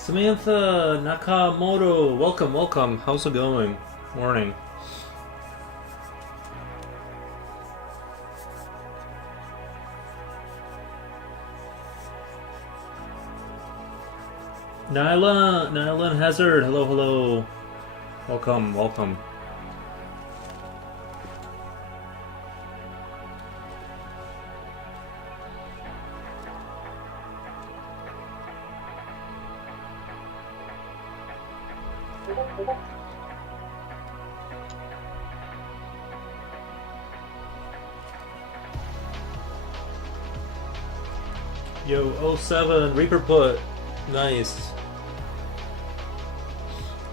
Samantha Nakamoto, welcome, welcome. How's it going? Morning. Nyla Hazard, hello, hello. Welcome, welcome. Yo, oh 07, Reaper Put. Nice.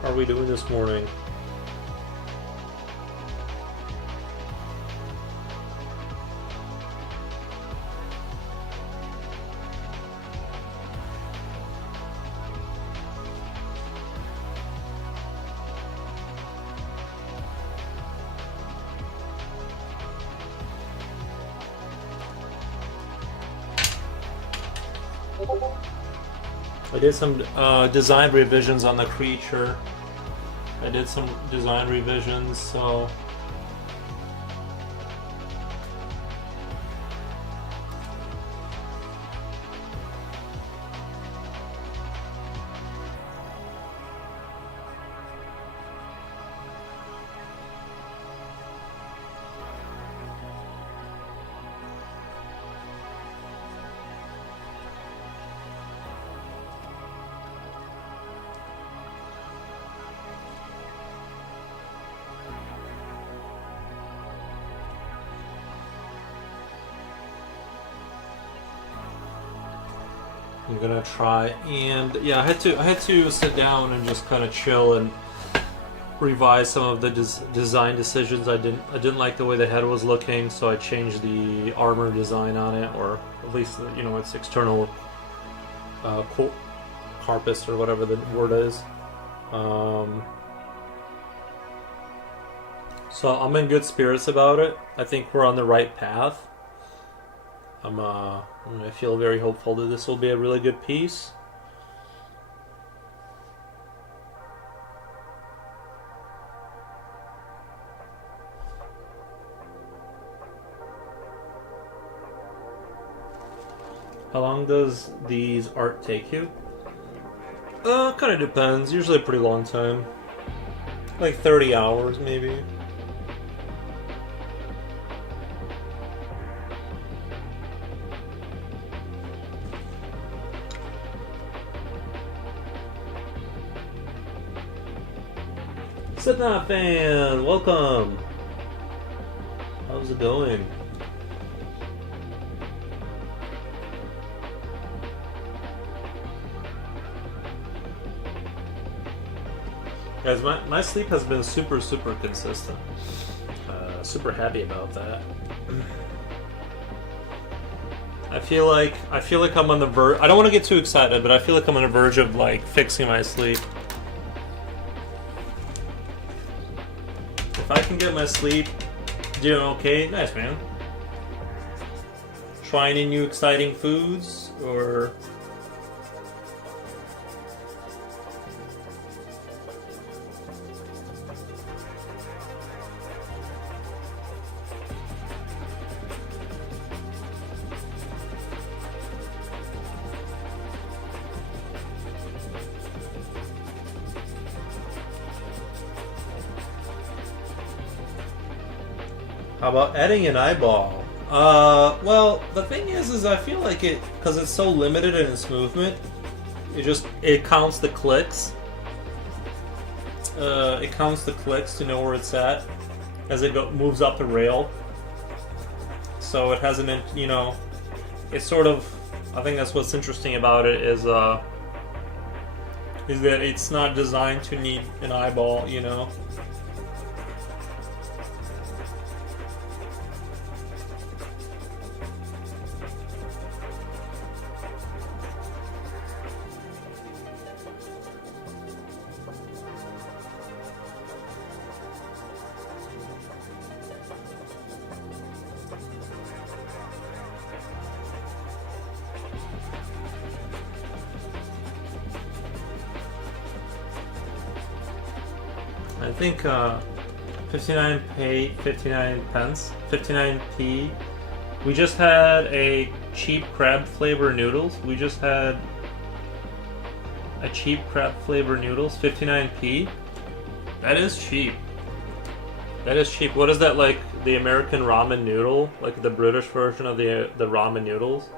How are we doing this morning? I did some design revisions on the creature. I did some design revisions, so I'm gonna try. And yeah, I had to sit down and just kind of chill and revise some of the design decisions. I didn't like the way the head was looking, so I changed the armor design on it, or at least its external carpus or whatever the word is. So I'm in good spirits about it. I think we're on the right path. I feel very hopeful that this will be a really good piece. How long does these art take you? Kind of depends. Usually a pretty long time. Like 30 hours, maybe. Slipknot fan, welcome. How's it going? Guys, my sleep has been super consistent. Super happy about that. I feel like I'm on the verge. I don't want to get too excited, but I feel like I'm on the verge of like fixing my sleep. If I can get my sleep doing okay, nice, man. Try any new exciting foods, or how about adding an eyeball? Well, the thing is I feel like it, because it's so limited in its movement, it counts the clicks. It counts the clicks to know where it's at as it moves up the rail. So it hasn't, it's sort of. I think that's what's interesting about it is that it's not designed to need an eyeball, I think 59 pence, 59p. We just had a cheap crab flavor noodles. We just had a cheap crab flavor noodles, 59p. That is cheap. That is cheap. What is that, like the American ramen noodle, like the British version of the ramen noodles?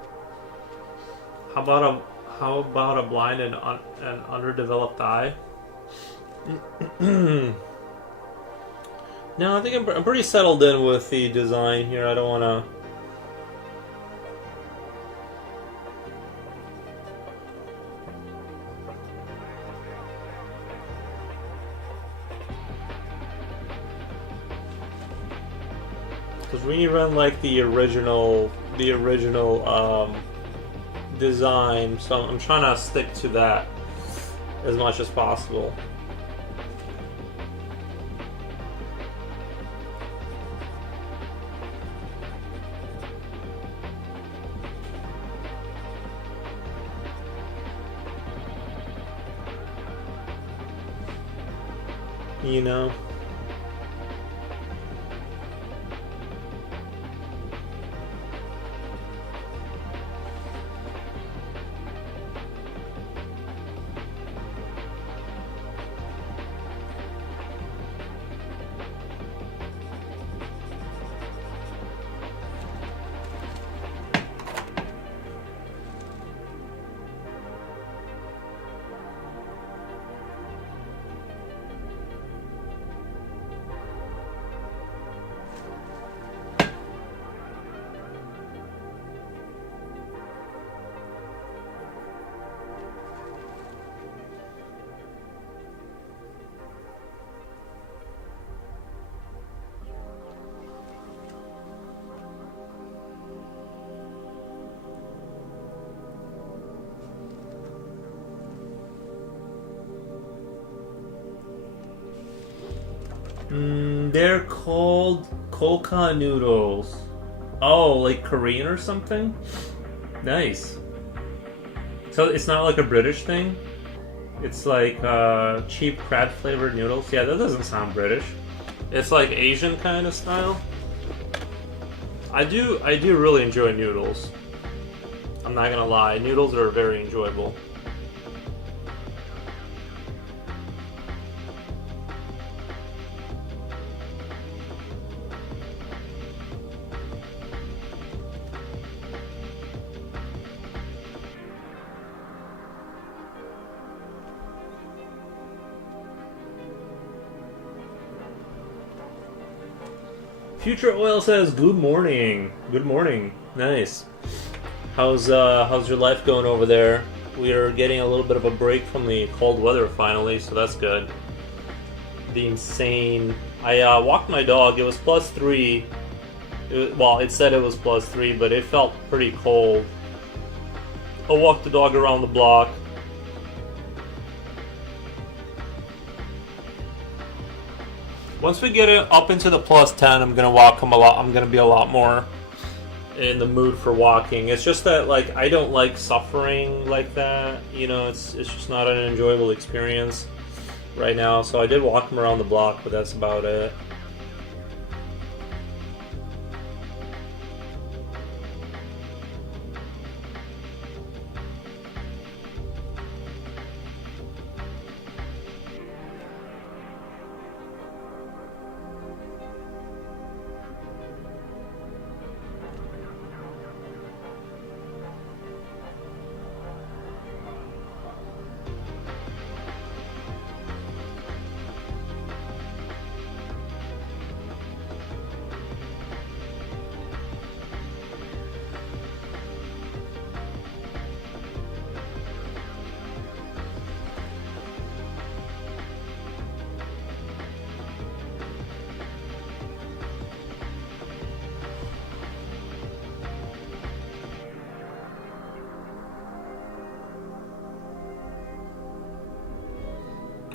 How about a blind and underdeveloped eye? No, I think I'm pretty settled in with the design here. I don't want to. Because we run like the original design, so I'm trying to stick to that as much as possible. You know. They're called Kolka noodles. Oh, like Korean or something? Nice. So it's not like a British thing? It's like cheap crab flavored noodles? Yeah, that doesn't sound British. It's like Asian kind of style. I do really enjoy noodles. I'm not gonna lie, noodles are very enjoyable. Future Oil says, "Good morning. Good morning. Nice. How's your life going over there? We are getting a little bit of a break from the cold weather finally, so that's good. The insane. I walked my dog. It was +3. It said it was +3, but it felt pretty cold. I walked the dog around the block. Once we get it up into the +10, I'm gonna walk him a lot. I'm gonna be a lot more in the mood for walking. It's just that, like, I don't like suffering like that. You know, it's just not an enjoyable experience right now. So I did walk him around the block, but that's about it.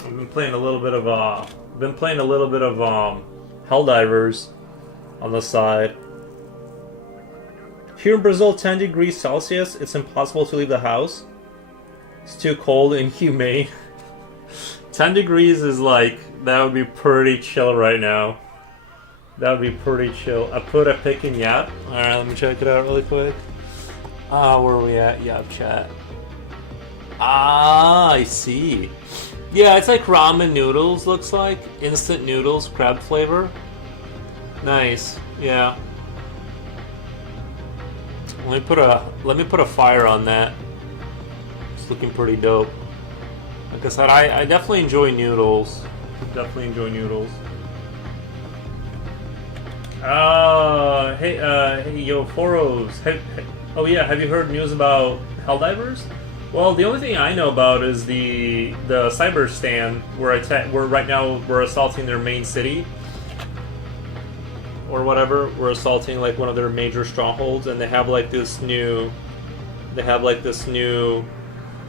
I've been playing a little bit of Helldivers on the side. Here in Brazil, 10 degrees Celsius. It's impossible to leave the house. It's too cold and humane. 10 degrees is like, that would be pretty chill right now. That would be pretty chill. I put a pick in Yap. Alright, let me check it out really quick. Where are we at? Yap chat. I see. Yeah, it's like ramen noodles, looks like. Instant noodles, crab flavor. Nice. Yeah. Let me put a fire on that. It's looking pretty dope. Like I said, I definitely enjoy noodles. Definitely enjoy noodles. Hey, yo, Foros. Oh yeah, have you heard news about Helldivers? Well, the only thing I know about is the cyber stand where right now we're assaulting their main city or whatever. We're assaulting like one of their major strongholds, and they have like this new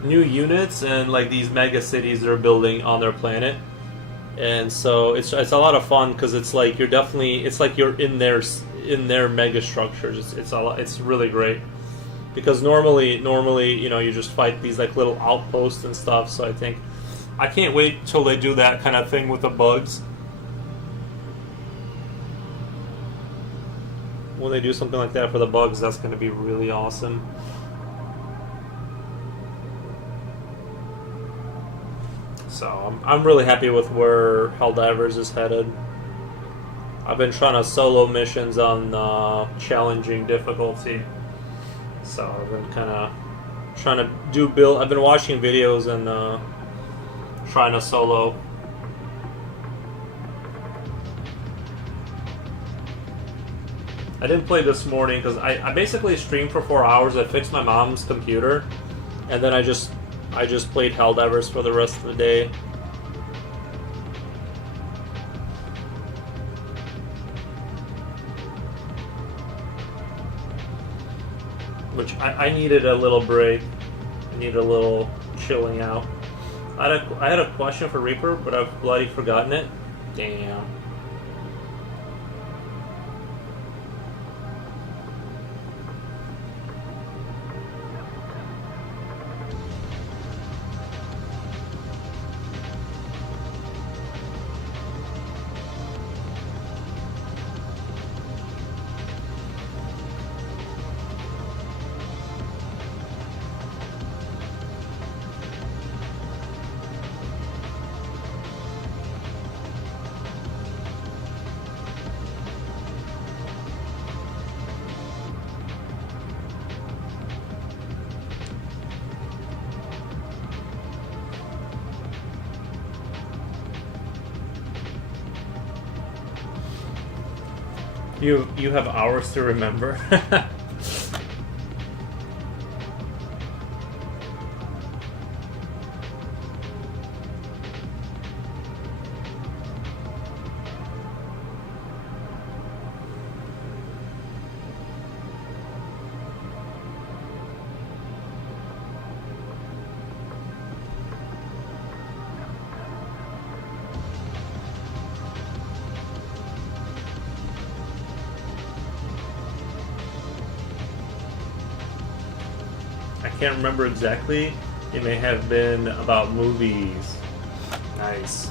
units and like these mega cities they're building on their planet. And so it's a lot of fun because it's like you're in their mega structures. It's really great because normally you just fight these like little outposts and stuff. So I can't wait till they do that kind of thing with the bugs. When they do something like that for the bugs, that's going to be really awesome. So I'm really happy with where Helldivers is headed. I've been trying to solo missions on challenging difficulty. So I've been kind of trying to do build. I've been watching videos and trying to solo. I didn't play this morning because I basically streamed for 4 hours. I fixed my mom's computer, and then I just played Helldivers for the rest of the day. Which I needed a little break. I needed a little chilling out. I had a question for Reaper, but I've bloody forgotten it. Damn. You have hours to remember. I can't remember exactly. It may have been about movies. Nice.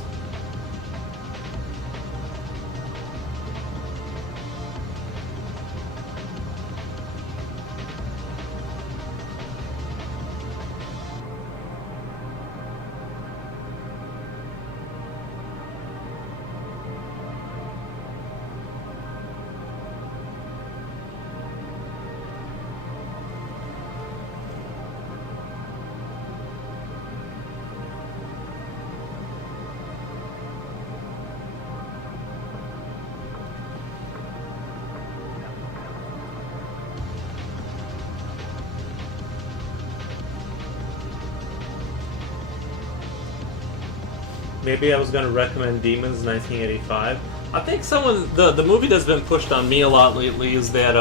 Maybe I was going to recommend Demons 1985. I think the movie that's been pushed on me a lot lately is that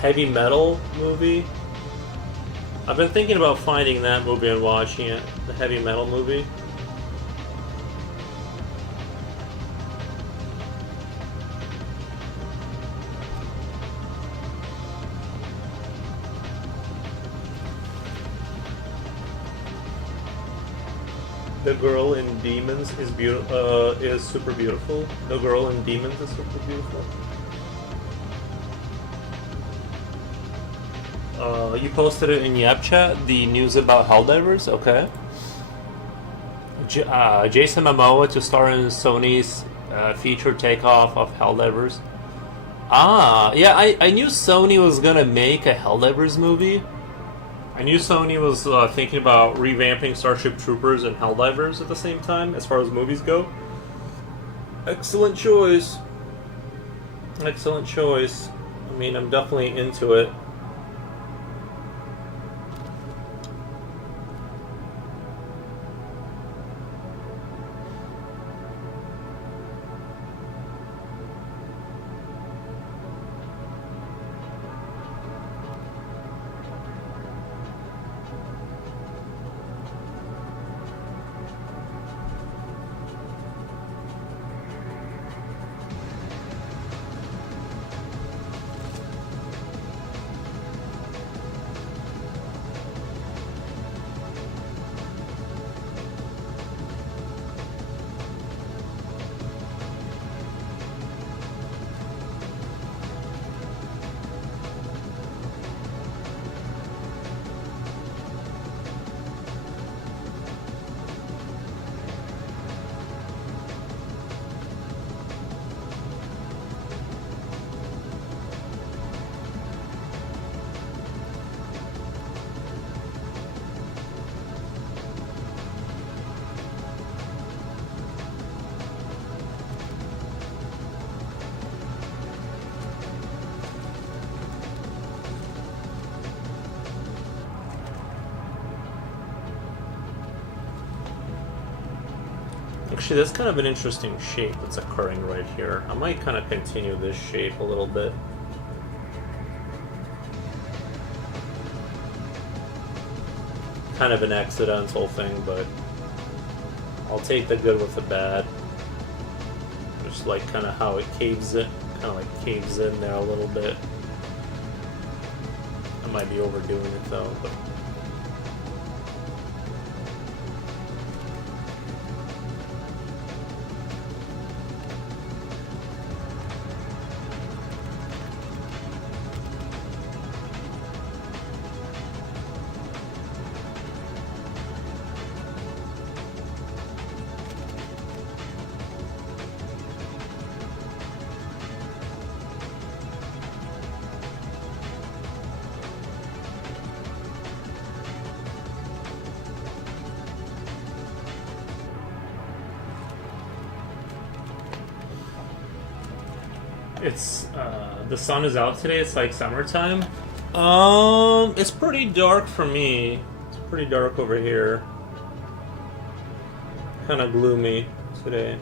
Heavy Metal movie. I've been thinking about finding that movie and watching it, the Heavy Metal movie. The girl in Demons is is super beautiful. The girl in Demons is super beautiful. You posted it in YapChat, the news about Helldivers. Okay. Jason Momoa to star in Sony's feature takeoff of Helldivers. Ah, yeah, I knew Sony was gonna make a Helldivers movie. I knew Sony was thinking about revamping Starship Troopers and Helldivers at the same time, as far as movies go. Excellent choice. Excellent choice. I mean, I'm definitely into it. Actually, that's kind of an interesting shape that's occurring right here. I might kind of continue this shape a little bit. Kind of an accidental thing, but I'll take the good with the bad. Just like kind of how it caves it, kind of like caves in there a little bit. I might be overdoing it though, but. It's the sun is out today. It's like summertime. It's pretty dark for me. It's pretty dark over here. Kind of gloomy today.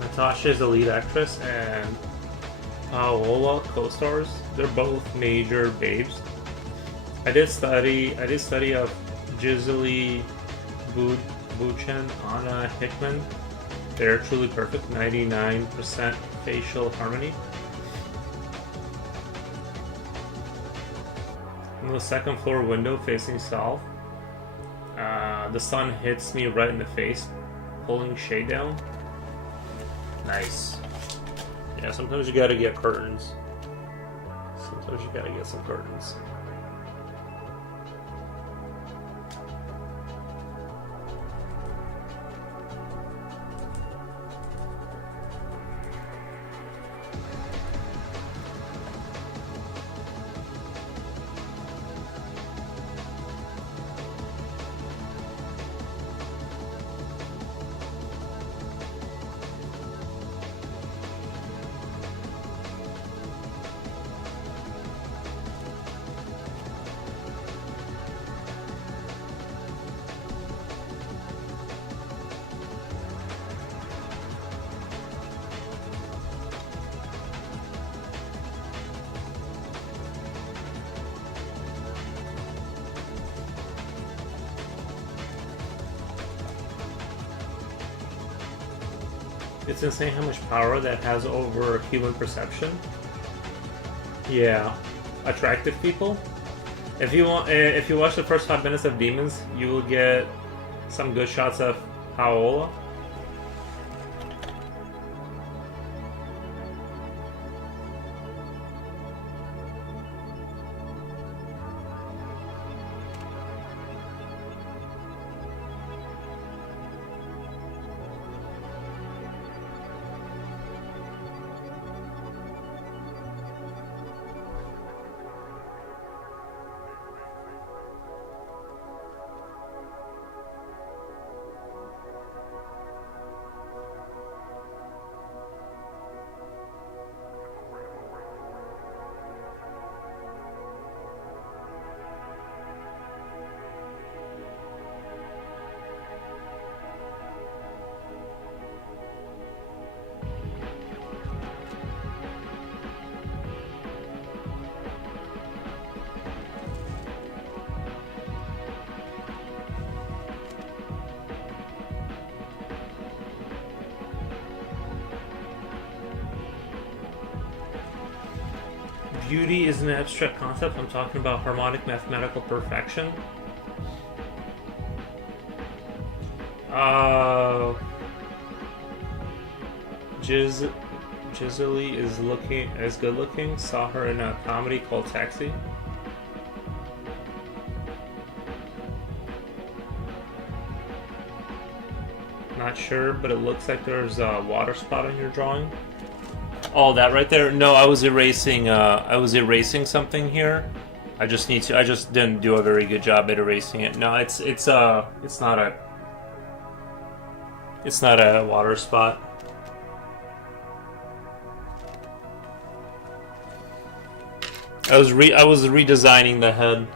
Natasha is the lead actress, and Lola co-stars. They're both major babes. I did study of Gisele Bündchen, Anna Hickman. They're truly perfect. 99% facial harmony. On the second floor window facing south, the sun hits me right in the face, pulling shade down. Nice. Yeah, sometimes you gotta get curtains. Sometimes you gotta get some curtains. It's insane how much power that has over human perception. Yeah, attractive people. If you want, if you watch the first 5 minutes of Demons, you will get some good shots of Paola. Beauty is an abstract concept. I'm talking about harmonic mathematical perfection. Gisely is looking as good looking. Saw her in a comedy called Taxi. Not sure, but it looks like there's a water spot on your drawing. Oh, that right there? No, I was erasing. I was erasing something here. I just didn't do a very good job at erasing it. No, it's not a water spot. I was redesigning the head.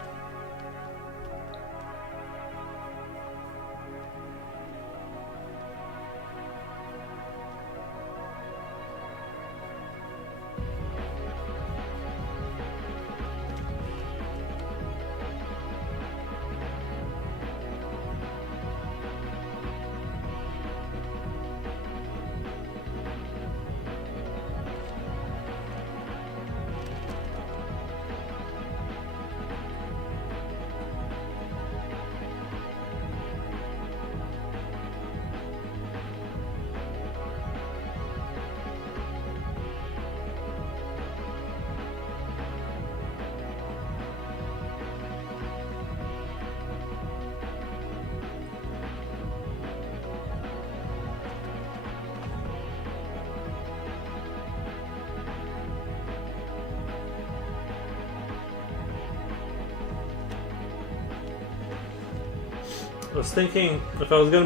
I was thinking if I was gonna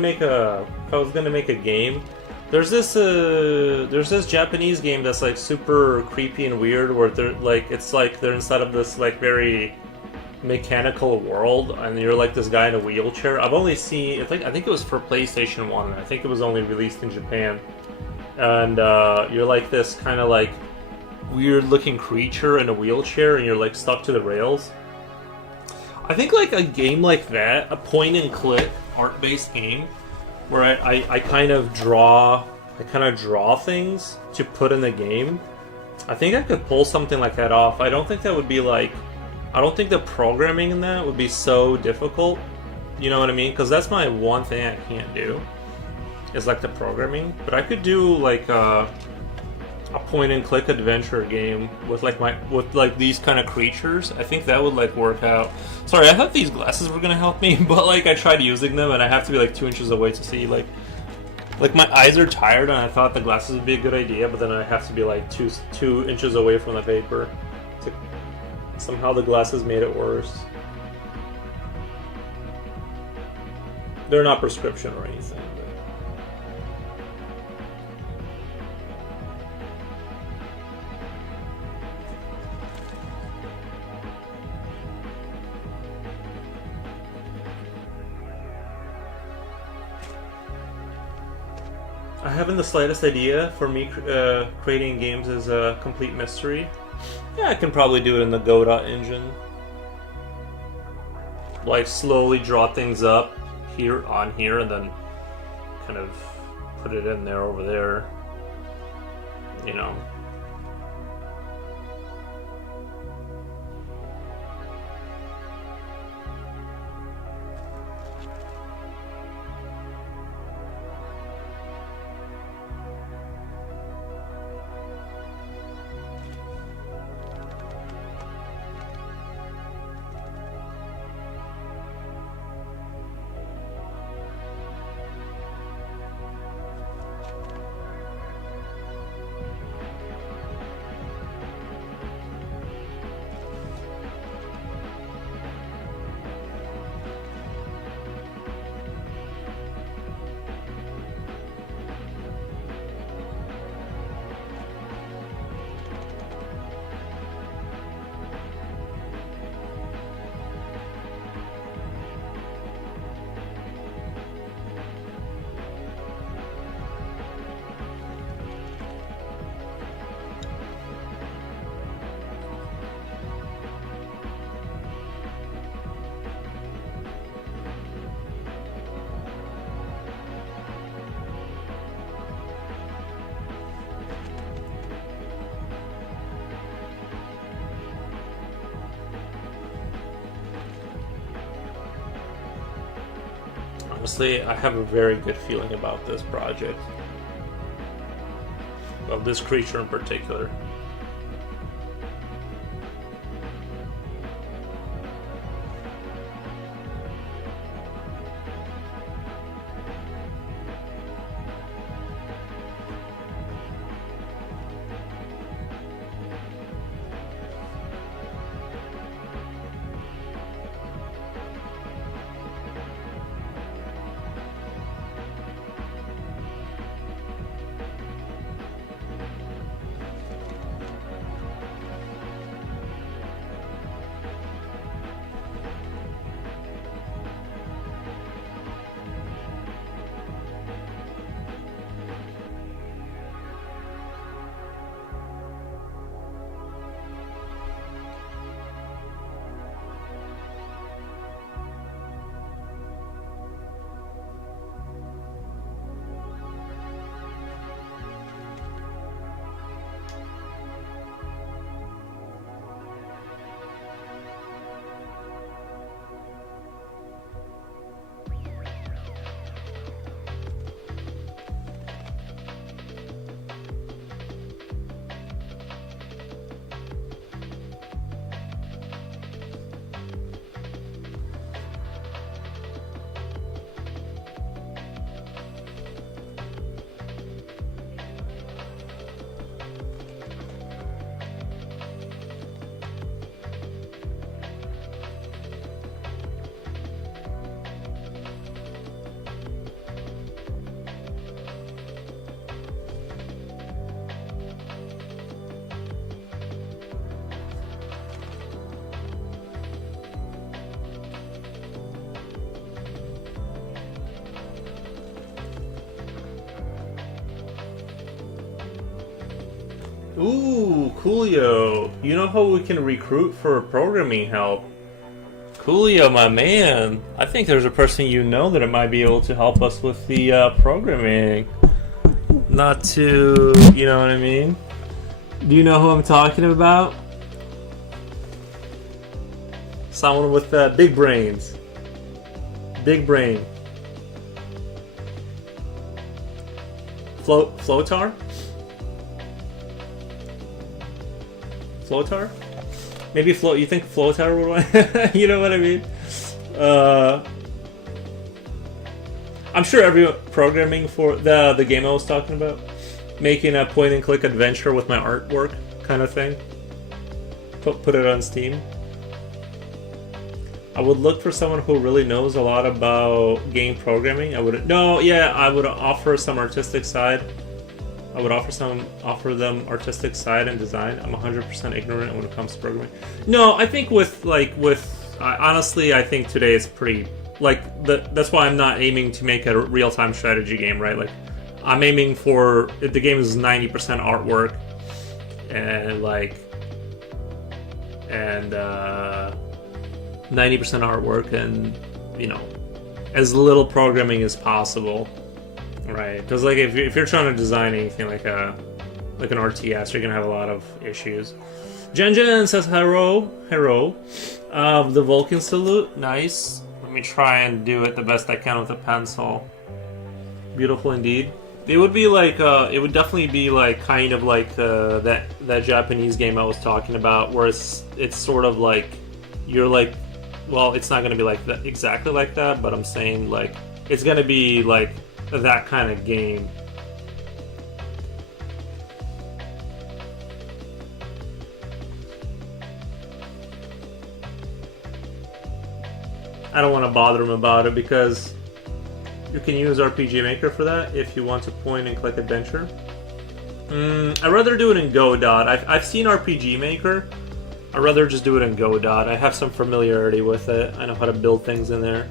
make a game, there's this Japanese game that's like super creepy and weird where it's like they're inside of this like very mechanical world and you're like this guy in a wheelchair. I've only seen I think it was for PlayStation 1. I think it was only released in Japan. And you're like this kind of like weird looking creature in a wheelchair and you're like stuck to the rails. I think like a game like that, a point and click art-based game, where I kind of draw things to put in the game. I think I could pull something like that off. I don't think that would be like, I don't think the programming in that would be so difficult. You know what I mean? Because that's my one thing I can't do, is like the programming. But I could do like a point and click adventure game with like these kind of creatures. I think that would like work out. Sorry, I thought these glasses were gonna help me, but like I tried using them and I have to be like 2 inches away to see. Like my eyes are tired and I thought the glasses would be a good idea, but then I have to be like two inches away from the paper. Somehow the glasses made it worse. They're not prescription or anything. I haven't the slightest idea. For me, creating games is a complete mystery. Yeah, I can probably do it in the Godot engine. Like, slowly draw things up here, and then kind of put it in there over there. you know. Honestly, I have a very good feeling about this project. Of this creature in particular. Ooh, Coolio. You know how we can recruit for programming help? Coolio, my man. I think there's a person you know that might be able to help us with the programming. Not to, you know what I mean? Do you know who I'm talking about? Someone with big brains. Big brain. Flotar? Flotar? Maybe you think Flotar would want? You know what I mean? I'm sure every programming for the game I was talking about, making a point and click adventure with my artwork kind of thing. Put it on Steam. I would look for someone who really knows a lot about game programming. I would offer some artistic side. I would offer them artistic side and design. I'm 100% ignorant when it comes to programming. No, I think honestly, I think today is pretty that's why I'm not aiming to make a real-time strategy game, right? Like, I'm aiming for the game is 90% artwork and 90% artwork and, you know, as little programming as possible, right? Because, like, if you're trying to design anything like a like an RTS, you're gonna have a lot of issues. Jen says hello. The Vulcan salute, nice. Let me try and do it the best I can with a pencil. Beautiful indeed. It would be like, it would definitely be like kind of like that Japanese game I was talking about, where it's sort of like you're like, well, it's not gonna be like that exactly like that, but I'm saying like it's gonna be like that kind of game. I don't want to bother him about it because you can use RPG Maker for that if you want to point and click adventure. I'd rather do it in Godot. I've seen RPG Maker. I'd rather just do it in Godot. I have some familiarity with it. I know how to build things in there.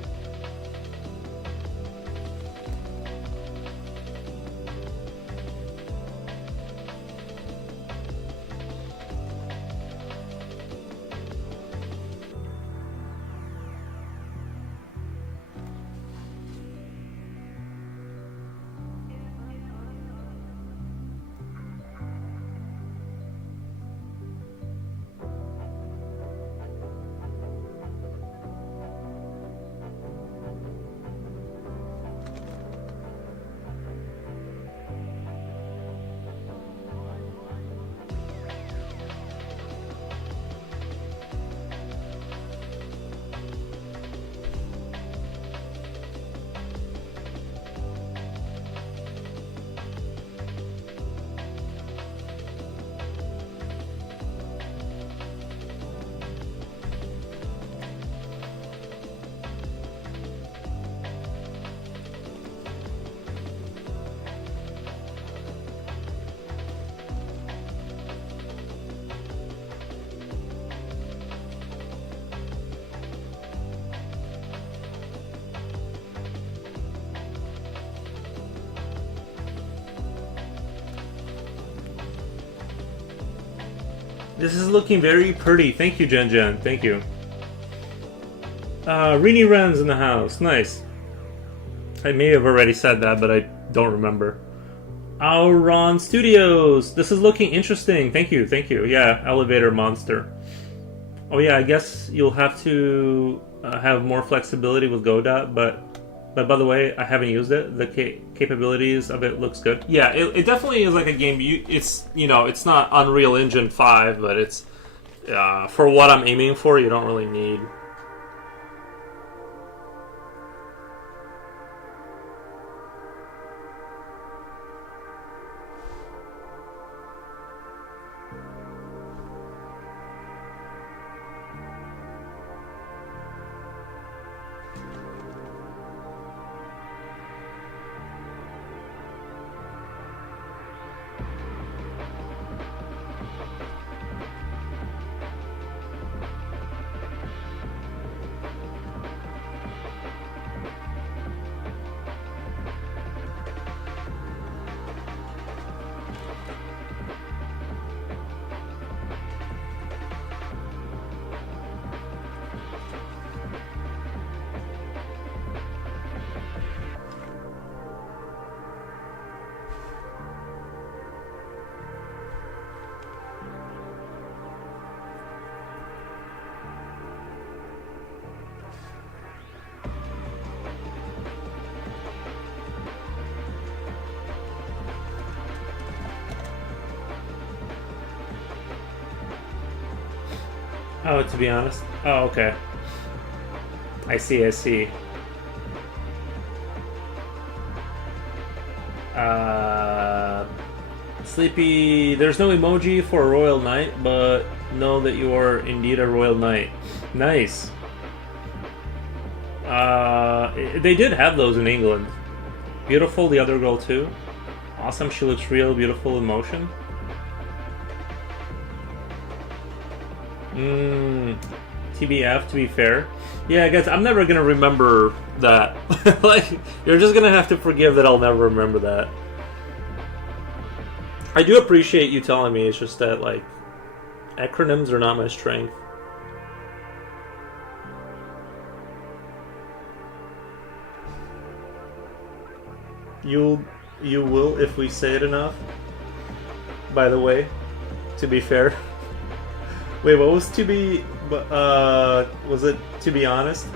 This is looking very pretty. Thank you, Jen. Thank you. Rini Ren's in the house. Nice. I may have already said that, but I don't remember. Auron Studios. This is looking interesting. Thank you. Yeah, Elevator Monster. Oh yeah, I guess you'll have to have more flexibility with Godot, but by the way, I haven't used it. The capabilities of it looks good. Yeah, it definitely is like a game. It's not Unreal Engine 5, but it's for what I'm aiming for. You don't really need. Oh, to be honest. Oh, okay. I see. Sleepy, there's no emoji for a royal knight, but know that you are indeed a royal knight. Nice. They did have those in England. Beautiful, the other girl too. Awesome, she looks real beautiful in motion. TBF, to be fair. Yeah, guys, I'm never gonna remember that. Like, you're just gonna have to forgive that I'll never remember that. I do appreciate you telling me, it's just that, like, acronyms are not my strength. You will if we say it enough. by the way, to be fair. Wait, what was to be, was it to be honest?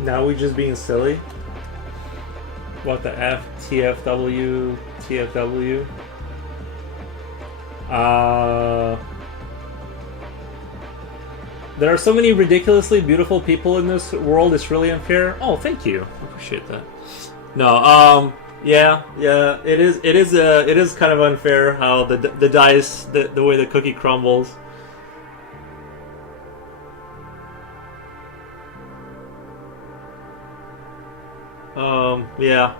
Now we just being silly? What the F? TFW? TFW? There are so many ridiculously beautiful people in this world, it's really unfair. Oh, thank you. I appreciate that. No, yeah, it is kind of unfair how the dice, the way the cookie crumbles. Yeah.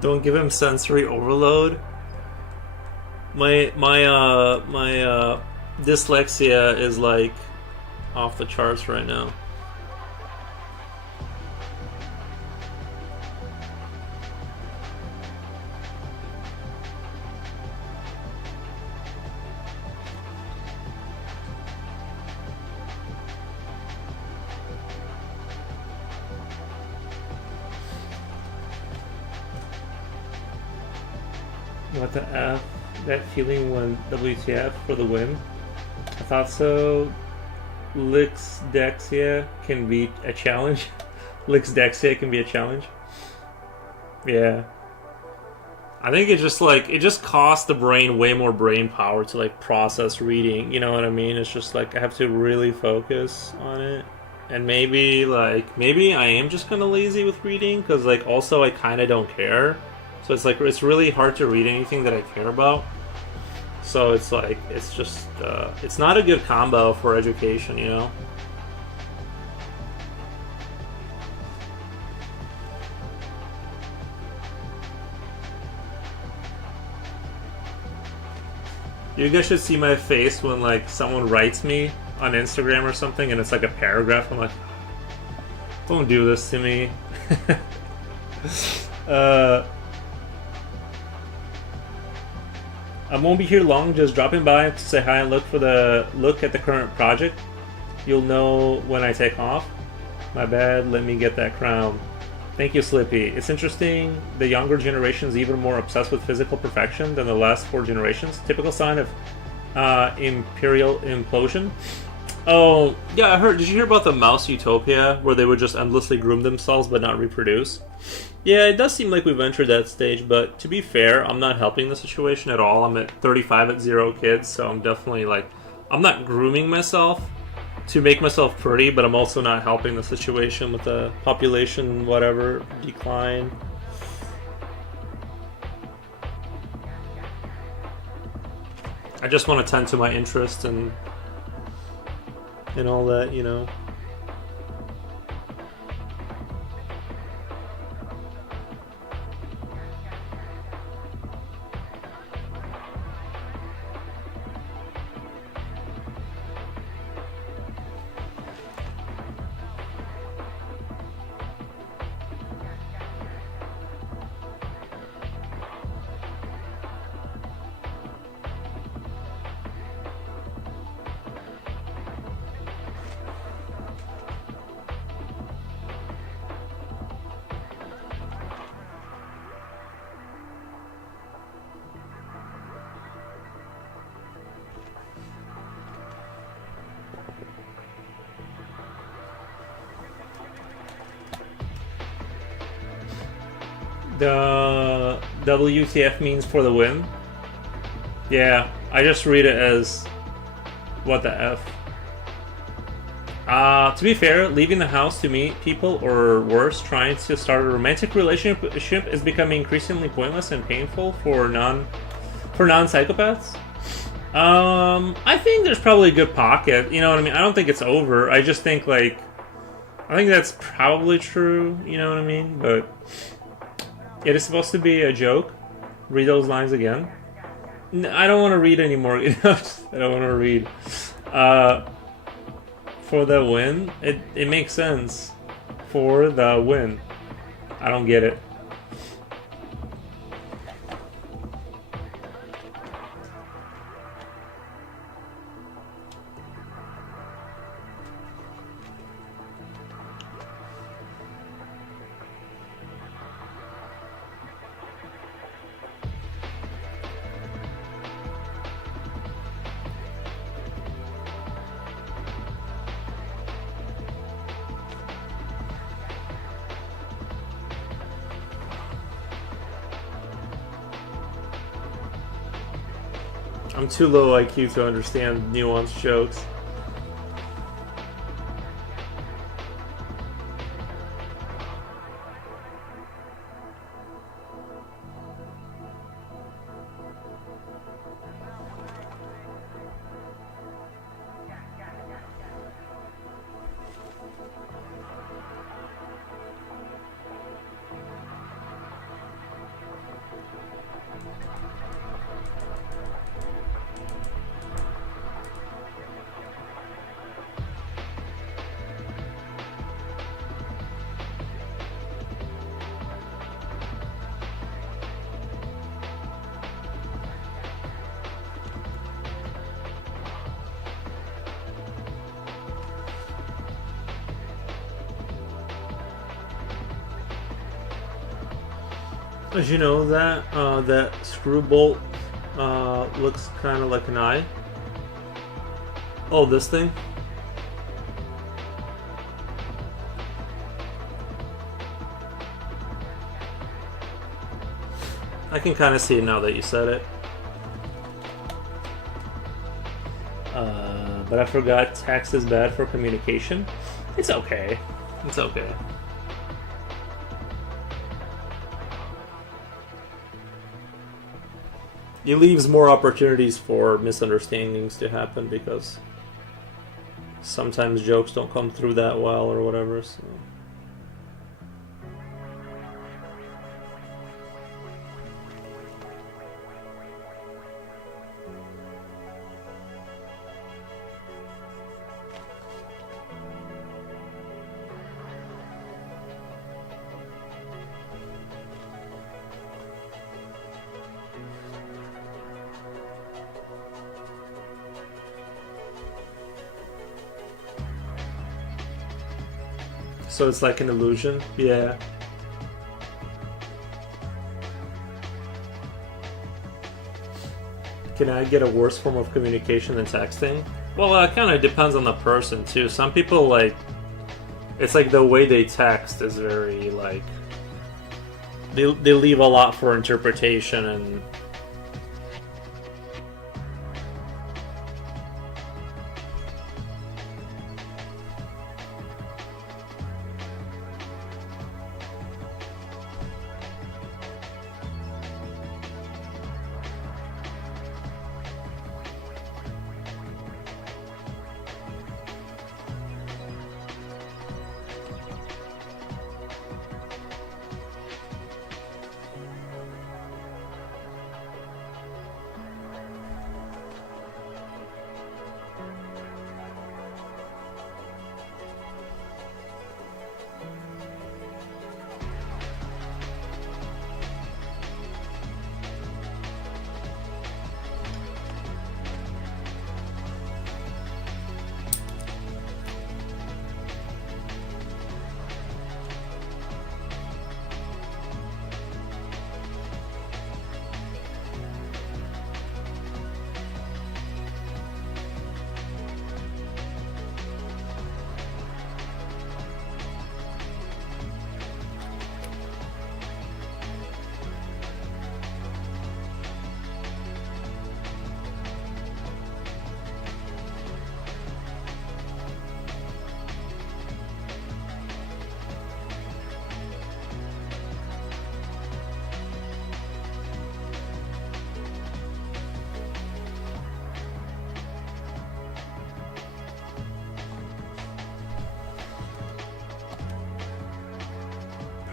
Don't give him sensory overload. My dyslexia is like off the charts right now. What the F? That feeling when WTF for the win? I thought so. Lixdexia can be a challenge. Lixdexia can be a challenge. Yeah. I think it just costs the brain way more brain power to like process reading. You know what I mean? It's just like I have to really focus on it. And maybe maybe I am just kind of lazy with reading because like also I kind of don't care. So it's like it's really hard to read anything that I care about. So it's like it's just it's not a good combo for education, you know. You guys should see my face when like someone writes me on Instagram or something and it's like a paragraph. I'm like, don't do this to me. I won't be here long, just dropping by to say hi and look at the current project. You'll know when I take off. My bad, let me get that crown. Thank you, Slippy. It's interesting, the younger generation is even more obsessed with physical perfection than the last 4 generations. Typical sign of imperial implosion. Oh, yeah, I heard. Did you hear about the mouse utopia where they would just endlessly groom themselves but not reproduce? Yeah, it does seem like we've entered that stage, but to be fair, I'm not helping the situation at all. I'm at 35 at 0 kids, so I'm definitely like, I'm not grooming myself to make myself pretty, but I'm also not helping the situation with the population, whatever, decline. I just want to tend to my interests and all that, you know. The WTF means for the win. Yeah, I just read it as what the F. To be fair, leaving the house to meet people, or worse, trying to start a romantic relationship is becoming increasingly pointless and painful for non-psychopaths. I think there's probably a good pocket. You know what I mean? I don't think it's over. I just think I think that's probably true. You know what I mean? But it is supposed to be a joke. Read those lines again. I don't want to read anymore. I don't want to read. For the win, it makes sense. For the win. I don't get it. I'm too low IQ to understand nuanced jokes. As you know, that screw bolt looks kind of like an eye. Oh, this thing? I can kind of see it now that you said it. But I forgot text is bad for communication. It's okay. It's okay. It leaves more opportunities for misunderstandings to happen because sometimes jokes don't come through that well or whatever. So. So it's like an illusion? Yeah. Can I get a worse form of communication than texting? Well, it kind of depends on the person, too. Some people, like... It's like the way they text is very, like... They leave a lot for interpretation and...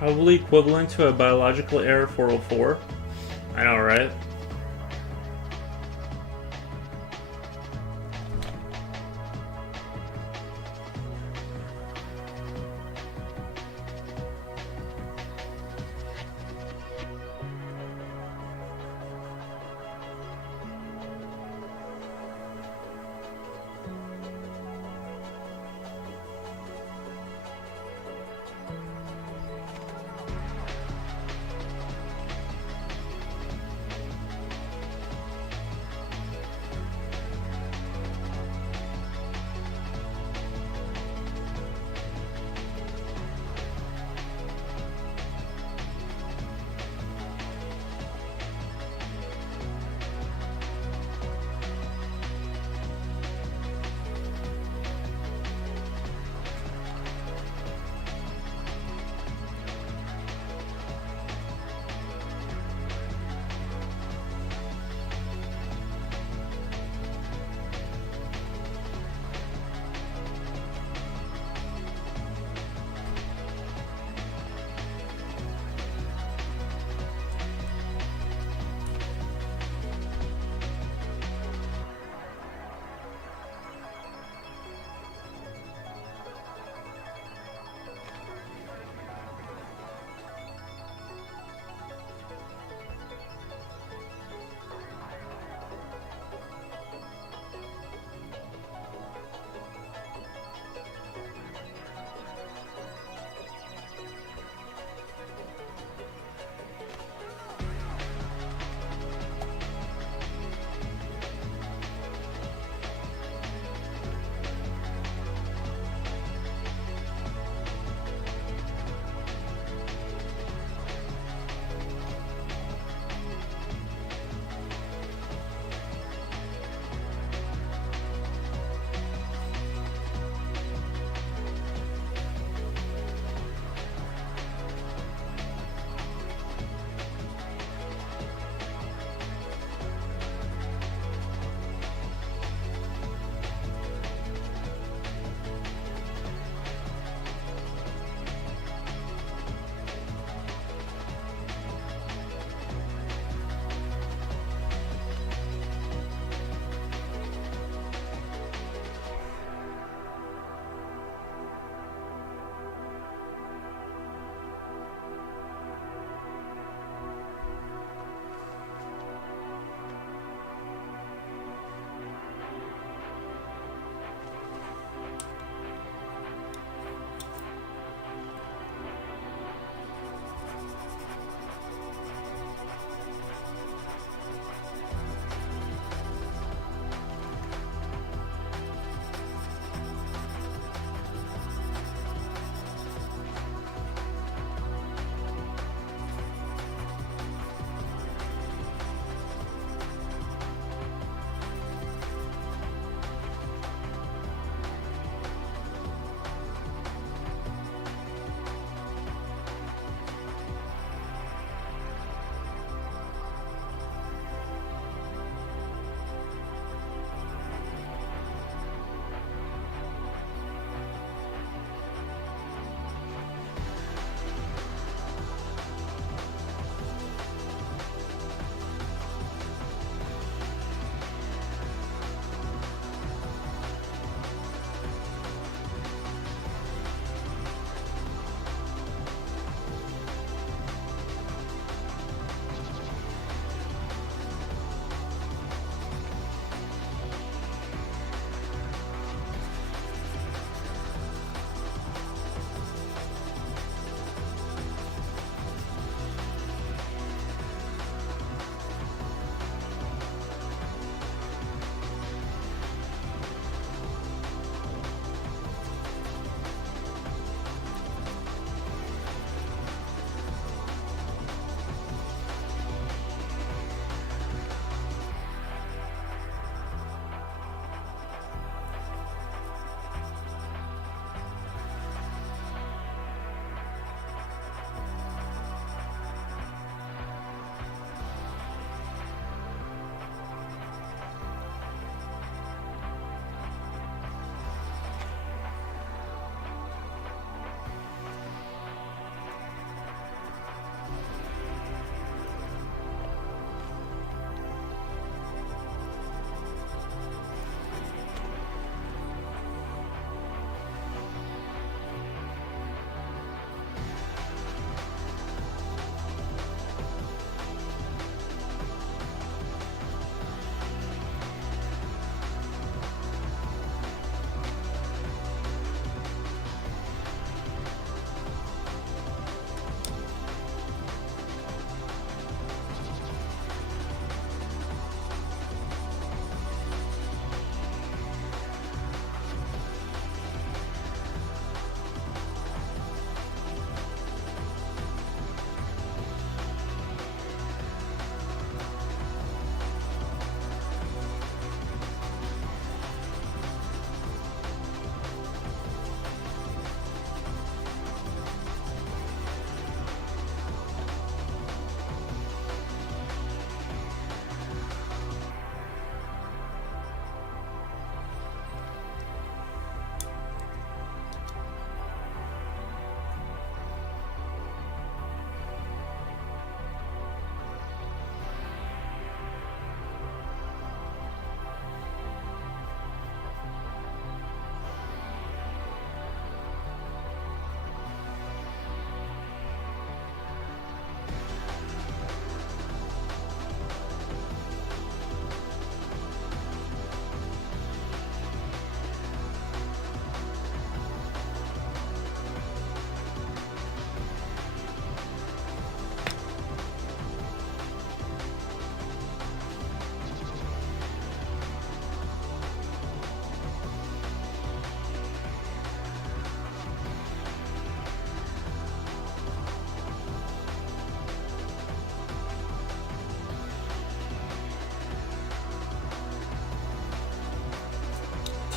Probably equivalent to a biological error 404. I know, right?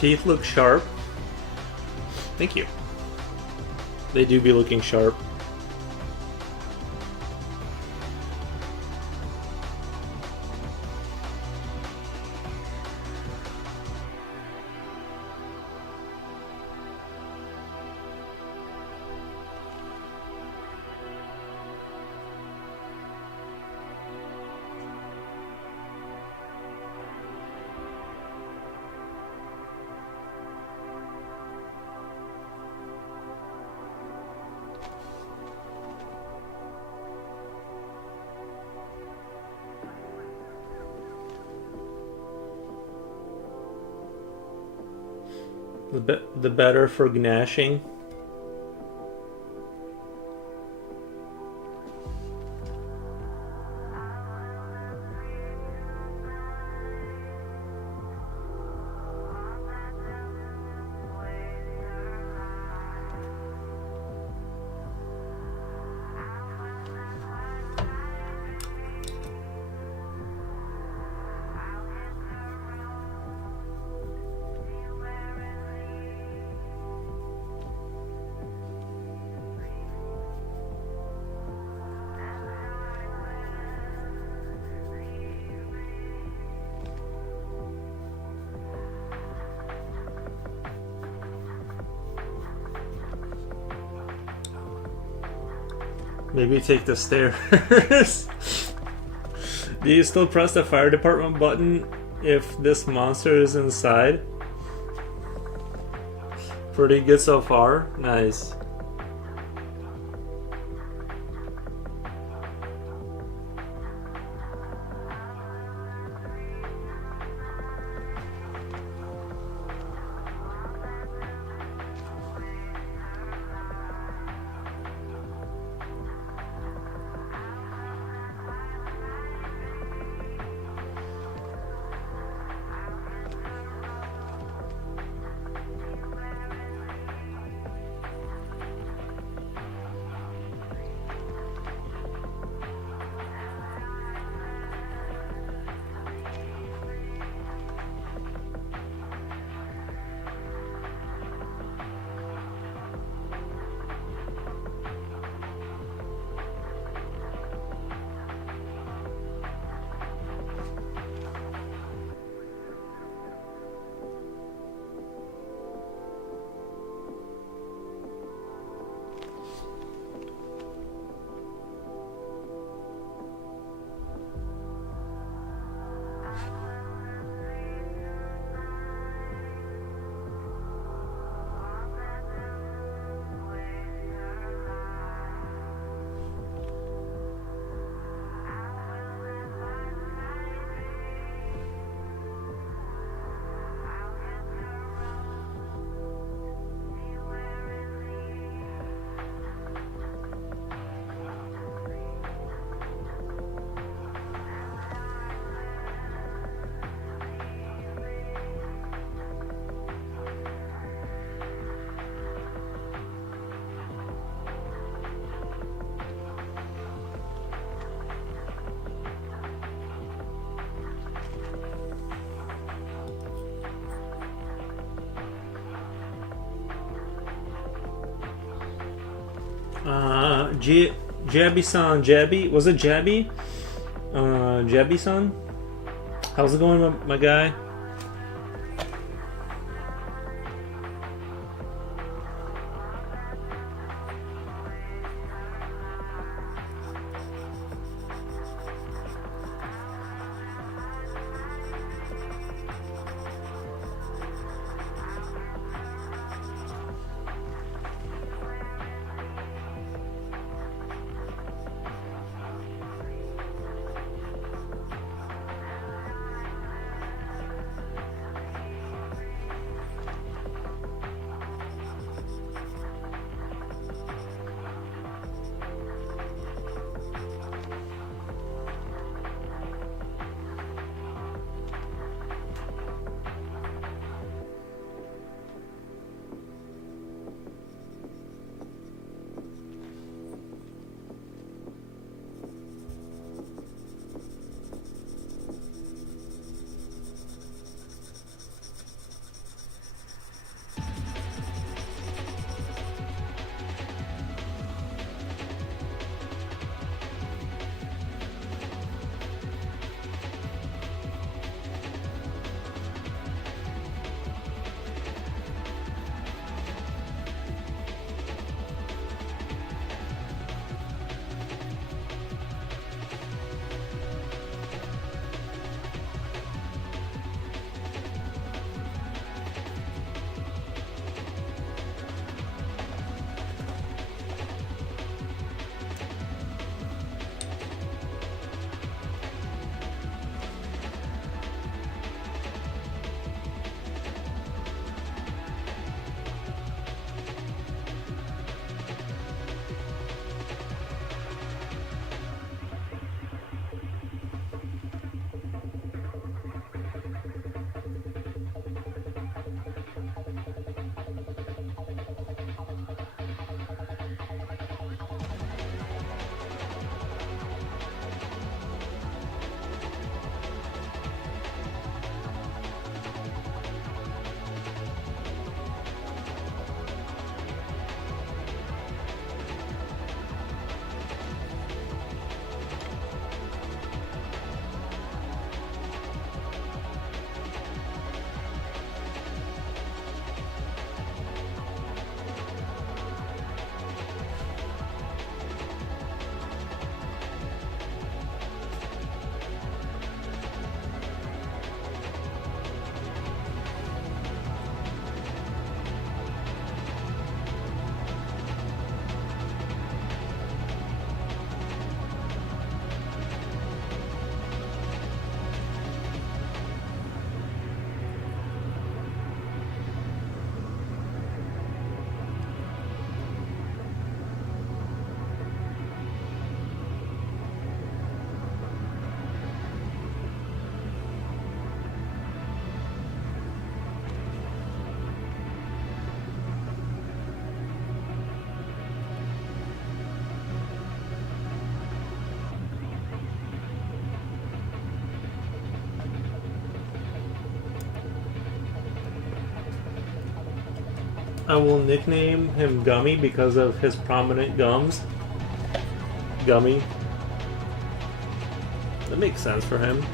teeth look sharp. Thank you. They do be looking sharp. The better for gnashing. Maybe take the stairs. Do you still press the fire department button if this monster is inside? Pretty good so far. Nice. Jabby-san, Jabby? Was it Jabby? Jabby-san? How's it going, my guy? I will nickname him Gummy because of his prominent gums. Gummy. That makes sense for him.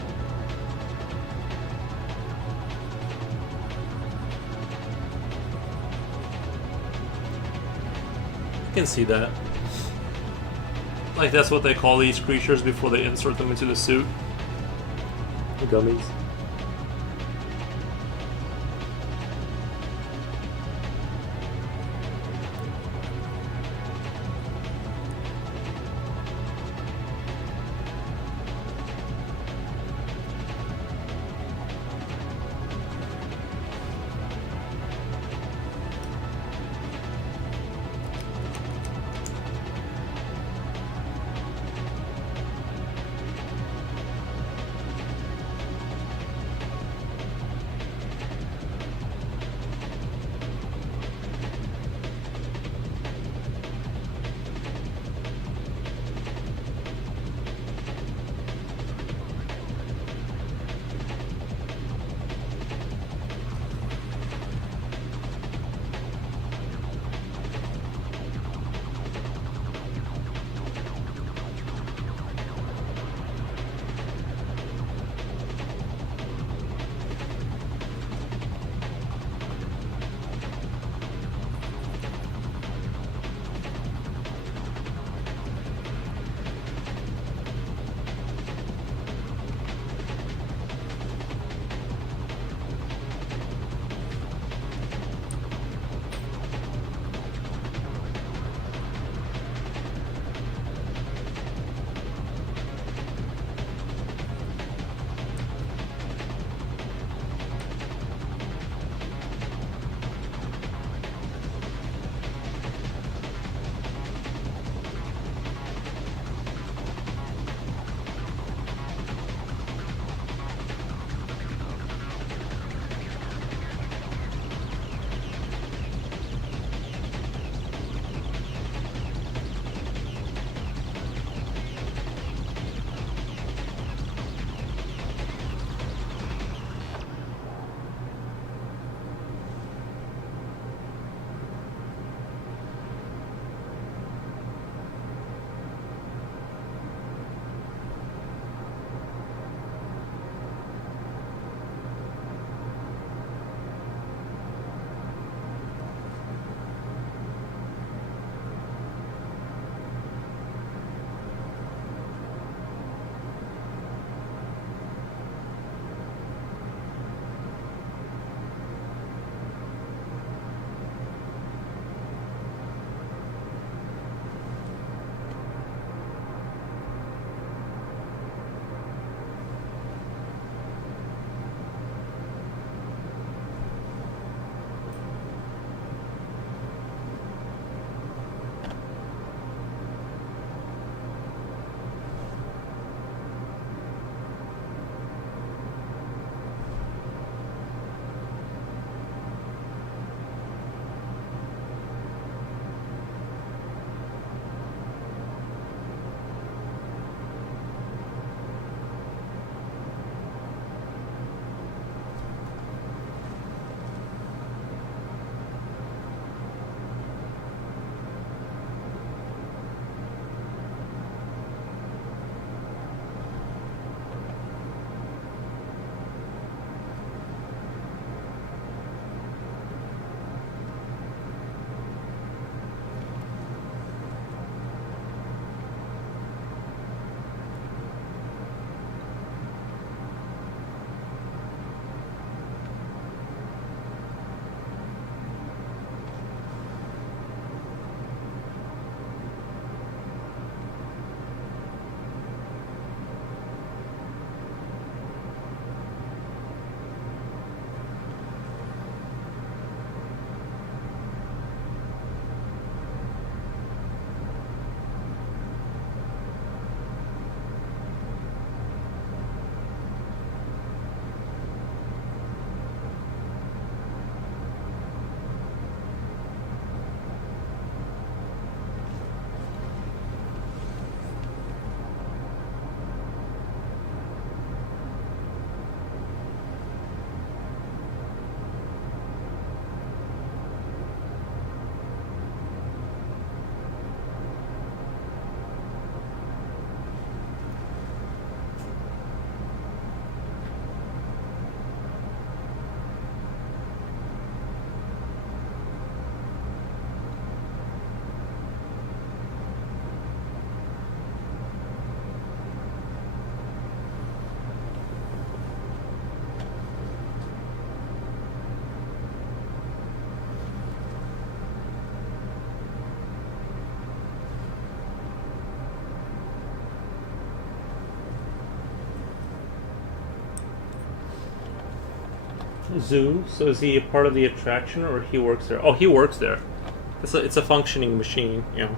I can see that. Like, that's what they call these creatures before they insert them into the suit. The gummies. Zoo. So is he a part of the attraction, or he works there? Oh, he works there. It's a functioning machine. Yeah.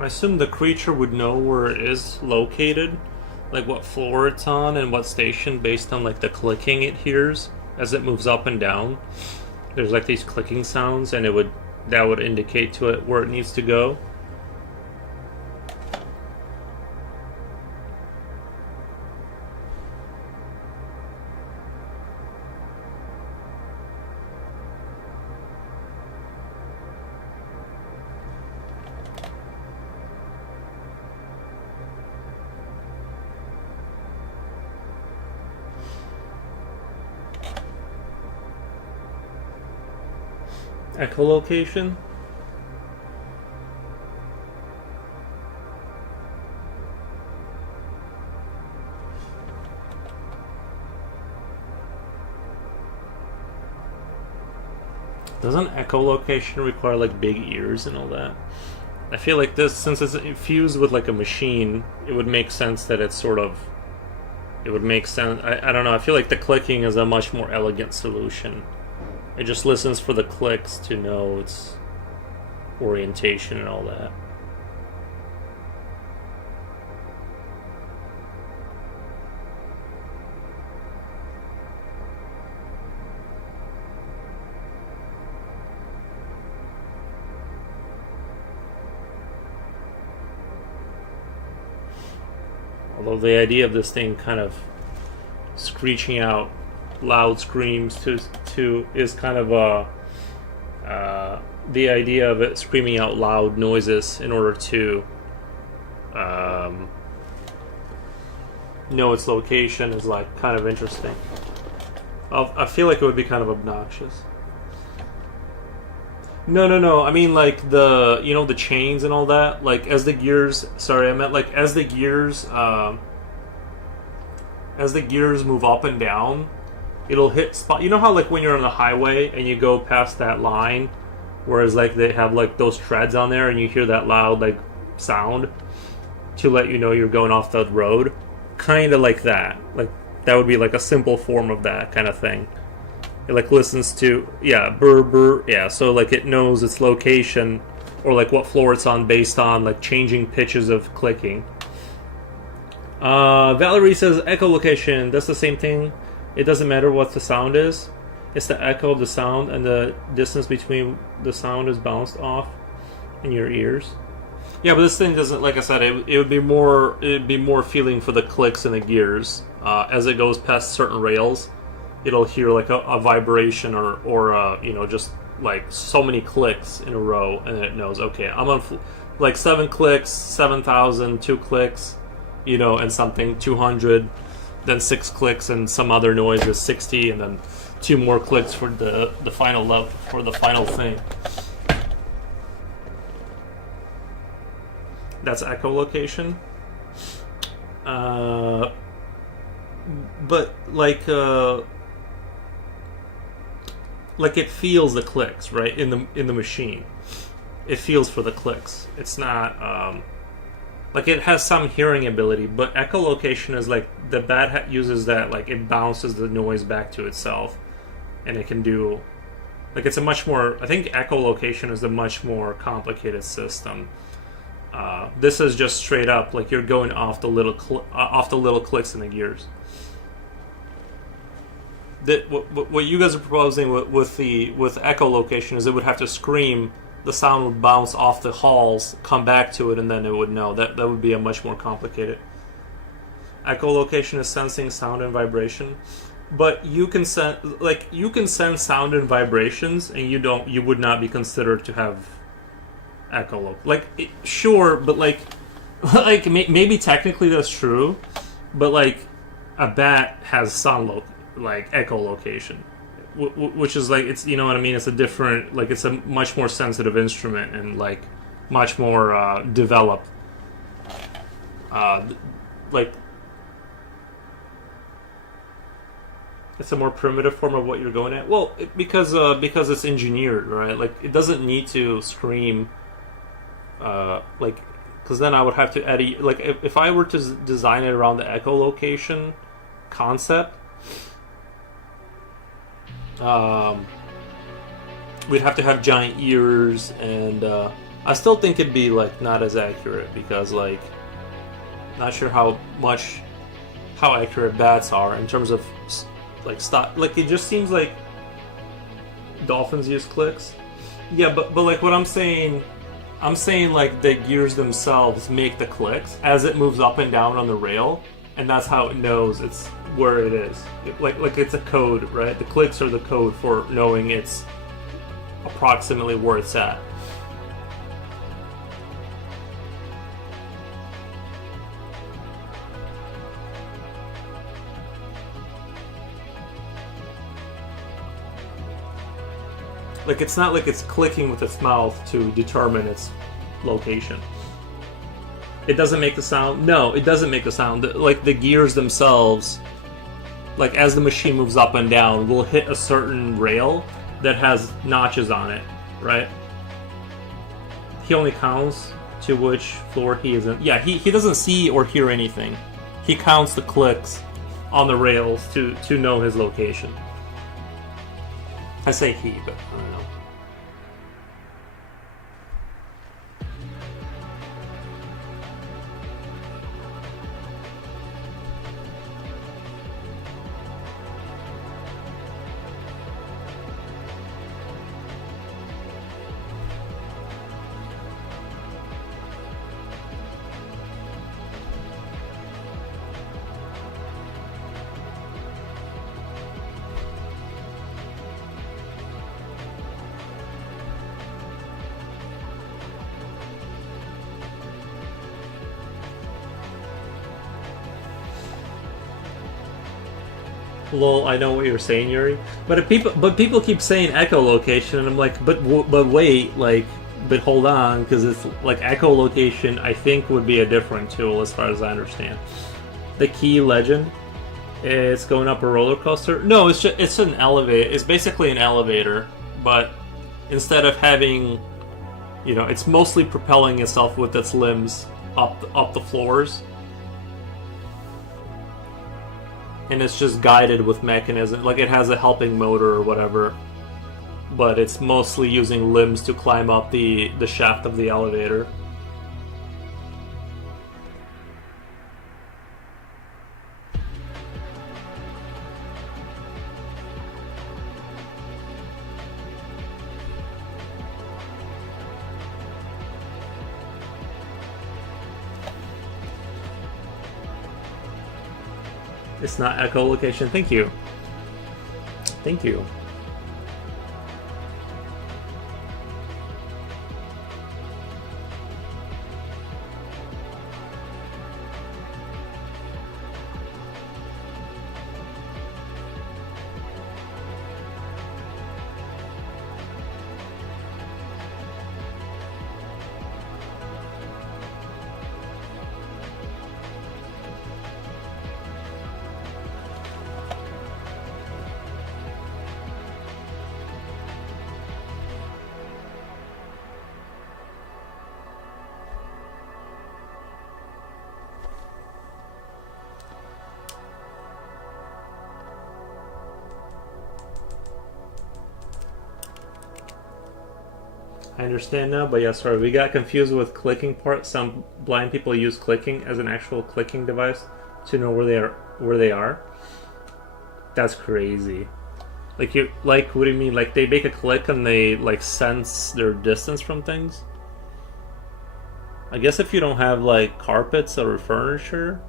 I assume the creature would know where it is located, like what floor it's on and what station, based on like the clicking it hears as it moves up and down. There's like these clicking sounds, and that would indicate to it where it needs to go. Echolocation. Doesn't echolocation require like big ears and all that? I feel like this, since it's infused with like a machine, it would make sense that it's sort of. It would make sense. I don't know. I feel like the clicking is a much more elegant solution. It just listens for the clicks to know its orientation and all that. Although the idea of this thing kind of screeching out loud screams to is kind of the idea of it screaming out loud noises in order to know its location is like kind of interesting. I feel like it would be kind of obnoxious. No. I mean, like the chains and all that. Like as the gears. Sorry, I meant like as the gears move up and down, it'll hit spot. You know how like when you're on the highway and you go past that line, whereas like they have like those treads on there and you hear that loud like sound to let you know you're going off the road. Kind of like that. Like that would be like a simple form of that kind of thing. It like listens to burr burr, so like it knows its location or like what floor it's on based on like changing pitches of clicking. Valerie says echolocation, that's the same thing. It doesn't matter what the sound is. It's the echo of the sound and the distance between the sound is bounced off in your ears. Yeah, but this thing doesn't, like I said, it'd be more feeling for the clicks and the gears. As it goes past certain rails, it'll hear like a vibration or just like so many clicks in a row, and then it knows, okay, I'm on like 7 clicks, 7,000, 2 clicks, and something 200, then 6 clicks and some other noise is 60, and then 2 more clicks for the final for the final thing. That's echolocation. But like it feels the clicks, right? In the machine, it feels for the clicks. It's not like it has some hearing ability, but echolocation is like the Bat Hat uses that, like it bounces the noise back to itself, and it can do like it's a much more. I think echolocation is a much more complicated system. This is just straight up like you're going off the little clicks in the gears. What you guys are proposing with echolocation is it would have to scream, the sound would bounce off the halls, come back to it, and then it would know. That would be a much more complicated. Echolocation is sensing sound and vibration, but you can sense sound and vibrations, and you would not be considered to have echolocation. Sure, but maybe technically that's true, but like a bat has sound echolocation, which is like, it's, you know what I mean, it's a different, like it's a much more sensitive instrument and like much more developed, like it's a more primitive form of what you're going at. Well, because it's engineered, right? Like it doesn't need to scream, because then I would have to add if I were to design it around the echolocation concept, we'd have to have giant ears, and I still think it'd be like not as accurate, because like not sure how accurate bats are in terms of like stop. Like it just seems like dolphins use clicks. Yeah, but like what I'm saying like the gears themselves make the clicks as it moves up and down on the rail, and that's how it knows it's where it is. Like it's a code, right? The clicks are the code for knowing it's approximately where it's at. Like, it's not like it's clicking with its mouth to determine its location. It doesn't make the sound. No, it doesn't make the sound. Like, the gears themselves, like, as the machine moves up and down, will hit a certain rail that has notches on it, right? He only counts to which floor he is in. Yeah, he doesn't see or hear anything. He counts the clicks on the rails to know his location. I say he, but I don't know. Lol, I know what you're saying, Yuri. But if people keep saying echolocation, and I'm like, but wait, like, but hold on, because it's like echolocation. I think would be a different tool, as far as I understand. The Key Legend, it's going up a roller coaster. No, it's an elevator. It's basically an elevator, but instead of having, it's mostly propelling itself with its limbs up the floors. And it's just guided with mechanism, like it has a helping motor or whatever, but it's mostly using limbs to climb up the shaft of the elevator. It's not echolocation. Thank you. Thank you. I understand now, but yeah, sorry, we got confused with clicking part. Some blind people use clicking as an actual clicking device to know where they are. That's crazy. Like, what do you mean? Like, they make a click and they like sense their distance from things? I guess if you don't have like carpets or furniture,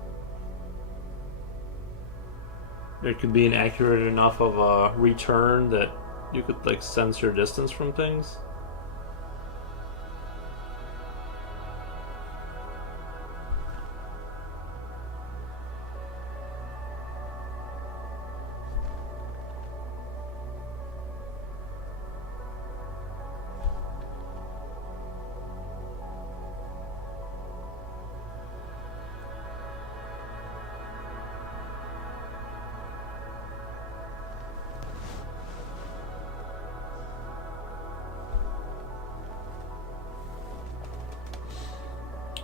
there could be an accurate enough of a return that you could like sense your distance from things.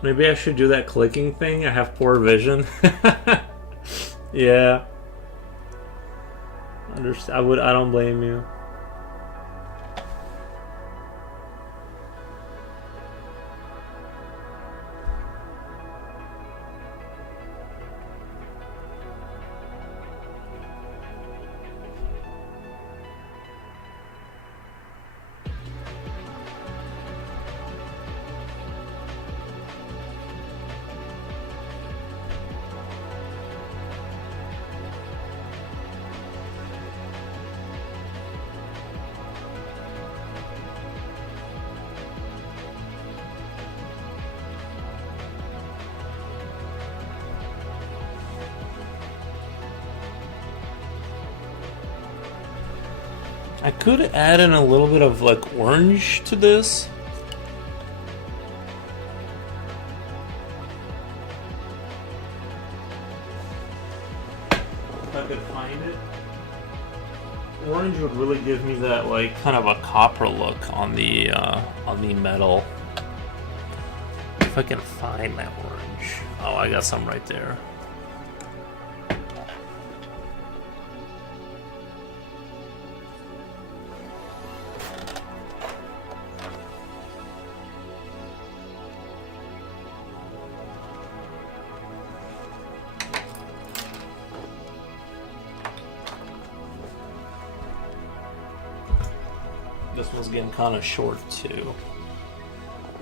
Maybe I should do that clicking thing. I have poor vision. Yeah. I don't blame you. I could add in a little bit of like orange to this. If I could find it. Orange would really give me that like kind of a copper look on the metal. If I can find that orange. Oh, I got some right there. This one's getting kind of short too.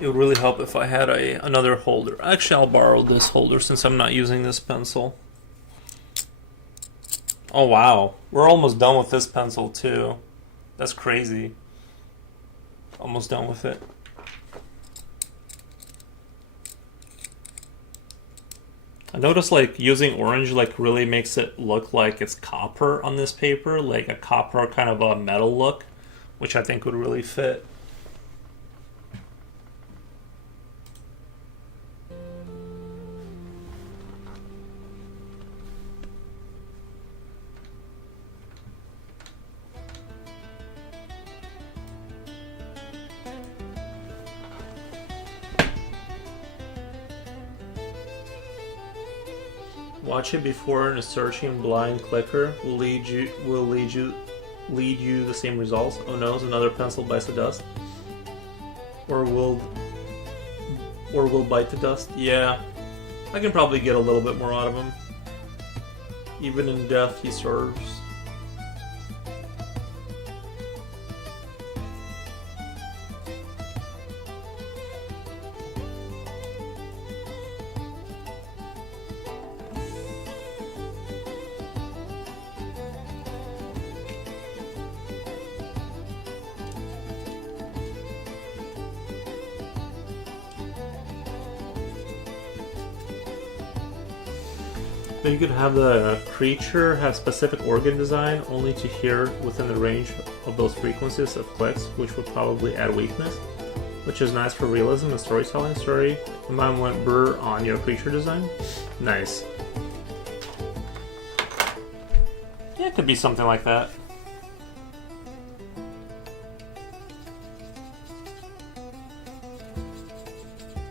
It would really help if I had another holder. Actually, I'll borrow this holder since I'm not using this pencil. Oh wow, we're almost done with this pencil too. That's crazy. Almost done with it. I noticed like using orange like really makes it look like it's copper on this paper, like a copper kind of a metal look, which I think would really fit. Watch it before and a searching blind clicker will lead you the same results. Oh no, another pencil bites the dust. Or will bite the dust. Yeah, I can probably get a little bit more out of him. Even in death, he serves. Then you could have the creature have specific organ design only to hear within the range of those frequencies of clicks, which would probably add weakness, which is nice for realism and storytelling. Sorry, mine went burr on your creature design. Nice. Yeah, it could be something like that.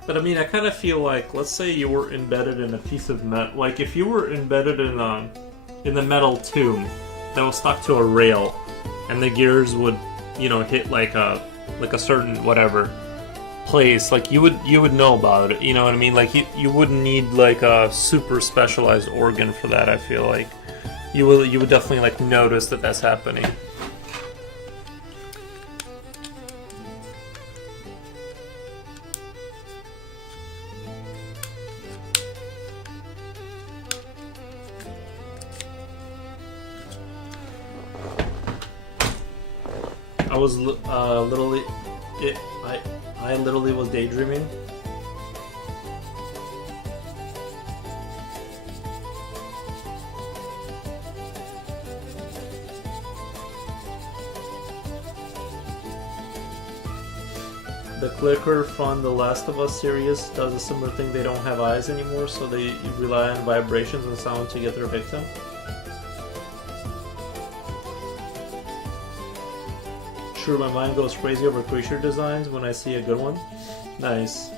But I mean, I kind of feel like, let's say you were embedded in a piece of metal, like if you were embedded in the metal tomb that was stuck to a rail, and the gears would, you know, hit like a certain whatever place, like you would know about it. You know what I mean? Like you wouldn't need like a super specialized organ for that. I feel like you would definitely like notice that that's happening. I was literally, I literally was daydreaming. The clicker from the Last of Us series does a similar thing. They don't have eyes anymore, so they rely on vibrations and sound to get their victim. True, my mind goes crazy over creature designs when I see a good one. Nice.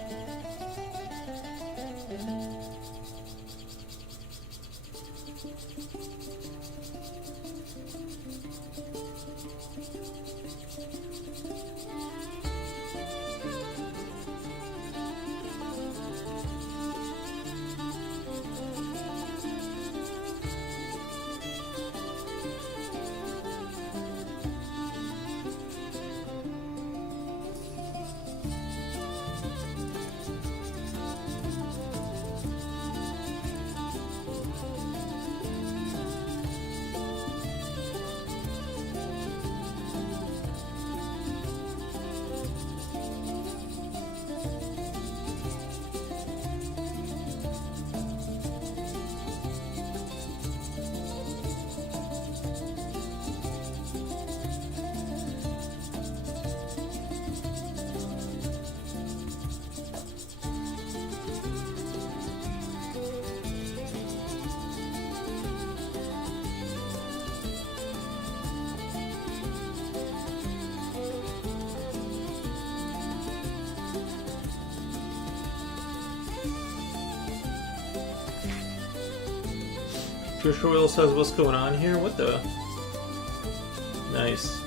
Fish Oil says, what's going on here? What the? Nice.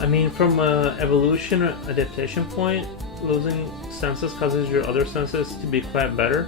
I mean, from a evolution or adaptation point, losing senses causes your other senses to be quite better.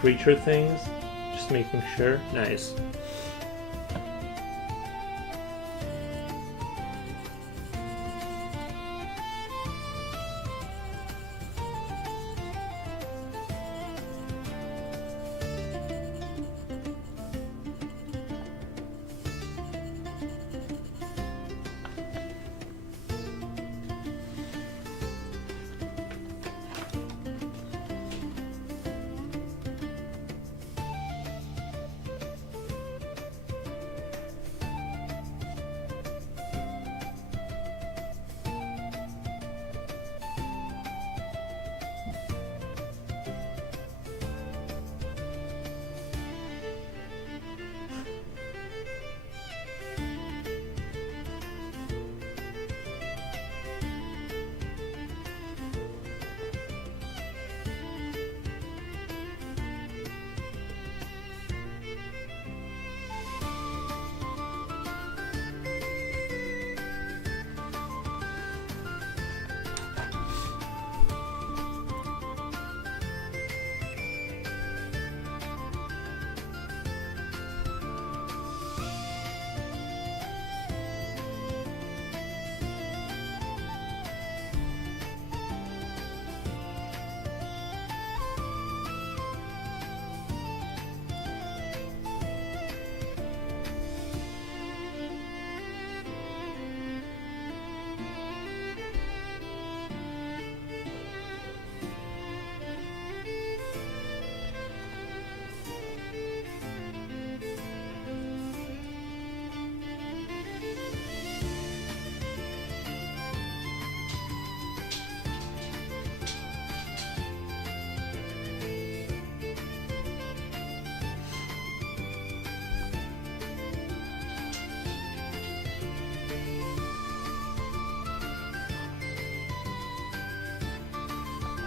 Creature things, just making sure. Nice.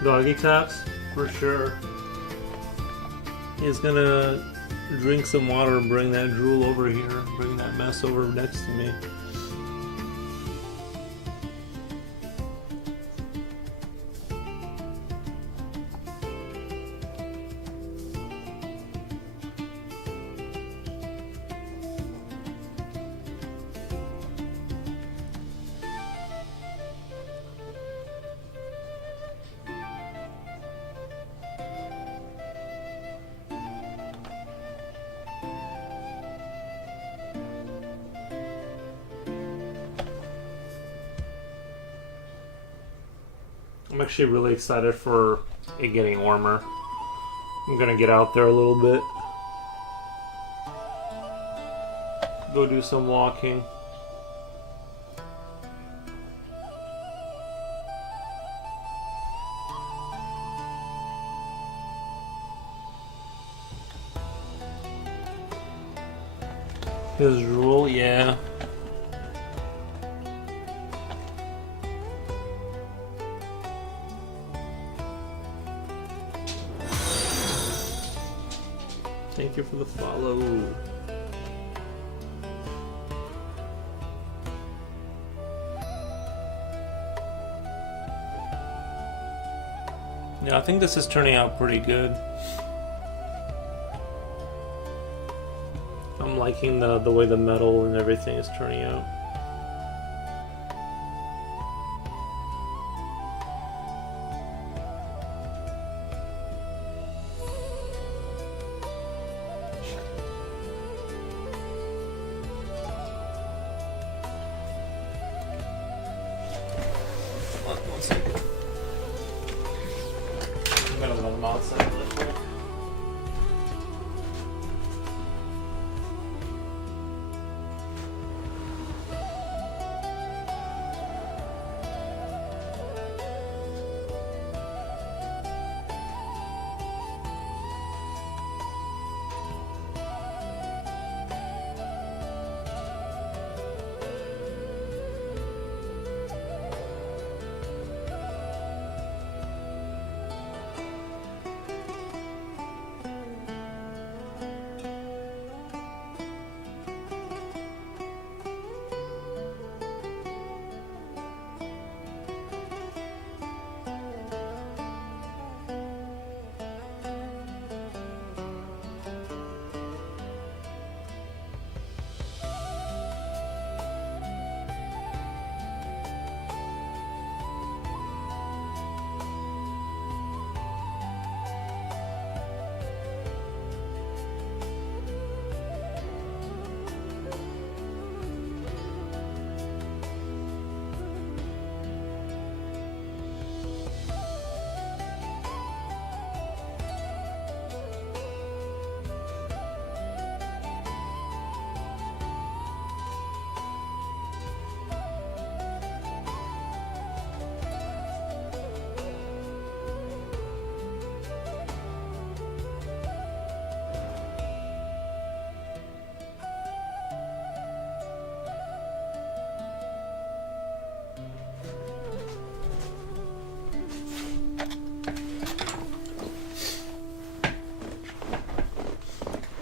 Doggy taps, for sure. He's gonna drink some water and bring that drool over here, bring that mess over next to me. I'm actually really excited for it getting warmer. I'm gonna get out there a little bit. Go do some walking. His drool, yeah. Thank you for the follow. Yeah, I think this is turning out pretty good. I'm liking the way the metal and everything is turning out. One second. I'm gonna let them outside a little bit.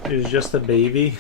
He's just a baby.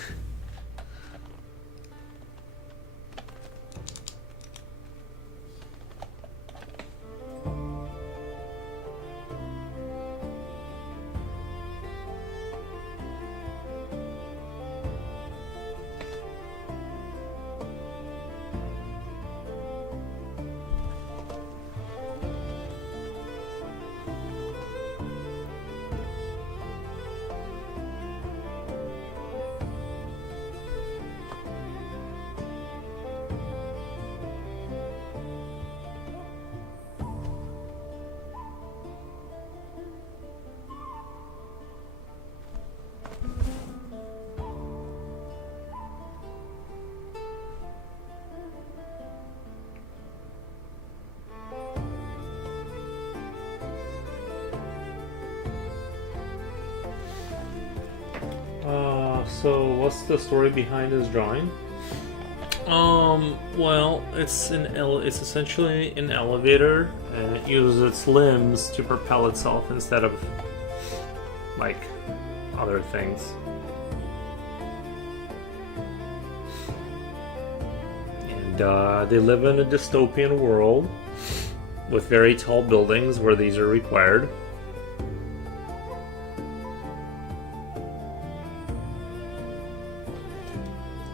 So what's the story behind his drawing? Well, it's essentially an elevator, and it uses its limbs to propel itself instead of like other things. And they live in a dystopian world with very tall buildings where these are required.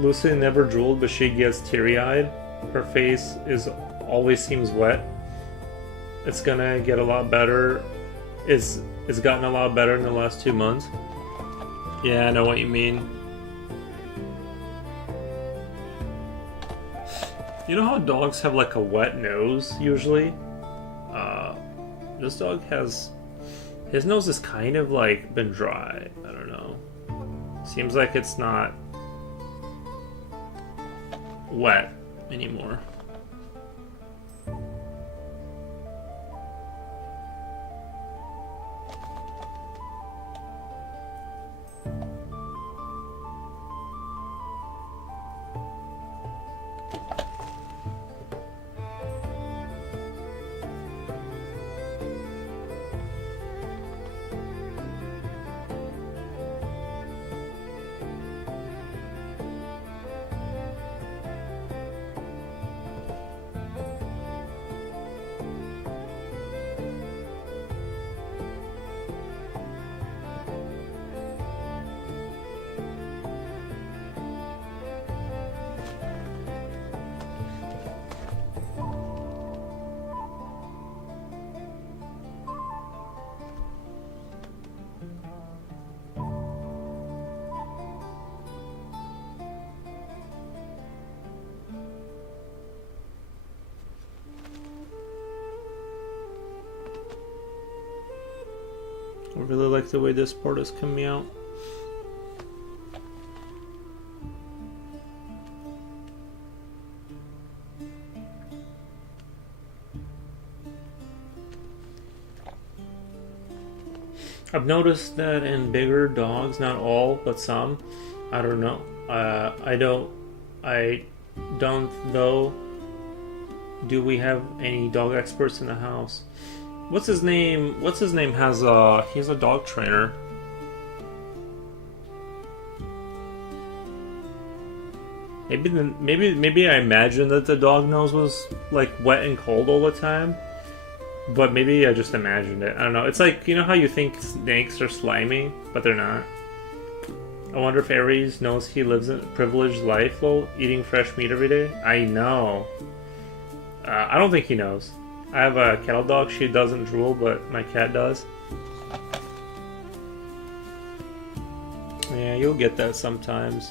Lucy never drooled, but she gets teary-eyed. Her face always seems wet. It's gonna get a lot better. It's gotten a lot better in the last 2 months. Yeah, I know what you mean. You know how dogs have like a wet nose usually? This dog has... His nose is kind of like been dry. I don't know. Seems like it's not wet anymore. I really like the way this part is coming out. I've noticed that in bigger dogs, not all, but some, I don't know. I don't though. Do we have any dog experts in the house? What's his name? What's his name has he's a dog trainer. Maybe I imagined that the dog nose was like wet and cold all the time. But maybe I just imagined it. I don't know. It's like, you know how you think snakes are slimy, but they're not? I wonder if Aries knows he lives a privileged life while eating fresh meat every day. I know. I don't think he knows. I have a cattle dog. She doesn't drool, but my cat does. Yeah, you'll get that sometimes.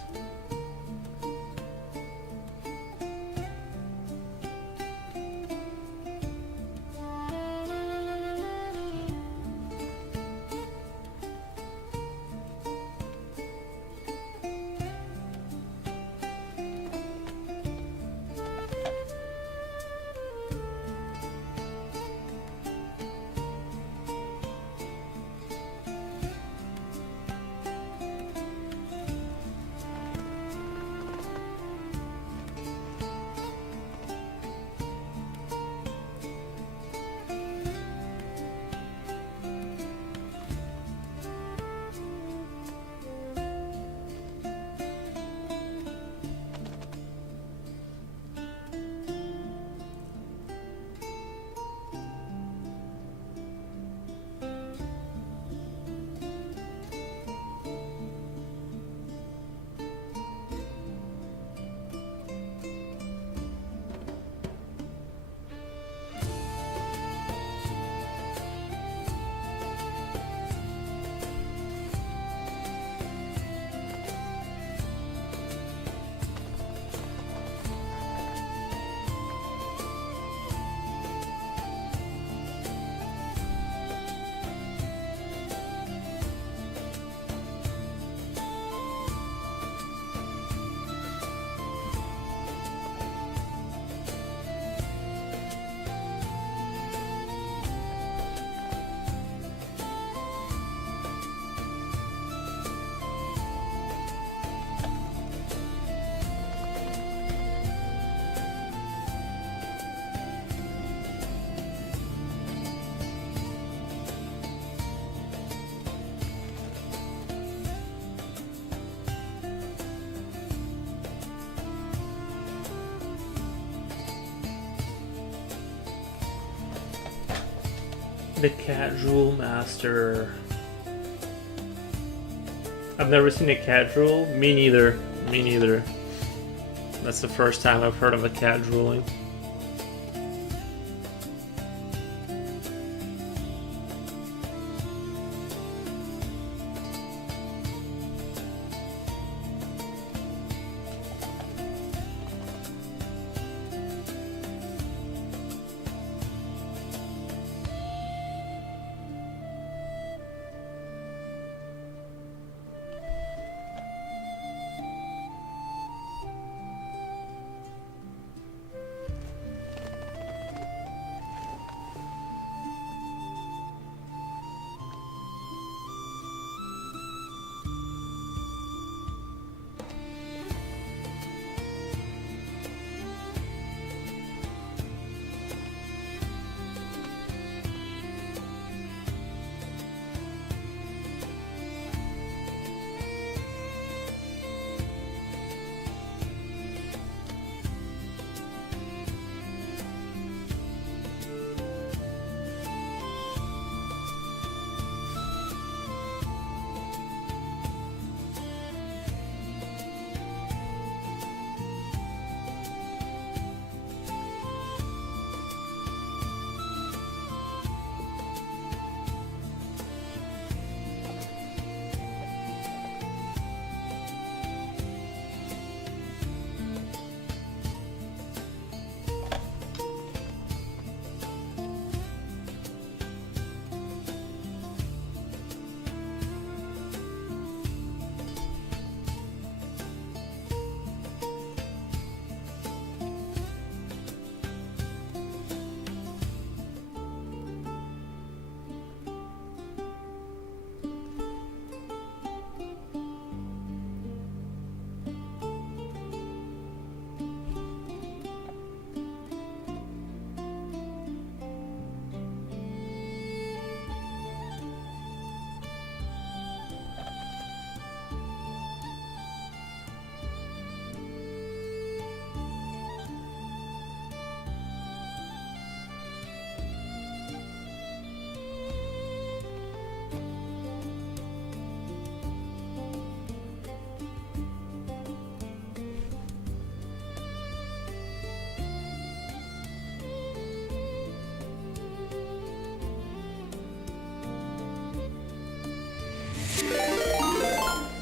The cat drool master. I've never seen a cat drool. Me neither. Me neither. That's the first time I've heard of a cat drooling.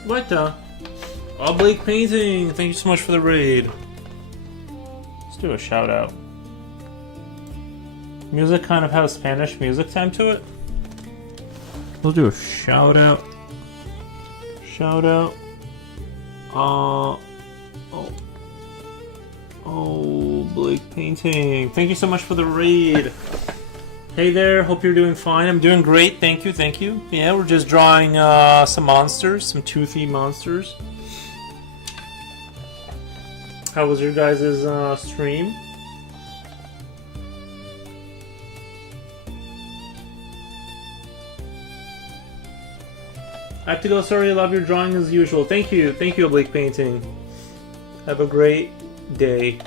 What the? Oblique Painting, thank you so much for the raid. Let's do a shout out. Music kind of has Spanish music time to it. We'll do a shout out. Shout out. Oblique Painting. Thank you so much for the raid. Hey there, hope you're doing fine. I'm doing great, thank you, thank you. Yeah, we're just drawing some monsters, some toothy monsters. How was your guys' stream? I have to go, sorry, I love your drawing as usual. Thank you, Oblique Painting. Have a great day.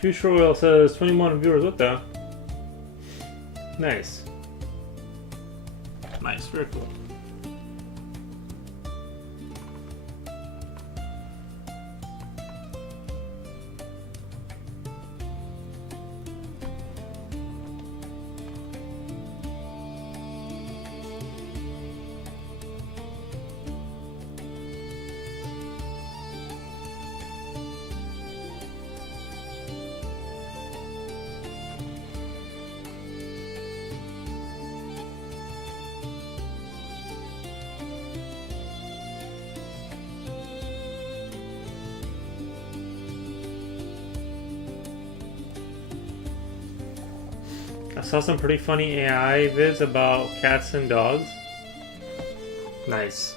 Future Oil says 21 viewers. What the? Nice. Nice, very cool. I saw some pretty funny AI vids about cats and dogs. Nice.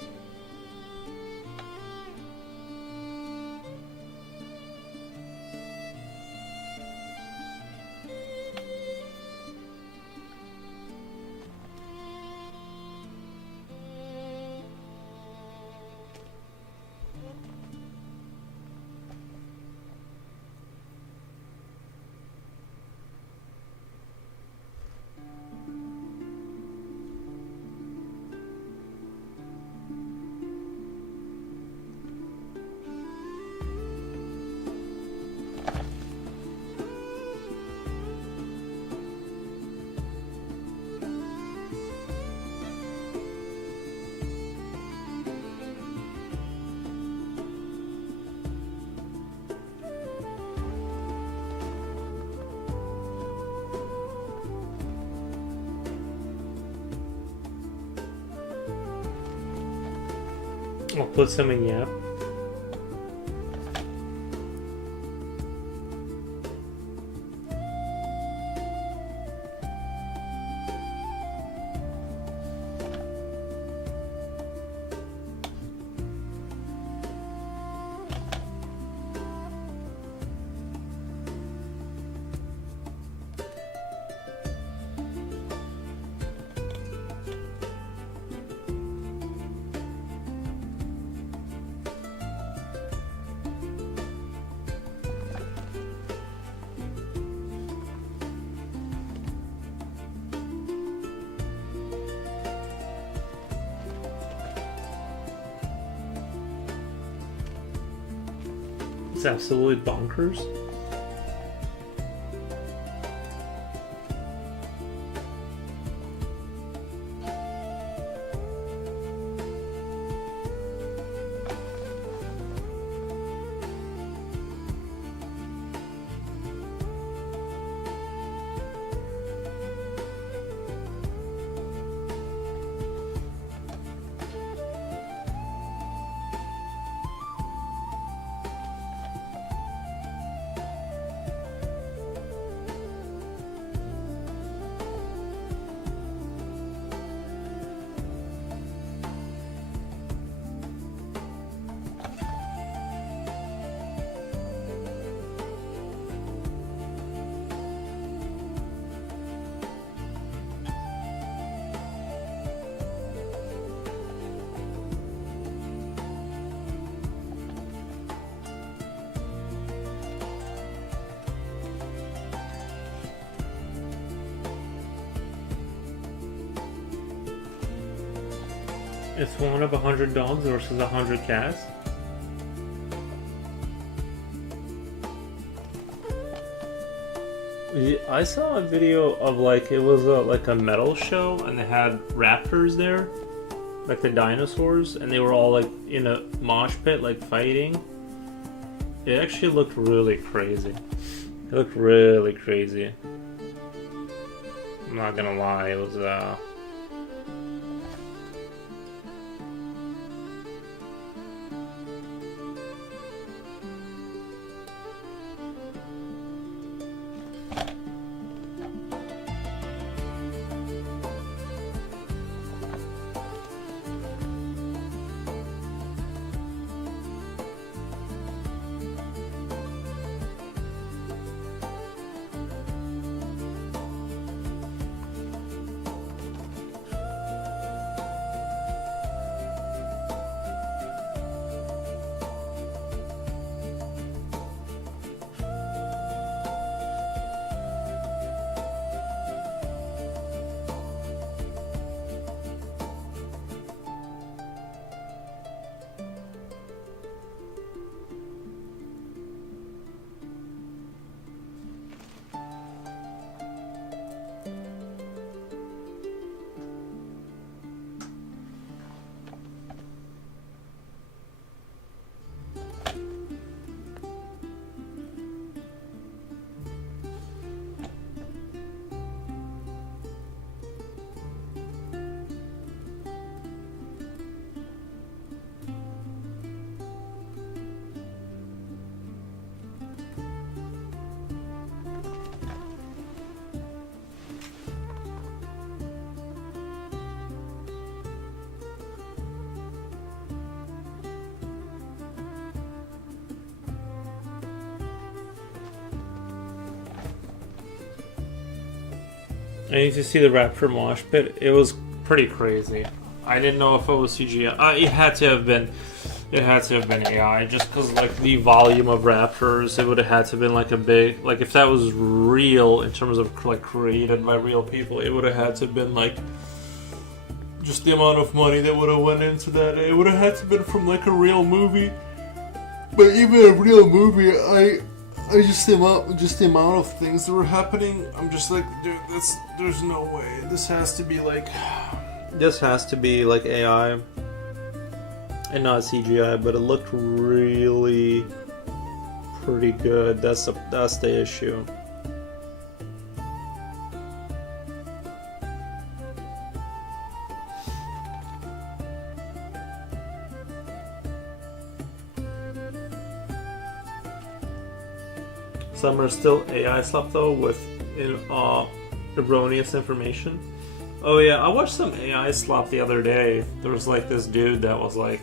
I'll put some in Yap. It's absolutely bonkers. It's one of 100 dogs versus 100 cats. I saw a video of like it was like a metal show and they had raptors there, like the dinosaurs, and they were all like in a mosh pit like fighting. It actually looked really crazy. It looked really crazy. I'm not gonna lie, it was I need to see the Raptor mosh pit. It was pretty crazy. I didn't know if it was CGI. It had to have been. It had to have been AI, just because like the volume of raptors, it would have had to have been like a big, like if that was real in terms of like created by real people, it would have had to have been like just the amount of money that would have went into that. It would have had to have been from like a real movie. But even a real movie, I just the amount of things that were happening, I'm just like, dude, there's no way. This has to be like AI and not CGI, but it looked really pretty good. That's the issue. Some are still AI slap though with erroneous information. Oh yeah, I watched some AI slap the other day. There was like this dude that was like,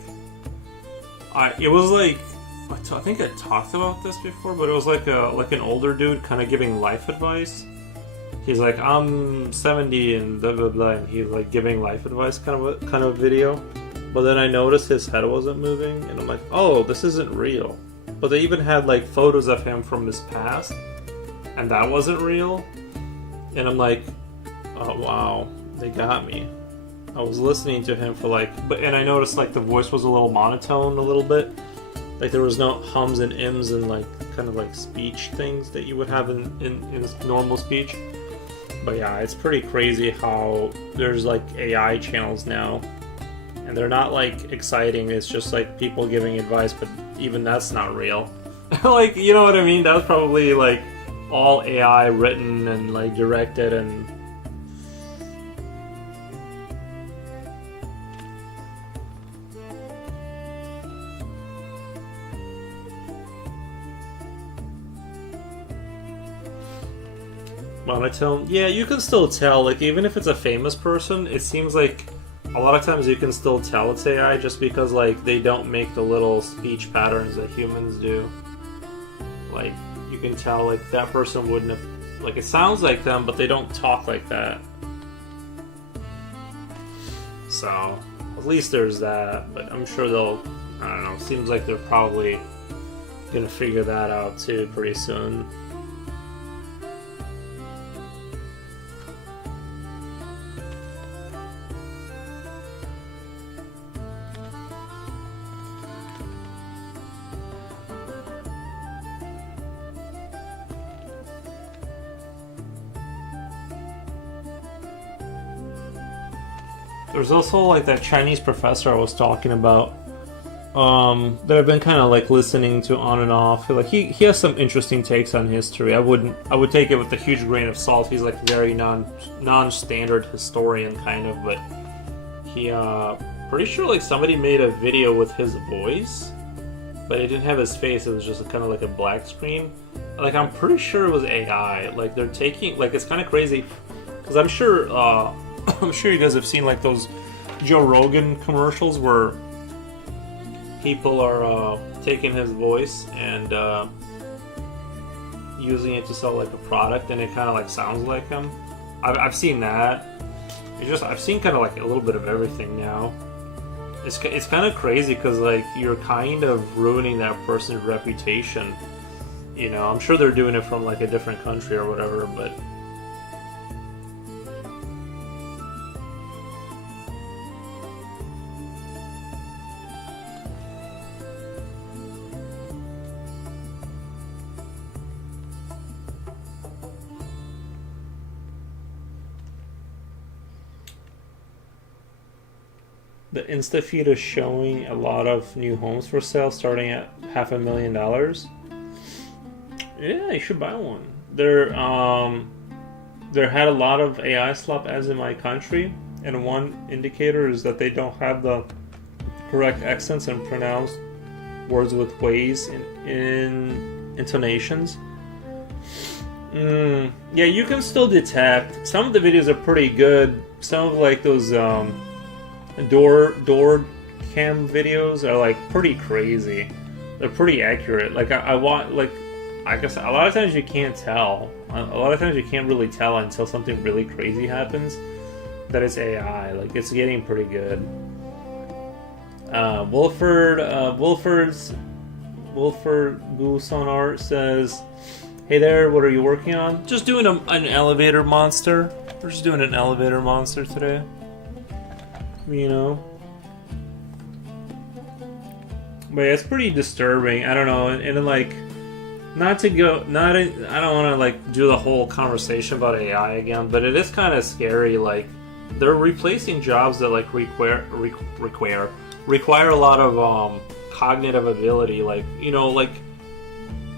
I think I talked about this before, but it was like an older dude kind of giving life advice. He's like, I'm 70 and blah blah blah, and he's like giving life advice kind of video. But then I noticed his head wasn't moving, and I'm like, oh, this isn't real. But they even had like photos of him from his past, and that wasn't real. And I'm like, oh wow, they got me. I was listening to him for like, and I noticed like the voice was a little monotone a little bit. Like there was no hums and ims and like kind of like speech things that you would have in normal speech. But yeah, it's pretty crazy how there's like AI channels now, and they're not like exciting. It's just like people giving advice, but even that's not real. Like, you know what I mean? That was probably like all AI written and like directed and. Monotone. Yeah, you can still tell. Like, even if it's a famous person, it seems like a lot of times you can still tell it's AI just because, like, they don't make the little speech patterns that humans do. Like, you can tell, like, that person wouldn't have. Like, it sounds like them, but they don't talk like that. So, at least there's that. But I'm sure they'll. I don't know. Seems like they're probably gonna figure that out too pretty soon. There's also like that Chinese professor I was talking about that I've been kind of like listening to on and off. Like he has some interesting takes on history. I would take it with a huge grain of salt. He's like very non-standard historian kind of, but he pretty sure like somebody made a video with his voice, but it didn't have his face. It was just kind of like a black screen. Like I'm pretty sure it was AI. Like they're taking like it's kind of crazy because I'm sure you guys have seen like those Joe Rogan commercials where people are taking his voice and using it to sell like a product, and it kind of like sounds like him. I've seen that. I've seen kind of like a little bit of everything now. It's kind of crazy because like you're kind of ruining that person's reputation. You know, I'm sure they're doing it from like a different country or whatever, but. The InstaFeed is showing a lot of new homes for sale starting at $500,000. Yeah, you should buy one. There had a lot of AI slop ads in my country, and one indicator is that they don't have the correct accents and pronounce words with ways in intonations. Yeah, you can still detect. Some of the videos are pretty good. Some of like those door cam videos are like pretty crazy. They're pretty accurate. Like I want like I guess a lot of times you can't tell. A lot of times you can't really tell until something really crazy happens that it's AI. Like it's getting pretty good. Wilford Busonar says, "Hey there, what are you working on?" Just doing an elevator monster. We're just doing an elevator monster today. You know, but yeah, it's pretty disturbing. I don't know, and like, I don't want to like do the whole conversation about AI again, but it is kind of scary. Like, they're replacing jobs that like require a lot of cognitive ability. Like, you know, like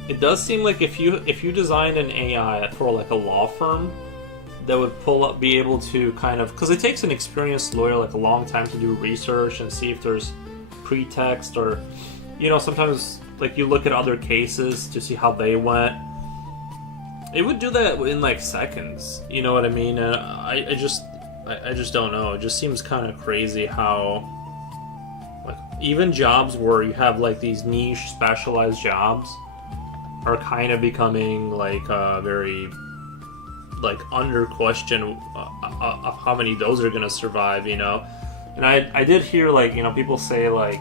it does seem like if you designed an AI for like a law firm that would be able to kind of, because it takes an experienced lawyer like a long time to do research and see if there's pretext, or, you know, sometimes like you look at other cases to see how they went. It would do that in like seconds, you know what I mean? And I just don't know. It just seems kind of crazy how like even jobs where you have like these niche specialized jobs are kind of becoming like very like under question of how many of those are going to survive, you know. And I did hear like, you know, people say like,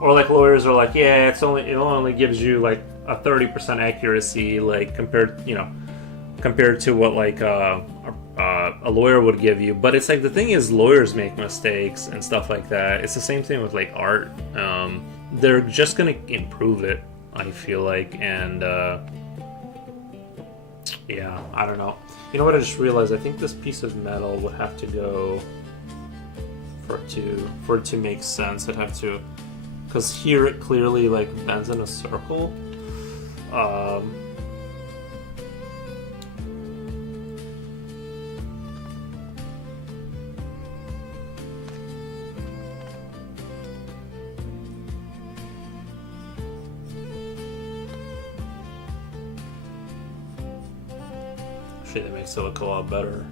or like lawyers are like, yeah, it only gives you like a 30% accuracy, like compared to what like a lawyer would give you. But it's like the thing is lawyers make mistakes and stuff like that. It's the same thing with like art. they're just gonna improve it, I feel like, and yeah, I don't know. You know what? I just realized. I think this piece of metal would have to go for it to make sense. It'd have to, because here it clearly like bends in a circle. Actually, that makes it look a lot better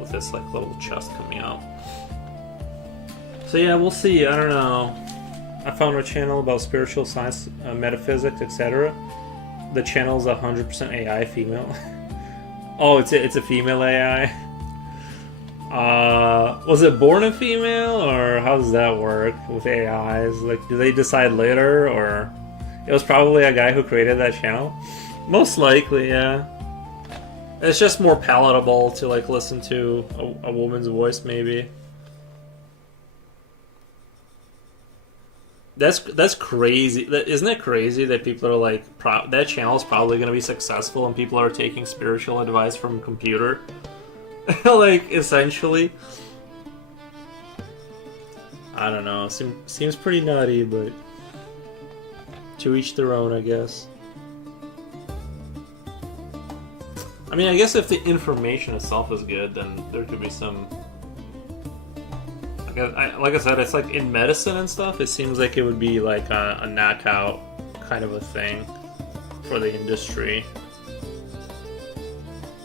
with this like little chest coming out. So yeah, we'll see. I don't know. I found a channel about spiritual science, metaphysics, etc. The channel's 100% AI female. Oh, it's a female AI. Was it born a female, or how does that work with AIs? Like, do they decide later, or it was probably a guy who created that channel? Most likely, yeah. It's just more palatable to like listen to a woman's voice, maybe. That's crazy. Isn't it crazy that people are like, that channel is probably going to be successful and people are taking spiritual advice from a computer? Like, essentially. I don't know. Seems pretty nutty, but to each their own, I guess. I mean, I guess if the information itself is good, then there could be some... Like I said, it's like in medicine and stuff, it seems like it would be like a knockout kind of a thing for the industry.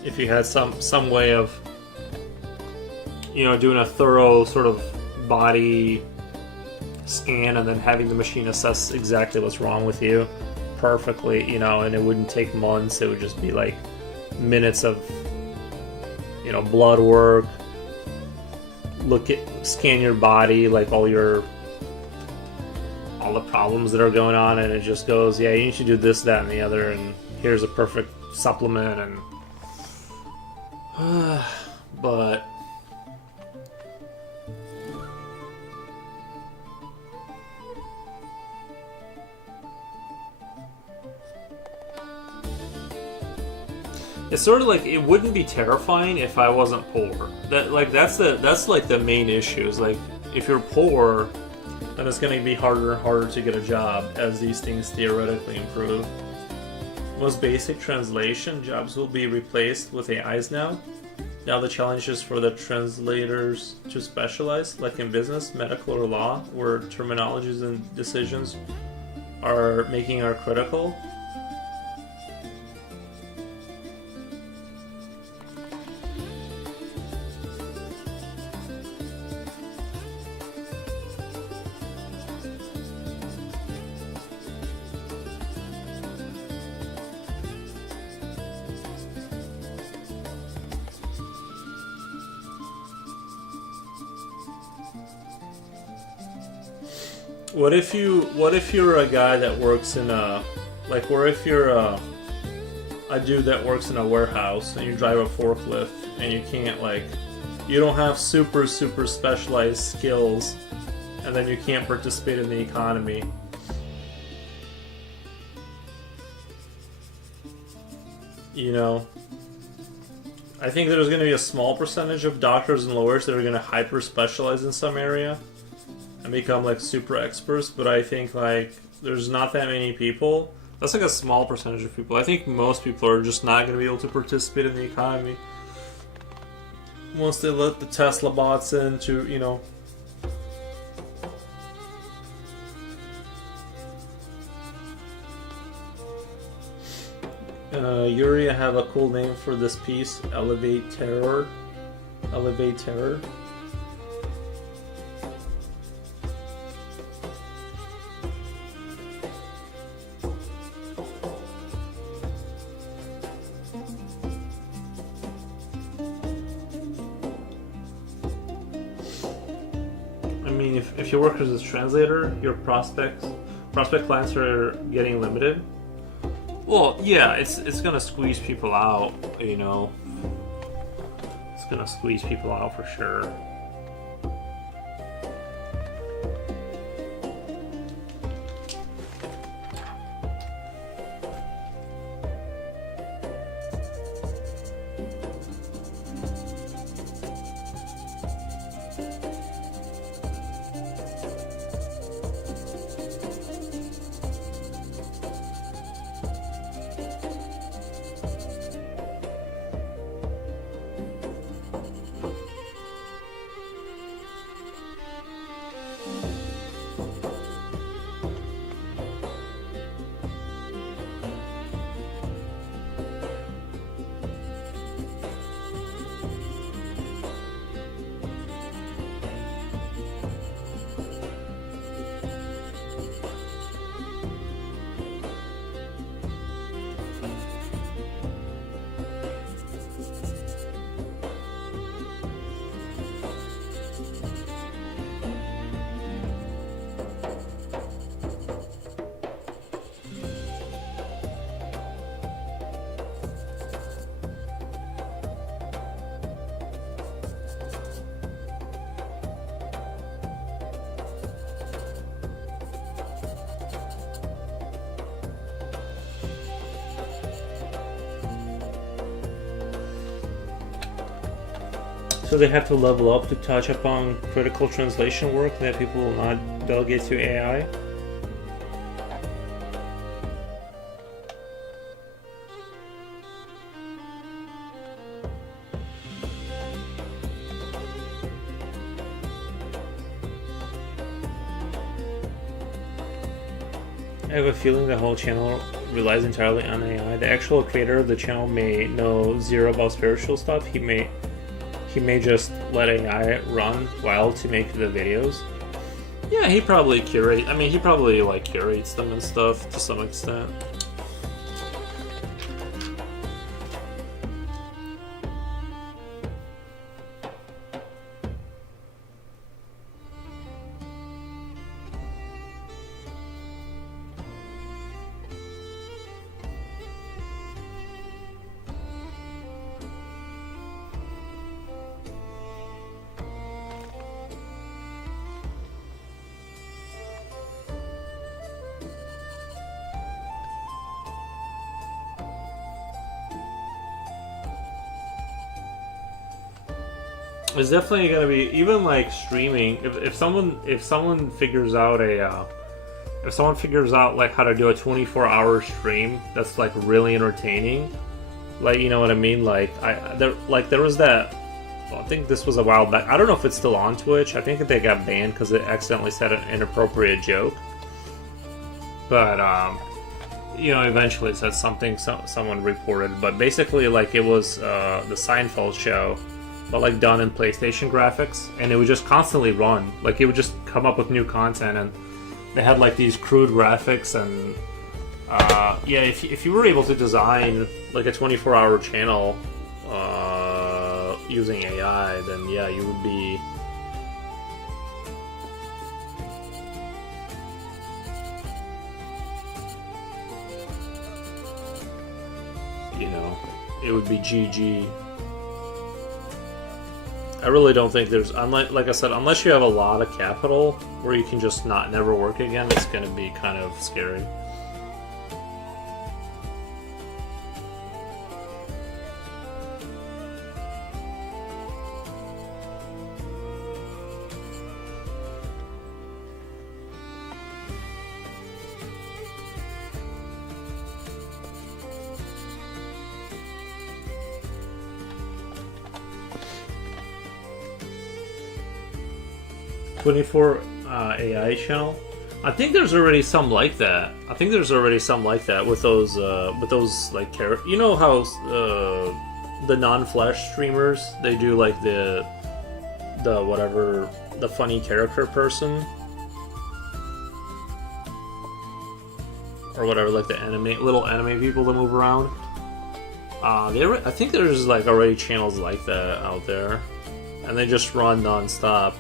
If you had some way of, you know, doing a thorough sort of body scan and then having the machine assess exactly what's wrong with you perfectly, you know, and it wouldn't take months, it would just be like minutes of, you know, blood work, scan your body, like all the problems that are going on, and it just goes, yeah, you need to do this, that, and the other, and here's a perfect supplement, and but it's sort of like, it wouldn't be terrifying if I wasn't poor. That's like the main issue. Is like, if you're poor, then it's going to be harder and harder to get a job as these things theoretically improve. Most basic translation jobs will be replaced with AIs now. Now the challenge is for the translators to specialize, like in business, medical, or law, where terminologies and decisions are critical. What if you're a guy that works in a, like, what if you're a dude that works in a warehouse and you drive a forklift and you can't, like, you don't have super specialized skills, and then you can't participate in the economy. You know, I think there's going to be a small percentage of doctors and lawyers that are going to hyper specialize in some area and become like super experts, but I think like there's not that many people. That's like a small percentage of people. I think most people are just not going to be able to participate in the economy once they let the Tesla bots in to, you know. Yuri, I have a cool name for this piece. Elevate Terror. Elevate Terror. If you work as a translator, your prospect clients are getting limited. Well, yeah, it's gonna squeeze people out, you know. It's gonna squeeze people out for sure. So they have to level up to touch upon critical translation work that people will not delegate to AI. I have a feeling the whole channel relies entirely on AI. The actual creator of the channel may know zero about spiritual stuff. He may just let AI run wild to make the videos. Yeah, he probably he probably like curates them and stuff to some extent. It's definitely gonna be, even like streaming. If someone figures out if someone figures out like how to do a 24-hour stream that's like really entertaining, like, you know what I mean? Like there was that. I think this was a while back. I don't know if it's still on Twitch. I think they got banned because it accidentally said an inappropriate joke. But eventually it said something someone reported. But basically, like, it was the Seinfeld show, but like done in PlayStation graphics, and it would just constantly run. Like, it would just come up with new content, and they had like these crude graphics, and if you were able to design like a 24-hour channel using AI, then yeah, you would be, it would be GG. I really don't think there's, like I said, unless you have a lot of capital where you can just never work again, it's going to be kind of scary. AI channel. I think there's already some like that. With those like character. You know how the non-Flash streamers, they do like the whatever, the funny character person or whatever, like the little anime people that move around. I think there's like already channels like that out there, and they just run non-stop.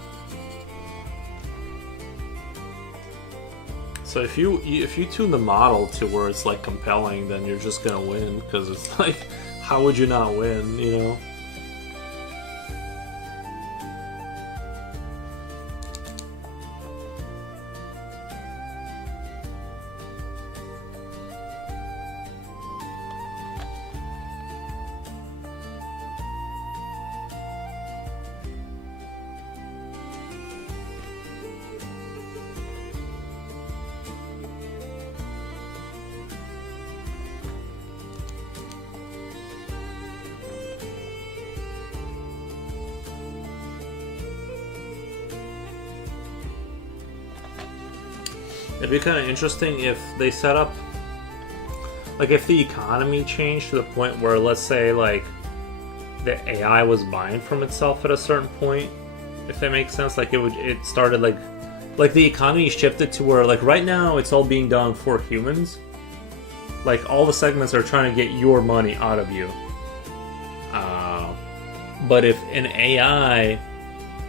So if you tune the model to where it's like compelling, then you're just gonna win, because it's like, how would you not win, you know? It'd be kind of interesting if they set up, like, if the economy changed to the point where, let's say, like, the AI was buying from itself at a certain point, if that makes sense. Like, it started like the economy shifted to where, like, right now it's all being done for humans. Like, all the segments are trying to get your money out of you. But if an AI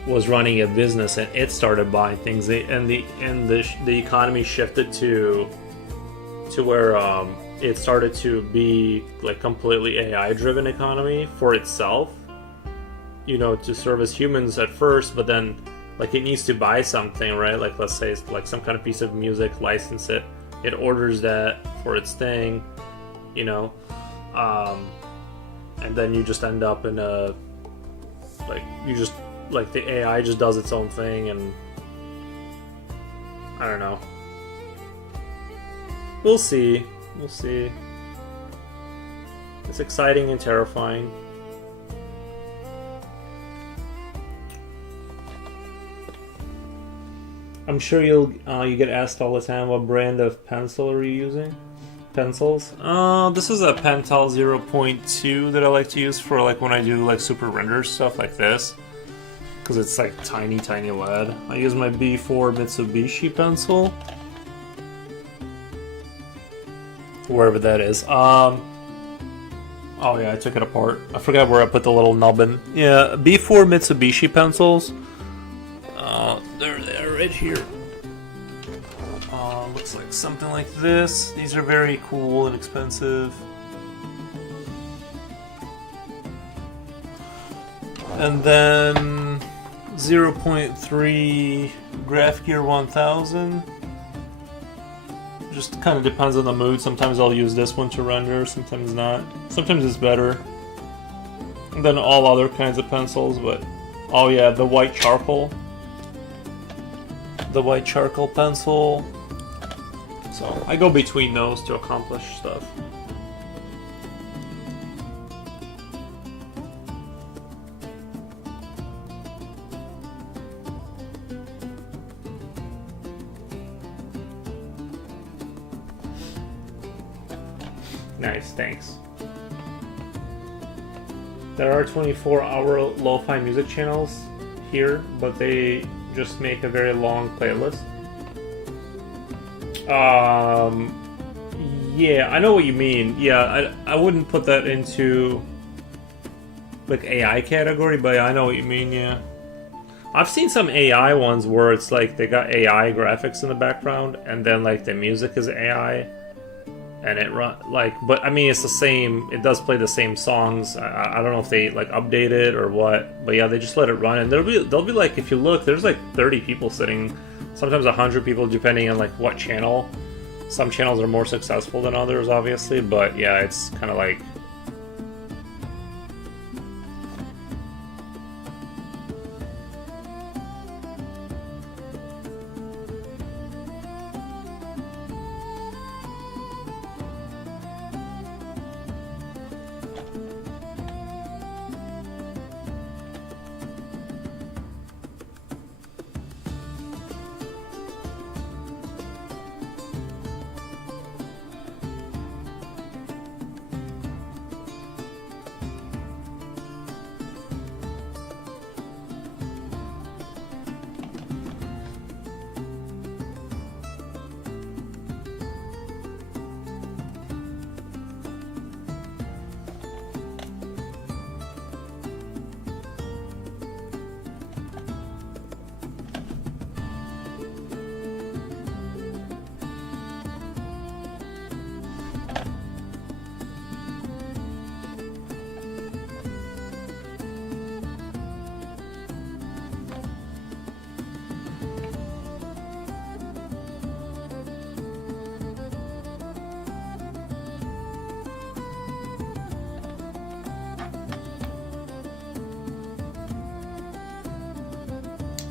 was running a business and it started buying things, and the economy shifted to where it started to be like completely AI driven economy for itself, to service humans at first, but then like it needs to buy something, right? Like, let's say it's like some kind of piece of music, license it orders that for its thing, and then you just end up in a like you just like the AI just does its own thing, and I don't know. We'll see. We'll see. It's exciting and terrifying. I'm sure you get asked all the time, what brand of pencil are you using? Pencils? This is a Pentel 0.2 that I like to use for like when I do like super render stuff like this, because it's like tiny lead. I use my B4 Mitsubishi pencil, wherever that is. Oh yeah, I took it apart. I forgot where I put the little nubbin. Yeah, B4 Mitsubishi pencils. There they are, right here. Looks like something like this. These are very cool and expensive. And then 0.3 Graph Gear 1000. Just kind of depends on the mood. Sometimes I'll use this one to render, sometimes not. Sometimes it's better than all other kinds of pencils, but oh yeah, the white charcoal. The white charcoal pencil. So I go between those to accomplish stuff. Nice, thanks. There are 24-hour lo-fi music channels here, but they just make a very long playlist. Yeah, I know what you mean. Yeah, I wouldn't put that into like AI category, but I know what you mean, yeah. I've seen some AI ones where it's like they got AI graphics in the background and then like the music is AI and it run like, but I mean it's the same, it does play the same songs. I don't know if they like update it or what, but yeah, they just let it run, and they'll be like, if you look, there's like 30 people sitting, sometimes 100 people depending on like what channel. Some channels are more successful than others, obviously, but yeah, it's kind of like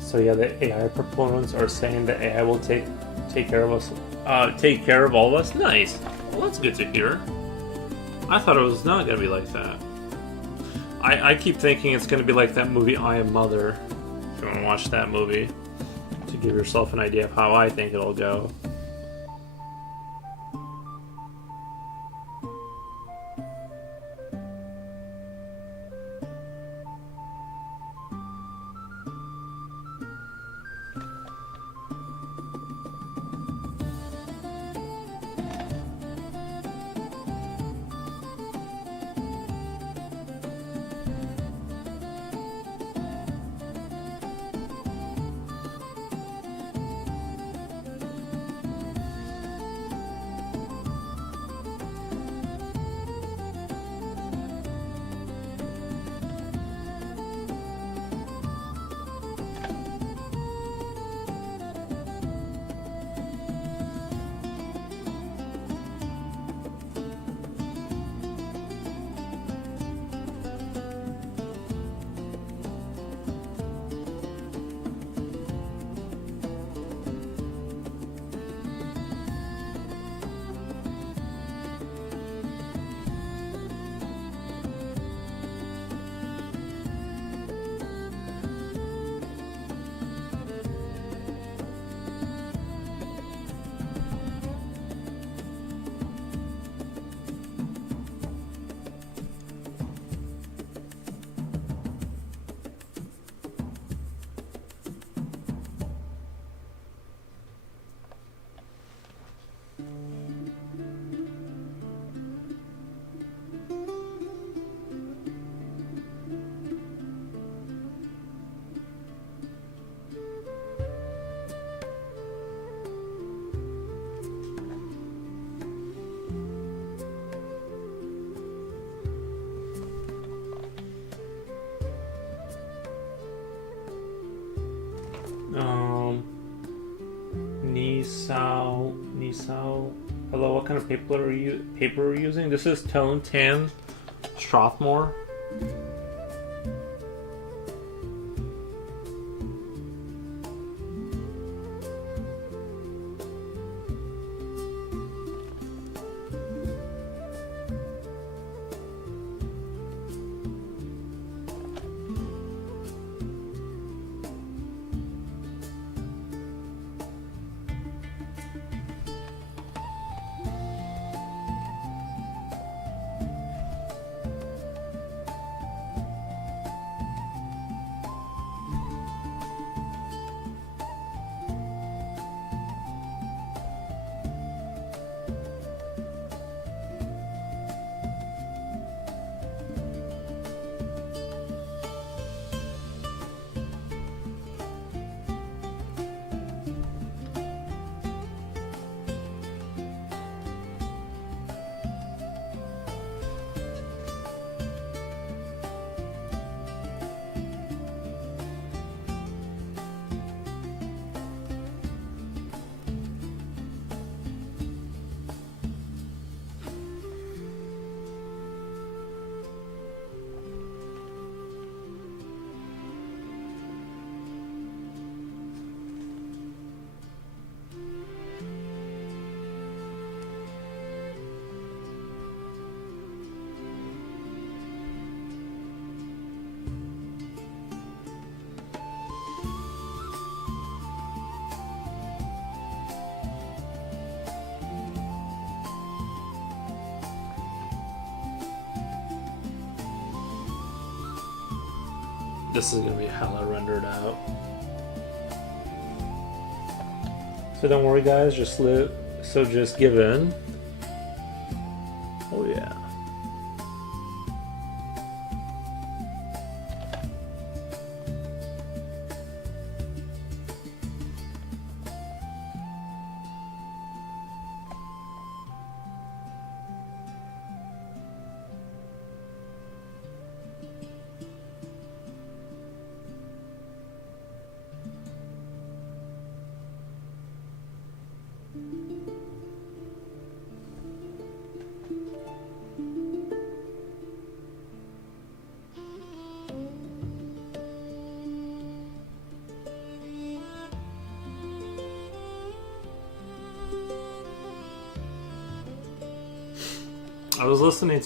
so yeah, the AI proponents are saying that AI will take care of us, take care of all of us. Nice. Well, that's good to hear. I thought it was not gonna be like that. I keep thinking it's gonna be like that movie I Am Mother. If you want to watch that movie, to give yourself an idea of how I think it'll go. Misao. Hello, what kind of paper are you using? This is Tone Tan Strathmore. This is gonna be hella rendered out. So don't worry, guys. Just give in. Oh yeah.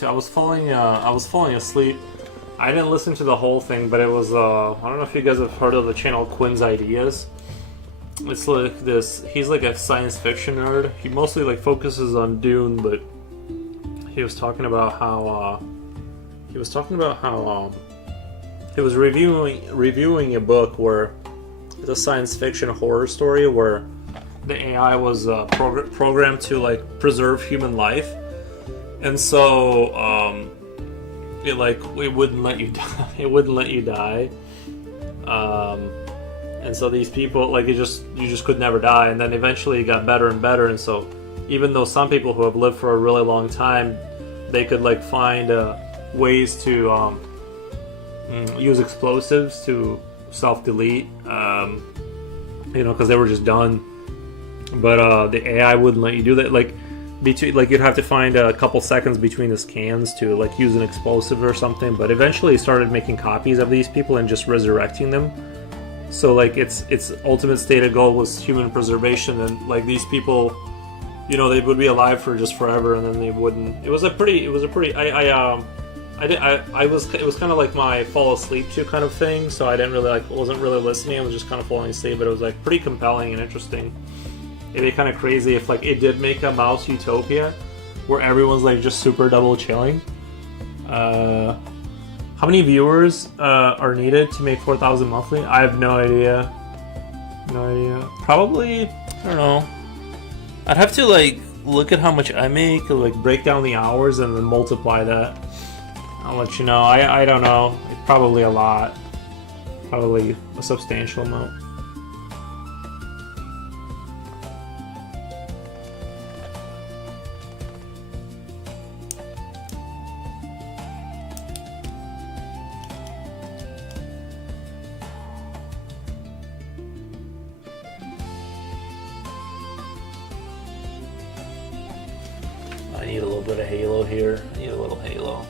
I was falling asleep. I didn't listen to the whole thing, but it was I don't know if you guys have heard of the channel Quinn's Ideas. It's like this. He's like a science fiction nerd. He mostly like focuses on Dune, but he was talking about how he was reviewing a book where it's a science fiction horror story where the AI was programmed to like preserve human life. And so, it wouldn't let you die. It wouldn't let you die. And so these people, like, you just could never die. And then eventually it got better and better. And so, even though some people who have lived for a really long time, they could like find ways to use explosives to self-delete, because they were just done. But the AI wouldn't let you do that. Like you'd have to find a couple seconds between the scans to like use an explosive or something. But eventually, he started making copies of these people and just resurrecting them. So like its ultimate stated goal was human preservation, and like these people, they would be alive for just forever, and then they wouldn't. It was kind of like my fall asleep to kind of thing. So I wasn't really listening. I was just kind of falling asleep, but it was like pretty compelling and interesting. It'd be kind of crazy if like it did make a mouse utopia where everyone's like just super double chilling. How many viewers are needed to make 4,000 monthly? I have no idea. Probably, I don't know. I'd have to like look at how much I make, like break down the hours and then multiply that. I'll let you know. I don't know. Probably a lot. Probably a substantial amount. need a little bit of halo here. I need a little halo.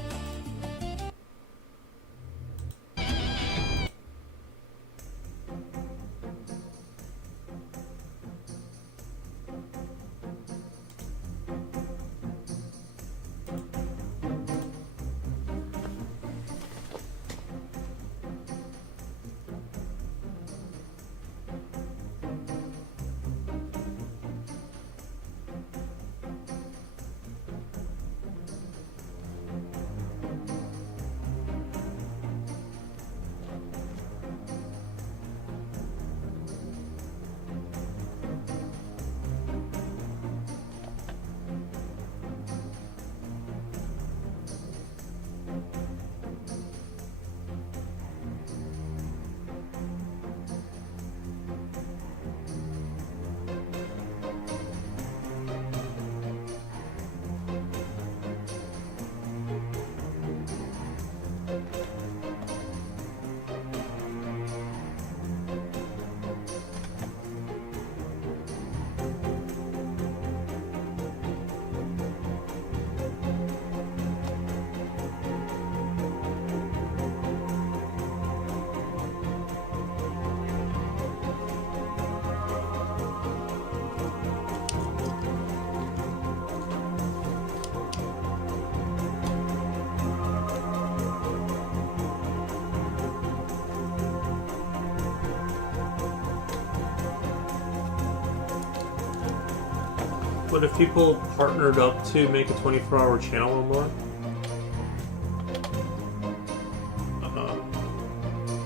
What if people partnered up to make a 24-hour channel or more?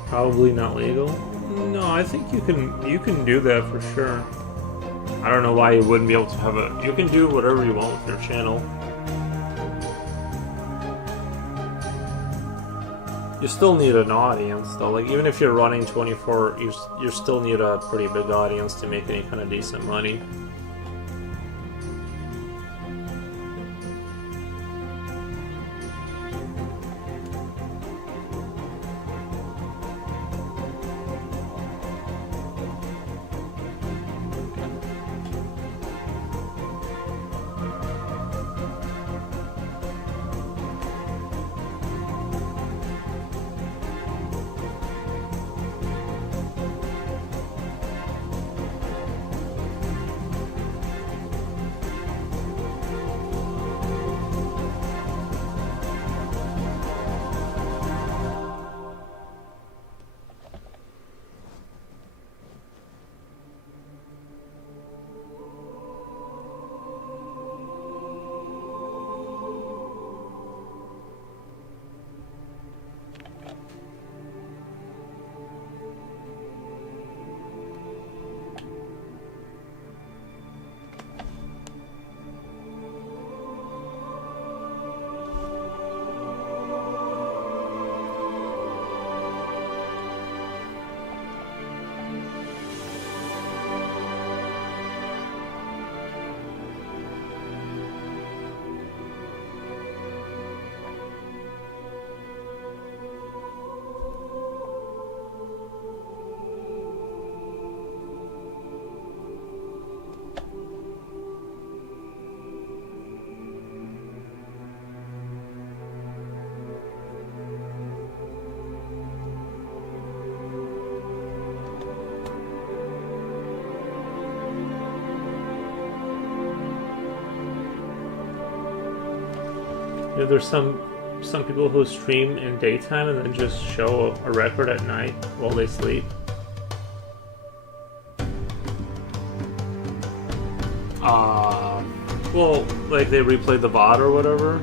Probably not legal. No, I think you can do that for sure. I don't know why you wouldn't be able to have a. You can do whatever you want with your channel. You still need an audience though. Like even if you're running 24, you still need a pretty big audience to make any kind of decent money. You know, there's some people who stream in daytime and then just show a record at night while they sleep. Well, like they replay the VOD or whatever.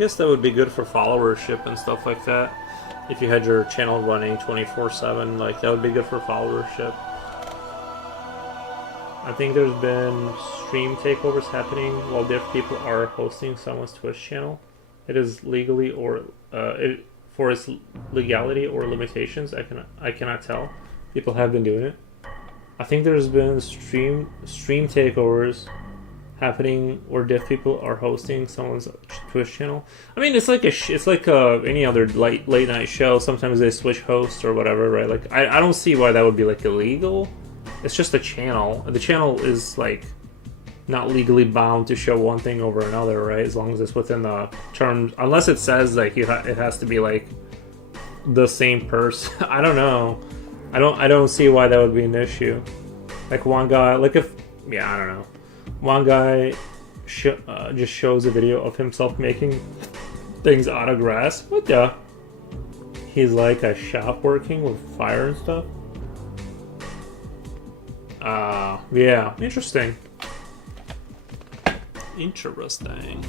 guess that would be good for followership and stuff like that. If you had your channel running 24/7, like that would be good for followership. I think there's been stream takeovers happening while different people are hosting someone's Twitch channel. It is legally or for its legality or limitations, I cannot tell. People have been doing it. I think there's been stream takeovers happening where deaf people are hosting someone's Twitch channel. I mean, it's like any other late night show. Sometimes they switch hosts or whatever, right? Like I don't see why that would be like illegal. It's just a channel. The channel is like not legally bound to show one thing over another, right? As long as it's within the terms, unless it says like it has to be like the same person. I don't know. I don't see why that would be an issue. Like one guy, like if I don't know. One guy just shows a video of himself making things out of grass. What the? He's like a shop working with fire and stuff. Yeah, interesting. Interesting.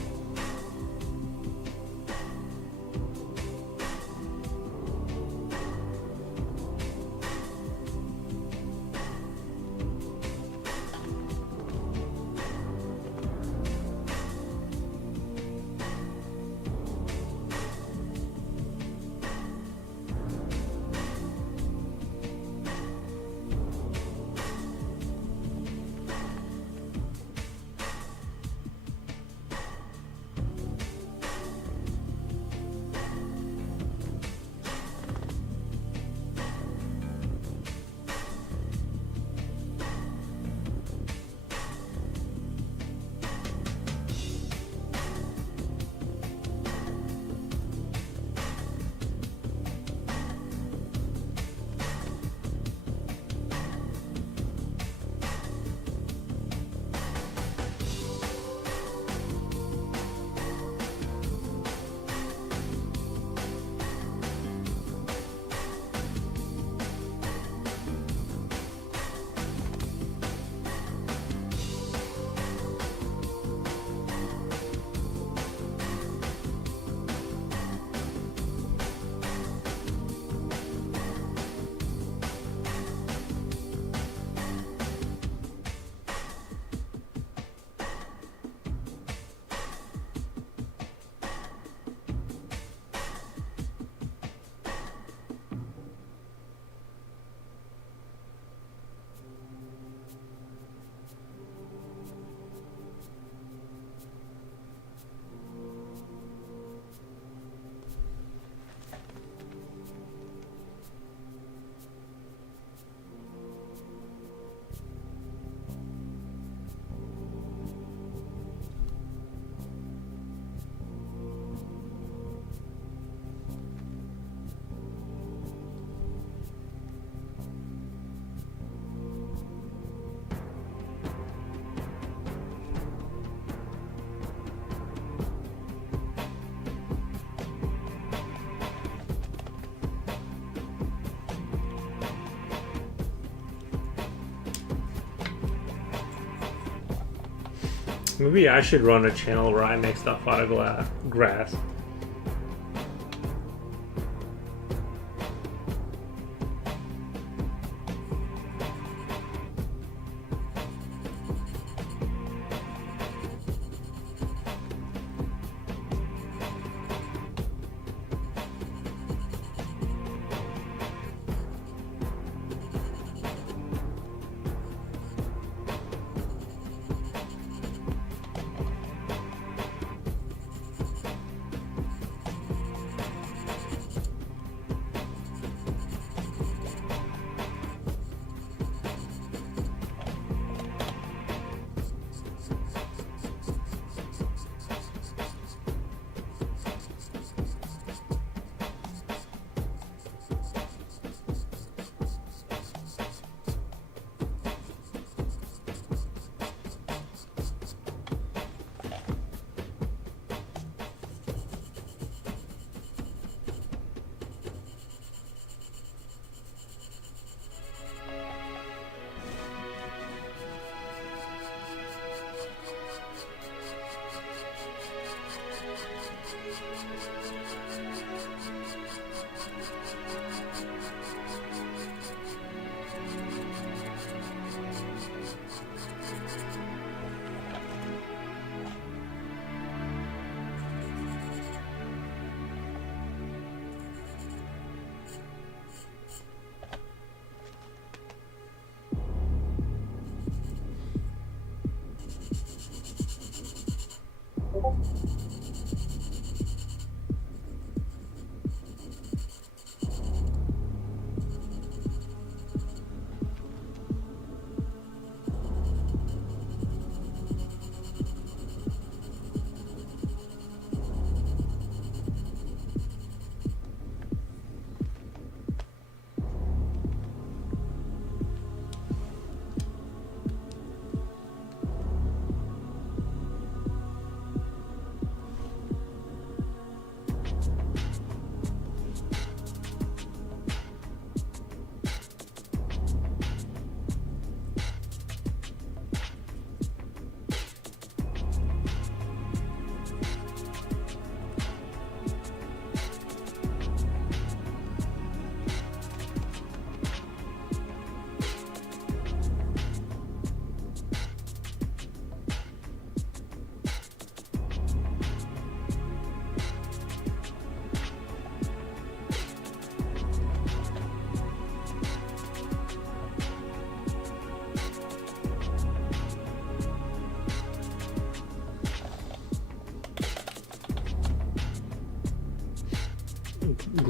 Maybe I should run a channel where I make stuff out of grass.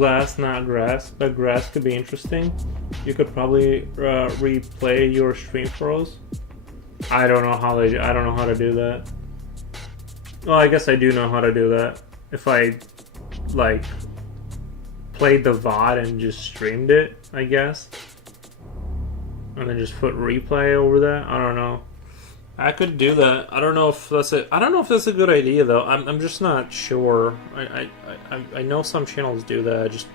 glass, not grass, but grass could be interesting. You could probably replay your stream throws. I don't know how to do that. Well, I guess I do know how to do that. If I like played the VOD and just streamed it, I guess, and then just put replay over that. I don't know. I could do that. I don't know if that's it. I don't know if that's a good idea though. I'm just not sure. I know some channels do that. I just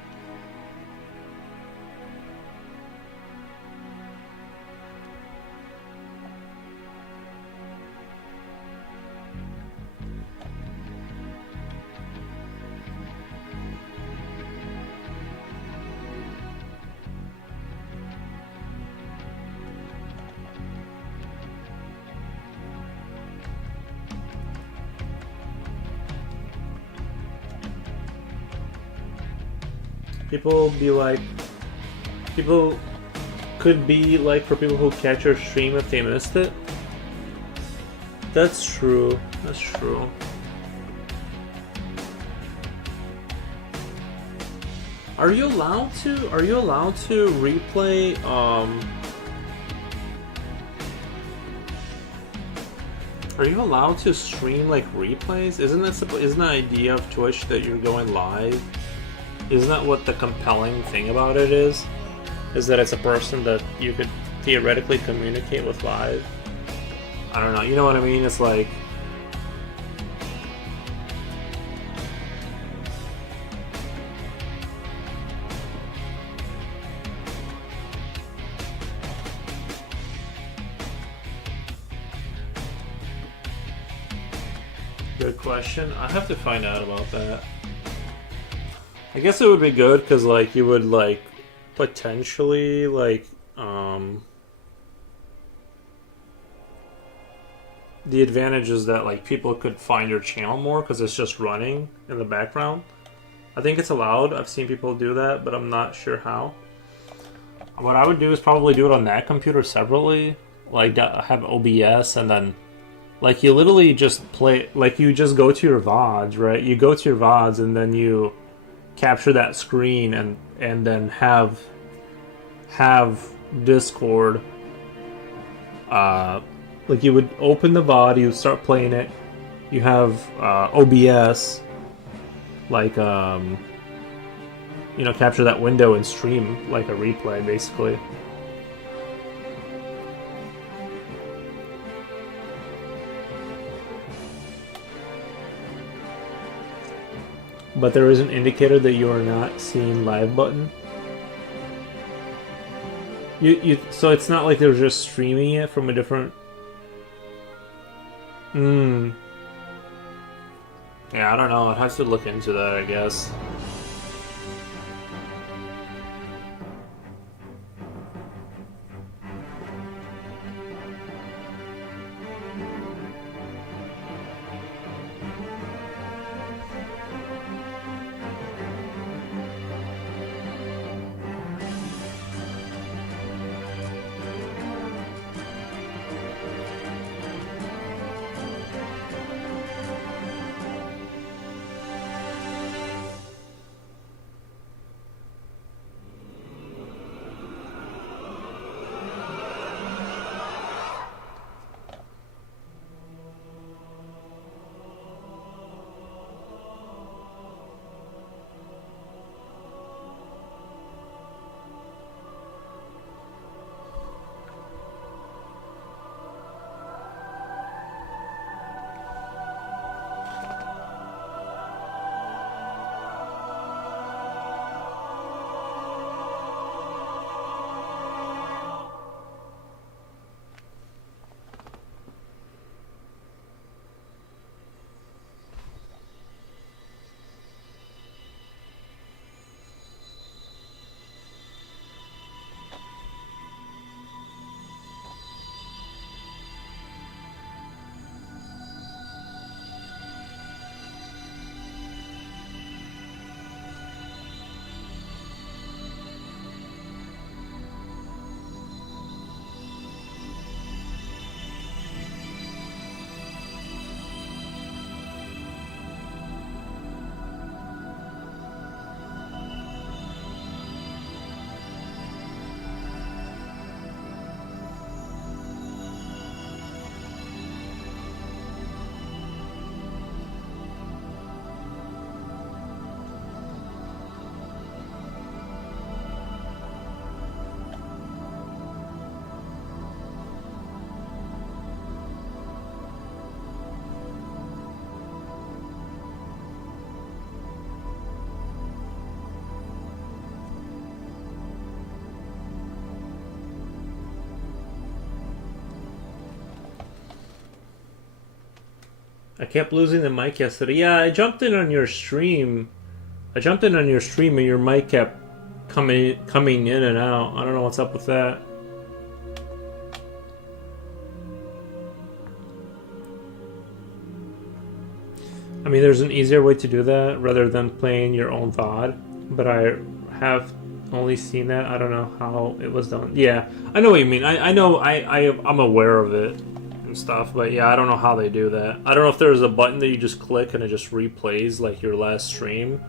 people could be like for people who catch your stream if they missed it. That's true. That's true. Are you allowed to replay are you allowed to stream like replays? Isn't the idea of Twitch that you're going live? Isn't that what the compelling thing about it is? Is that it's a person that you could theoretically communicate with live? I don't know, you know what I mean? It's like... Good question. I have to find out about that. I guess it would be good because, like, you would, like, potentially, like, the advantage is that, like, people could find your channel more because it's just running in the background. I think it's allowed. I've seen people do that, but I'm not sure how. What I would do is probably do it on that computer separately, like, have OBS and then... Like, you literally just play... Like, you just go to your VODs, right? You go to your VODs and then you capture that screen and then have Discord. Like, you would open the VOD, you start playing it. You have OBS, like, you know, capture that window and stream like a replay, basically. But there is an indicator that you are not seeing live button. So it's not like they're just streaming it from a different... Yeah, I don't know. I'd have to look into that, I guess. I kept losing the mic yesterday. Yeah, I jumped in on your stream. I jumped in on your stream and your mic kept coming in and out. I don't know what's up with that. I mean, there's an easier way to do that rather than playing your own VOD, but I have only seen that. I don't know how it was done. Yeah, I know what you mean. I know I'm aware of it and stuff, but yeah, I don't know how they do that. I don't know if there's a button that you just click and it just replays like your last stream,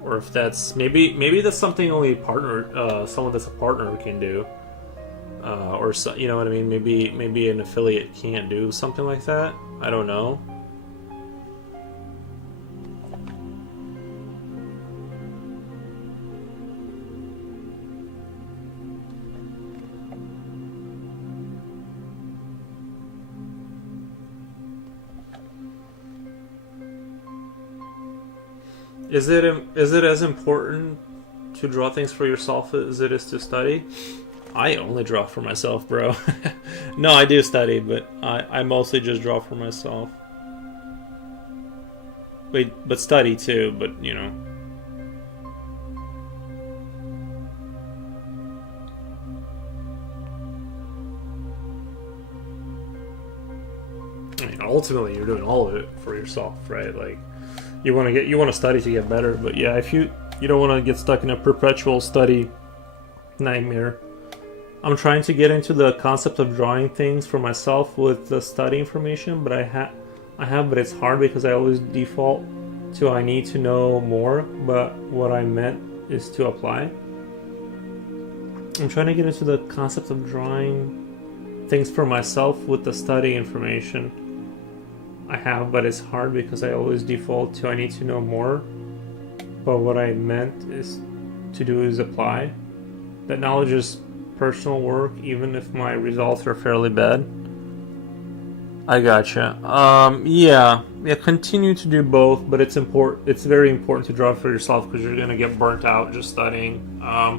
or if that's maybe that's something only a partner, someone that's a partner can do, or so, you know what I mean. Maybe an affiliate can't do something like that. I don't know. Is it as important to draw things for yourself as it is to study? I only draw for myself, bro. No, I do study, but I mostly just draw for myself. Wait, but study too, but you know. I mean, ultimately, you're doing all of it for yourself, right? Like, you want to study to get better, but yeah, if you don't want to get stuck in a perpetual study nightmare. I'm trying to get into the concept of drawing things for myself with the study information, but I have, but it's hard because I always default to I need to know more, but what I meant is to apply. I'm trying to get into the concept of drawing things for myself with the study information I have, but it's hard because I always default to I need to know more, but what I meant is to do is apply. That knowledge is personal work, even if my results are fairly bad. I gotcha. Yeah, continue to do both, but it's important. It's very important to draw for yourself because you're gonna get burnt out just studying. I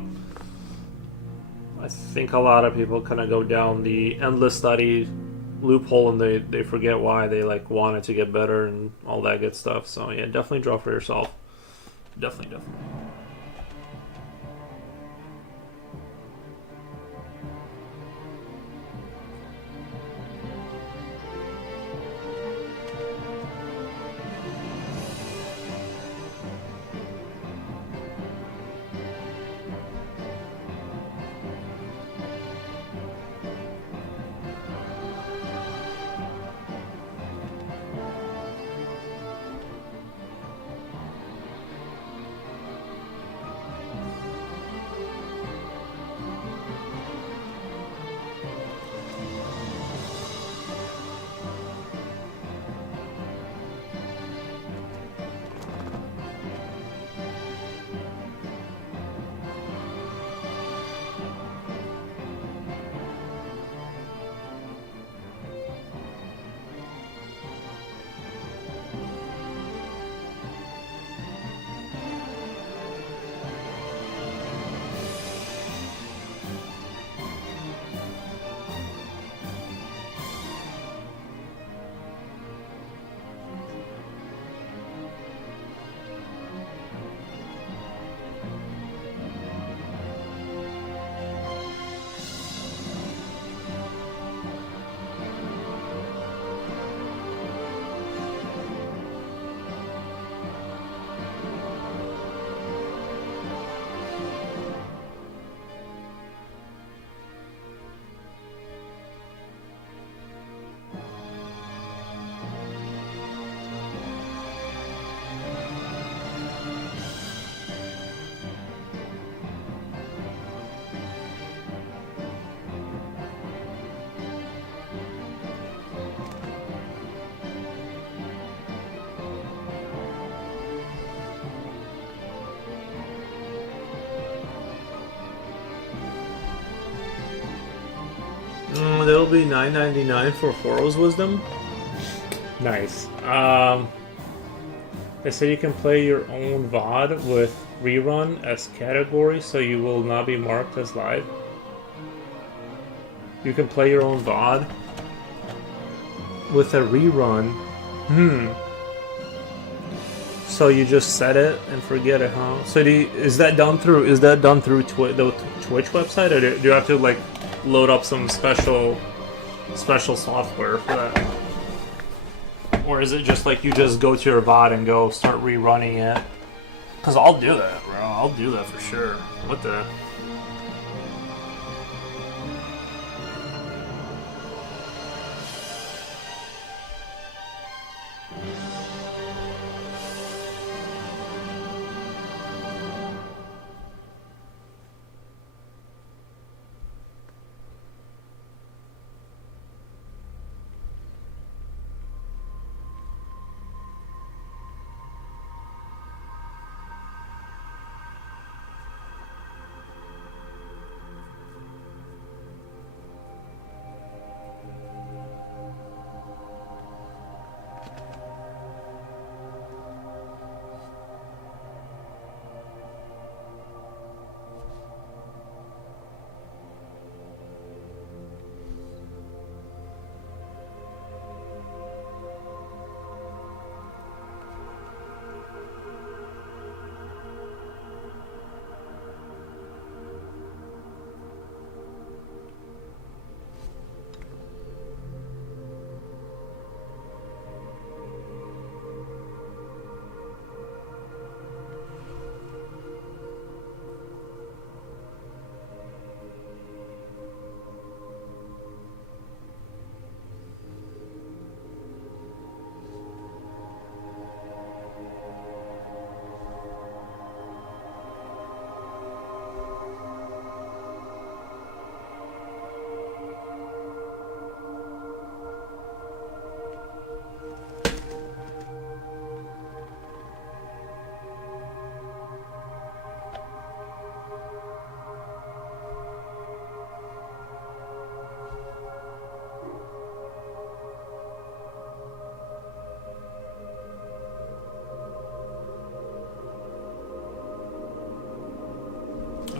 think a lot of people kind of go down the endless study loophole and they forget why they like wanted to get better and all that good stuff. So yeah, definitely draw for yourself. Definitely. That'll be $9.99 for Foro's Wisdom. Nice. They said you can play your own VOD with rerun as category, so you will not be marked as live. You can play your own VOD with a rerun Hmm. So you just set it and forget it, huh? So is that done through the Twitch website, or do you have to like load up some special software for that? Or is it just like you just go to your VOD and go start rerunning it? Because I'll do that, bro. I'll do that for sure. What the?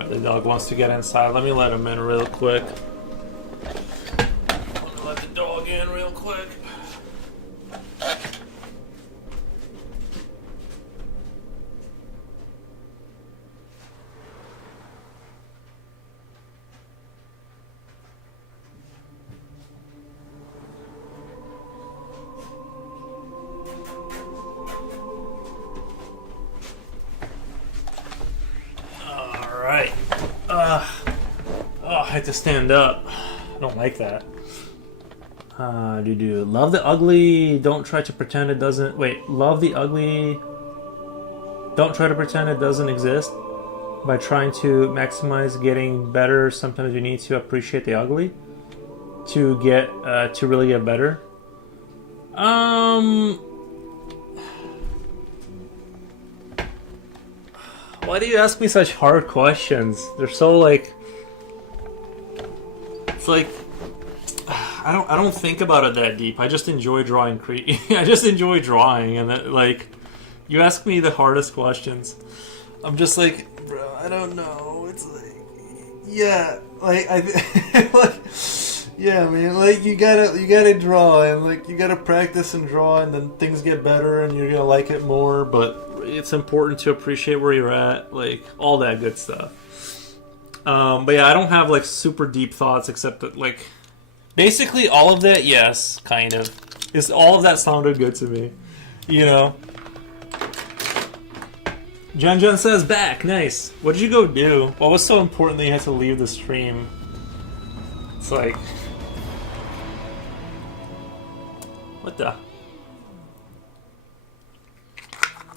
The dog wants to get inside. Let me let him in real quick. Let me let the dog in real quick. I had to stand up. I don't like that. Love the ugly. Don't try to pretend it doesn't. Wait, love the ugly. Don't try to pretend it doesn't exist. By trying to maximize getting better, sometimes you need to appreciate the ugly to get to really get better. Why do you ask me such hard questions? They're so like. It's like I don't think about it that deep. I just enjoy drawing. I just enjoy drawing, and that, like, you ask me the hardest questions, I'm just like, bro, I don't know. It's like, yeah, like like, yeah, man, like you gotta draw, and like you gotta practice and draw, and then things get better, and you're gonna like it more. But it's important to appreciate where you're at, like all that good stuff. But yeah, I don't have like super deep thoughts, except that like basically all of that, yes, kind of. Is all of that sounded good to me, you know? Jen says back, nice. What did you go do? What was so important that you had to leave the stream? It's like, what the?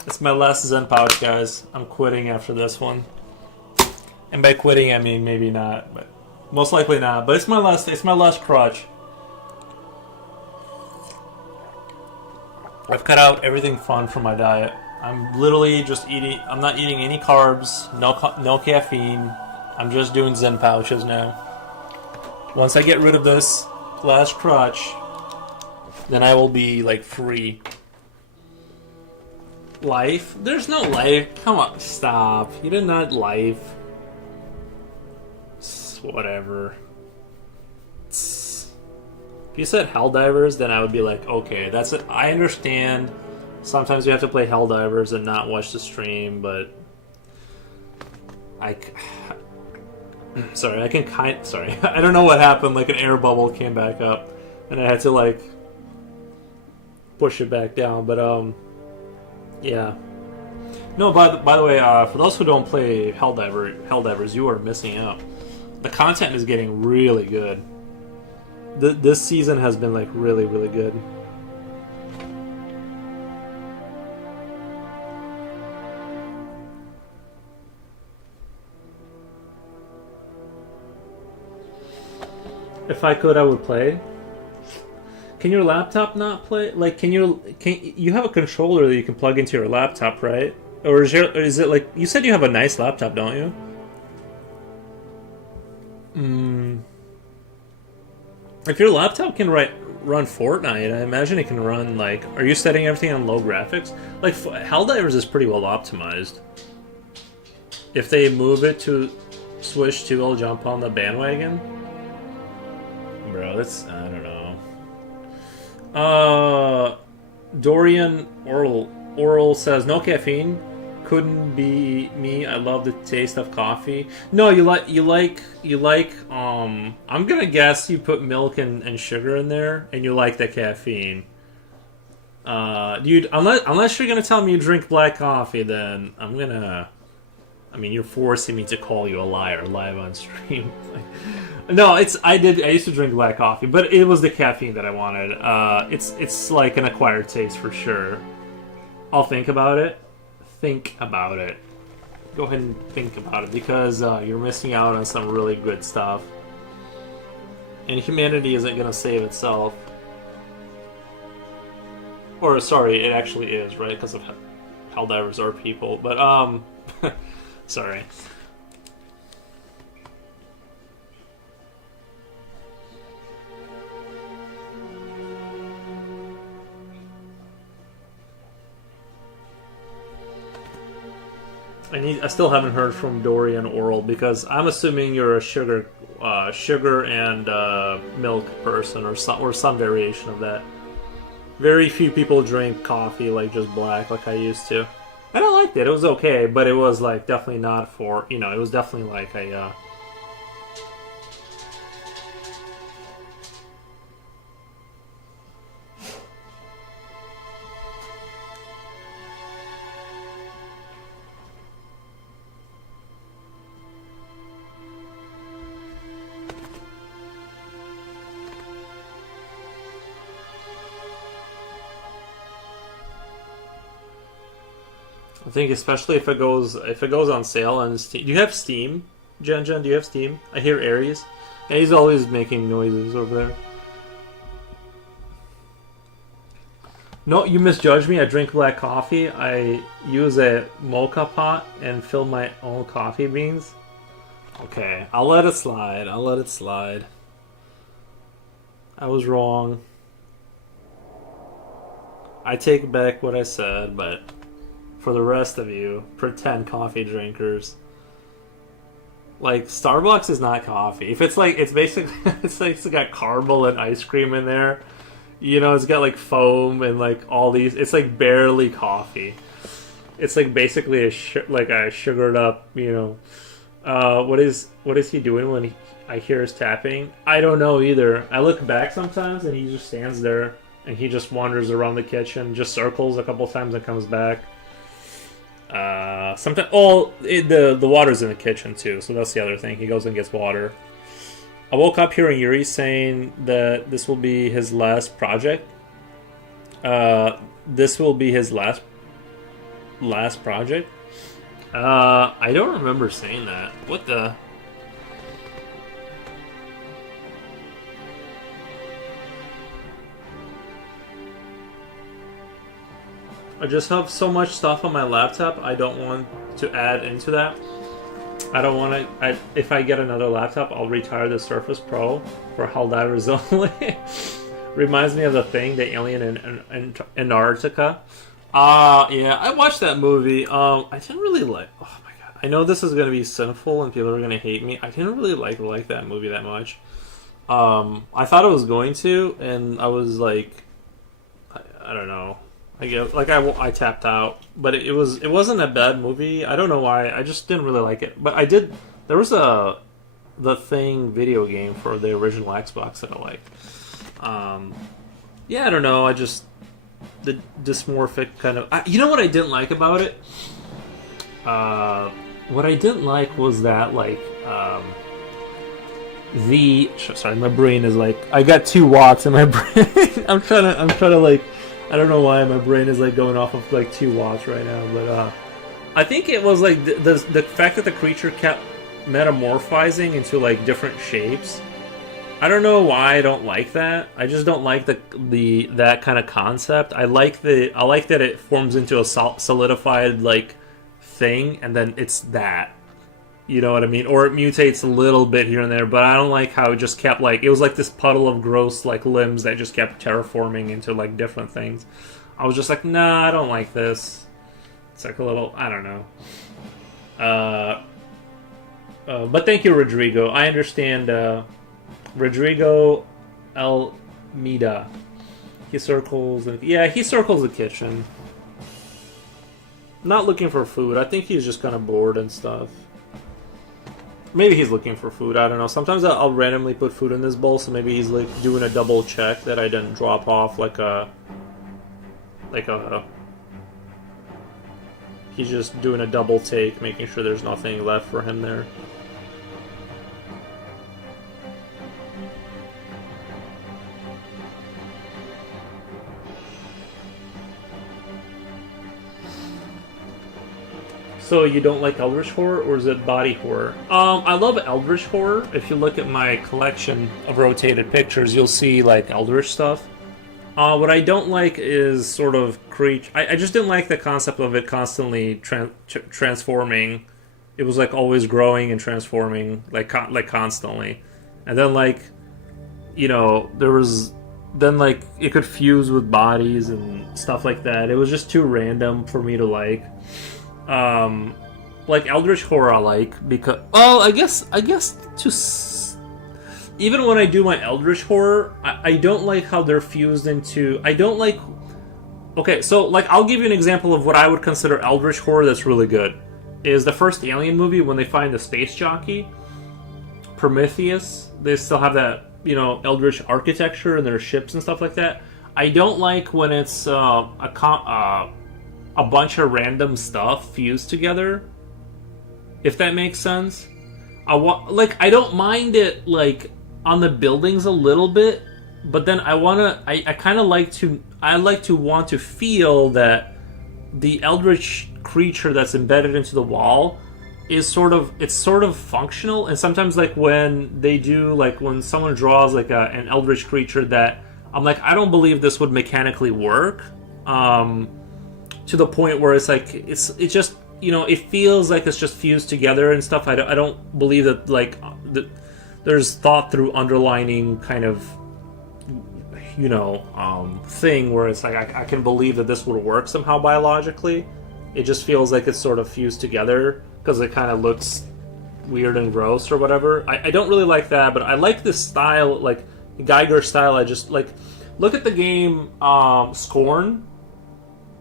It's my last Zen pouch, guys. I'm quitting after this one. And by quitting, I mean maybe not, but most likely not. But it's my last crutch. I've cut out everything fun from my diet. I'm literally just eating. I'm not eating any carbs, no caffeine. I'm just doing Zen pouches now. Once I get rid of this last crutch, then I will be like free. Life? There's no life. Come on, stop. You did not life. Whatever. If you said Helldivers, then I would be like, okay, that's it. I understand. Sometimes you have to play Helldivers and not watch the stream, but I. Sorry, I can Sorry, I don't know what happened. Like an air bubble came back up, and I had to like push it back down. But yeah. No, by the way, for those who don't play Helldivers, you are missing out. The content is getting really good. This season has been like really, really good. If I could, I would play. Can your laptop not play? Like, can you have a controller that you can plug into your laptop, right? Or is it like you said you have a nice laptop, don't you? If your laptop can run Fortnite, I imagine it can run like. Are you setting everything on low graphics? Like Helldivers is pretty well optimized. If they move it to Switch 2, I'll jump on the bandwagon. Bro, that's I don't know. Dorian Oral says no caffeine. Couldn't be me. I love the taste of coffee. No, you like. I'm gonna guess you put milk and sugar in there, and you like the caffeine. Dude, unless you're gonna tell me you drink black coffee, then I'm gonna. I mean, you're forcing me to call you a liar live on stream. No, I used to drink black coffee, but it was the caffeine that I wanted. It's like an acquired taste for sure. I'll think about it. Think about it. Go ahead and think about it because you're missing out on some really good stuff. And humanity isn't going to save itself. Or, sorry, it actually is, right? Because of Helldivers are people. But, sorry. I still haven't heard from Dorian Oral because I'm assuming you're a sugar and milk person or some variation of that. Very few people drink coffee like just black like I used to. And I liked it. It was okay, but it was like definitely not for it was definitely like a. I think especially if it goes on sale on Steam. Do you have Steam, Jen? Do you have Steam? I hear Aries. Yeah, he's always making noises over there. No, you misjudged me. I drink black coffee. I use a mocha pot and fill my own coffee beans. Okay, I'll let it slide. I was wrong. I take back what I said, but for the rest of you, pretend coffee drinkers. Like, Starbucks is not coffee. If it's like, it's basically, it's got caramel and ice cream in there. It's got like foam and like all these. It's like barely coffee. It's like basically a sugared up. What is he doing when I hear his tapping? I don't know either. I look back sometimes and he just stands there and he just wanders around the kitchen, just circles a couple times and comes back. Sometimes the water's in the kitchen too, so that's the other thing. He goes and gets water. I woke up hearing Yuri saying that this will be his last project. This will be his last project. I don't remember saying that. What the? I just have so much stuff on my laptop. I don't want to add into that. I don't want to. If I get another laptop, I'll retire the Surface Pro for Helldivers only. Reminds me of The Thing, the alien in Antarctica. Yeah, I watched that movie. I didn't really like. Oh my god! I know this is going to be sinful and people are going to hate me. I didn't really like that movie that much. I thought it was going to, and I was like, I don't know. I guess like I tapped out, but it wasn't a bad movie. I don't know why. I just didn't really like it. But I did. There was the Thing video game for the original Xbox that I liked. Yeah, I don't know. I just the dysmorphic kind of. You know what I didn't like about it? What I didn't like was that like sorry, my brain is like I got 2 watts in my brain. I'm trying to like I don't know why my brain is like going off of like 2 watts right now, but I think it was like the fact that the creature kept metamorphizing into like different shapes. I don't know why I don't like that. I just don't like the that kind of concept. I like that it forms into a solidified like thing, and then it's that. You know what I mean? Or it mutates a little bit here and there, but I don't like how it just kept like it was like this puddle of gross like limbs that just kept terraforming into like different things. I was just like, nah, I don't like this. It's like a little, I don't know. But thank you, Rodrigo. I understand. Rodrigo Almeida. He circles the kitchen. Not looking for food. I think he's just kind of bored and stuff. Maybe he's looking for food. I don't know. Sometimes I'll randomly put food in this bowl, so maybe he's like doing a double check that I didn't drop off he's just doing a double take, making sure there's nothing left for him there. So you don't like Eldritch Horror, or is it body horror? I love Eldritch Horror. If you look at my collection of rotated pictures, you'll see like Eldritch stuff. What I don't like is sort of I just didn't like the concept of it constantly transforming. It was like always growing and transforming, like constantly. And then like, you know, there was then like it could fuse with bodies and stuff like that. It was just too random for me to like. Like Eldritch Horror I like because I guess even when I do my Eldritch Horror, I don't like how they're fused into. I don't like. Okay, so like I'll give you an example of what I would consider Eldritch Horror that's really good. Is the first Alien movie when they find the space jockey, Prometheus. They still have that, you know, Eldritch architecture and their ships and stuff like that. I don't like when it's a bunch of random stuff fused together, if that makes sense. I don't mind it like on the buildings a little bit, but then I kind of like to want to feel that the eldritch creature that's embedded into the wall is sort of functional. And sometimes like when they do, like when someone draws like an eldritch creature that I'm like, I don't believe this would mechanically work, to the point where it's like it's just, you know, it feels like it's just fused together and stuff. I don't believe that like there's thought through underlining kind of, you know, thing where it's like I can believe that this would work somehow biologically. It just feels like it's sort of fused together because it kind of looks weird and gross or whatever. I don't really like that, but I like this style, like Geiger style. I just like look at the game Scorn.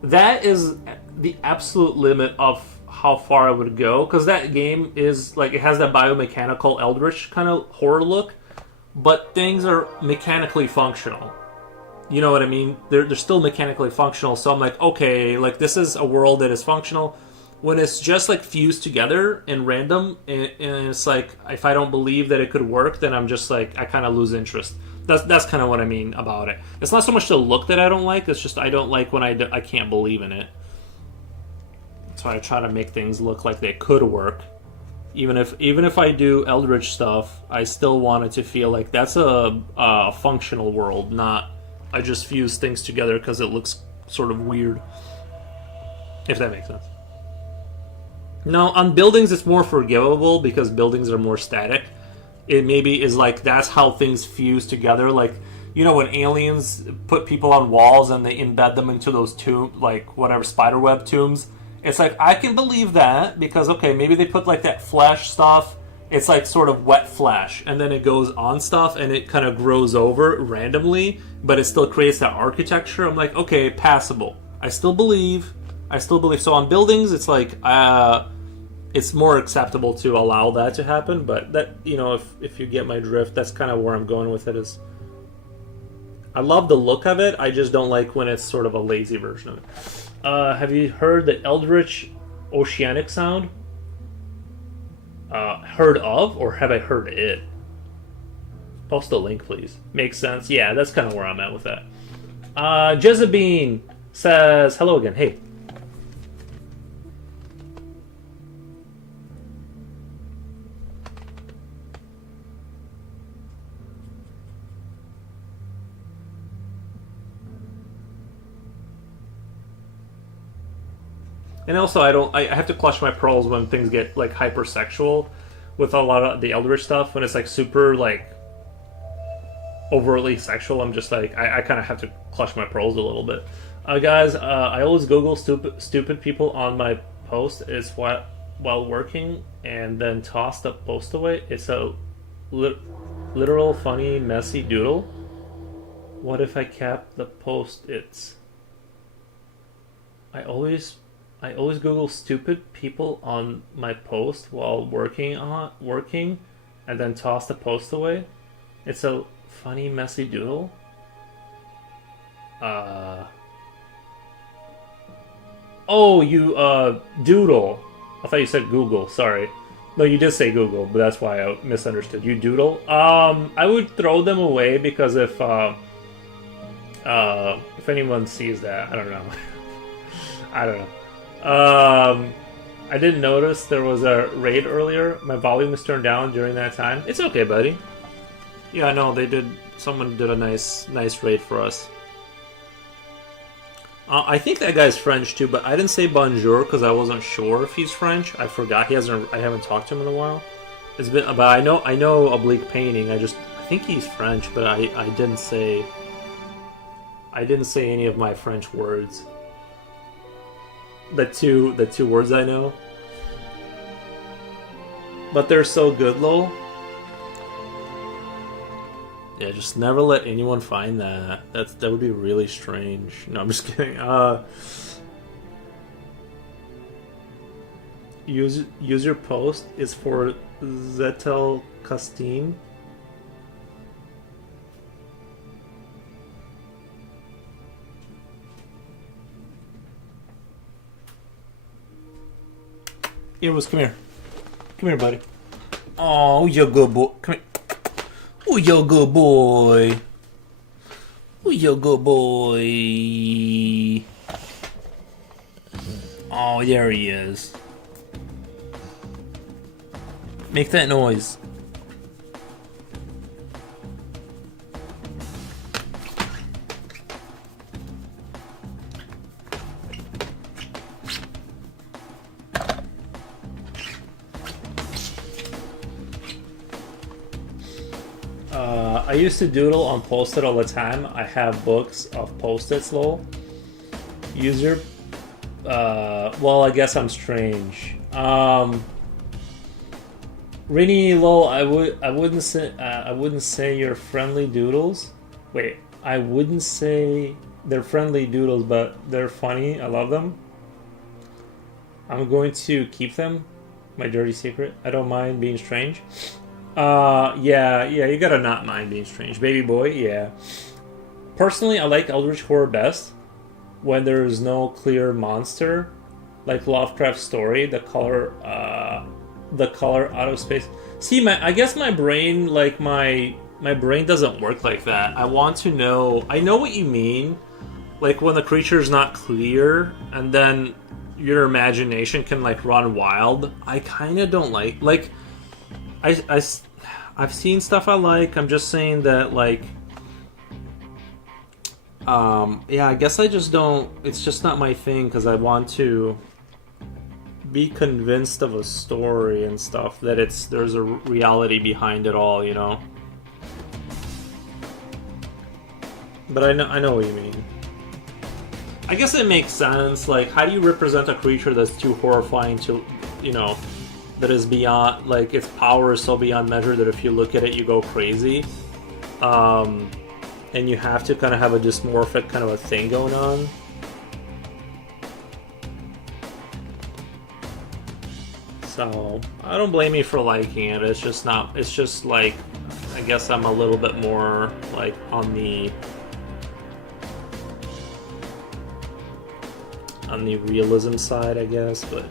That is the absolute limit of how far I would go, because that game is like, it has that biomechanical eldritch kind of horror look, but things are mechanically functional. You know what I mean? They're still mechanically functional, so I'm like, okay, like this is a world that is functional. When it's just like fused together and random, and it's like, if I don't believe that it could work, then I'm just like, I kind of lose interest. That's kind of what I mean about it. It's not so much the look that I don't like, it's just I don't like when I can't believe in it. So I try to make things look like they could work. Even if I do Eldritch stuff, I still want it to feel like that's a functional world, not I just fuse things together because it looks sort of weird. If that makes sense. No, on buildings it's more forgivable because buildings are more static. It maybe is like that's how things fuse together. Like, you know, when aliens put people on walls and they embed them into those tombs, like whatever spiderweb tombs. It's like I can believe that because okay, maybe they put like that flesh stuff It's like sort of wet flash, and then it goes on stuff, and it kind of grows over randomly, but it still creates that architecture. I'm like, okay, passable. I still believe. So on buildings, it's like it's more acceptable to allow that to happen. But that, you know, if you get my drift, that's kind of where I'm going with it. Is I love the look of it. I just don't like when it's sort of a lazy version of it. Have you heard the Eldritch Oceanic sound? Heard of, or have I heard it? Post a link, please. Makes sense. Yeah, that's kind of where I'm at with that. Jezebine says hello again. Hey. And also, I have to clutch my pearls when things get like hypersexual with a lot of the Eldritch stuff. When it's like super like overtly sexual, I'm just like I kind of have to clutch my pearls a little bit. Guys, I always Google stupid people on my post is while working and then toss the post away. It's a literal funny messy doodle. What if I kept the post? I always Google stupid people on my post while working, and then toss the post away. It's a funny, messy doodle. Oh, you doodle. I thought you said Google. Sorry. No, you did say Google, but that's why I misunderstood. You doodle. I would throw them away because if anyone sees that, I don't know. I don't know. I didn't notice there was a raid earlier. My volume was turned down during that time. It's okay, buddy. Yeah, no, they did. Someone did a nice raid for us. I think that guy's French too, but I didn't say bonjour because I wasn't sure if he's French. I forgot. I haven't talked to him in a while. It's been, but I know Oblique Painting. I think he's French, but I didn't say any of my French words. The two words I know. But they're so good, lol. Yeah, just never let anyone find that. That would be really strange. No, I'm just kidding. User post is for Zetel Castine. Earwoods, come here. Come here, buddy. Oh, you're a good boy. Come here. Oh, you're a good boy. Oh, you're a good boy. Oh, there he is. Make that noise. I used to doodle on Post-it all the time. I have books of Post-its, lol. User... well, I guess I'm strange. Rini, lol, I wouldn't say you're friendly doodles. Wait, I wouldn't say they're friendly doodles, but they're funny. I love them. I'm going to keep them. My dirty secret. I don't mind being strange. Yeah, you gotta not mind being strange. Baby boy, yeah. Personally, I like Eldritch Horror best when there is no clear monster, like Lovecraft's story, the color out of space. See, I guess my brain, like my brain doesn't work like that. I want to know. I know what you mean, like when the creature is not clear, and then your imagination can like run wild. I kind of don't like. I've seen stuff I like. I'm just saying that, like, yeah, I guess I just don't. It's just not my thing because I want to be convinced of a story and stuff that there's a reality behind it all, you know. But I know what you mean. I guess it makes sense. Like, how do you represent a creature that's too horrifying to, you know, that is beyond, like, its power is so beyond measure that if you look at it, you go crazy. And you have to kind of have a dysmorphic kind of a thing going on. So I don't blame you for liking it. It's just not. It's just like, I guess I'm a little bit more like on the realism side, I guess, but.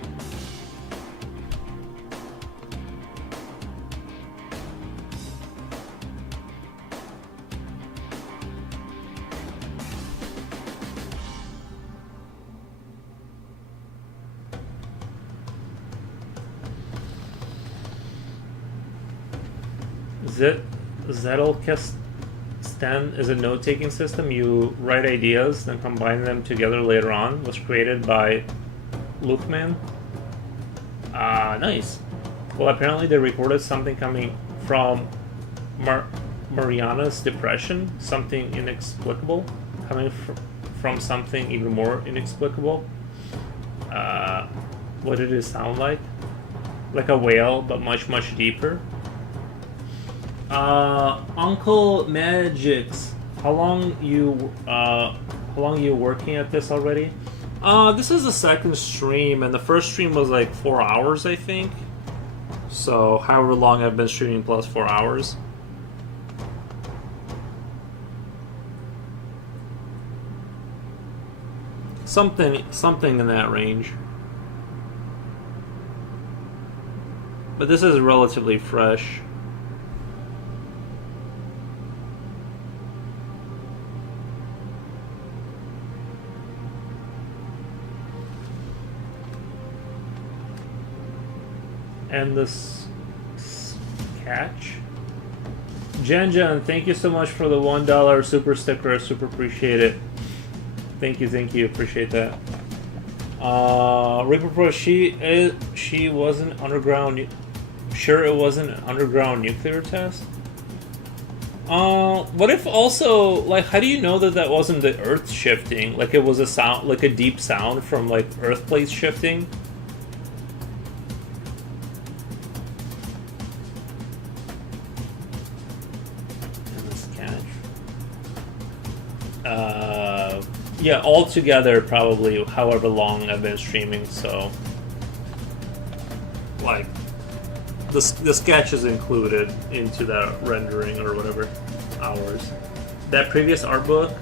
Zettelkasten is a note-taking system. You write ideas, then combine them together later on. Was created by Luckman. Nice. Well, apparently they recorded something coming from Mariana's depression, something inexplicable, coming from something even more inexplicable. What did it sound like? Like a whale, but much, much deeper. Uncle Magix, how long you working at this already? This is the second stream, and the first stream was like 4 hours, I think. So however long I've been streaming plus 4 hours. Something in that range. But this is relatively fresh. And this catch. Jan, thank you so much for the $1 super sticker. I super appreciate it. Thank you, appreciate that. Reaper Pro, she wasn't underground. Sure, it wasn't an underground nuclear test. What if also, like, how do you know that wasn't the Earth shifting? Like, it was a sound, like a deep sound from like Earth plates shifting. Yeah, all together probably however long I've been streaming, so like the sketch is included into that rendering or whatever hours. That previous art book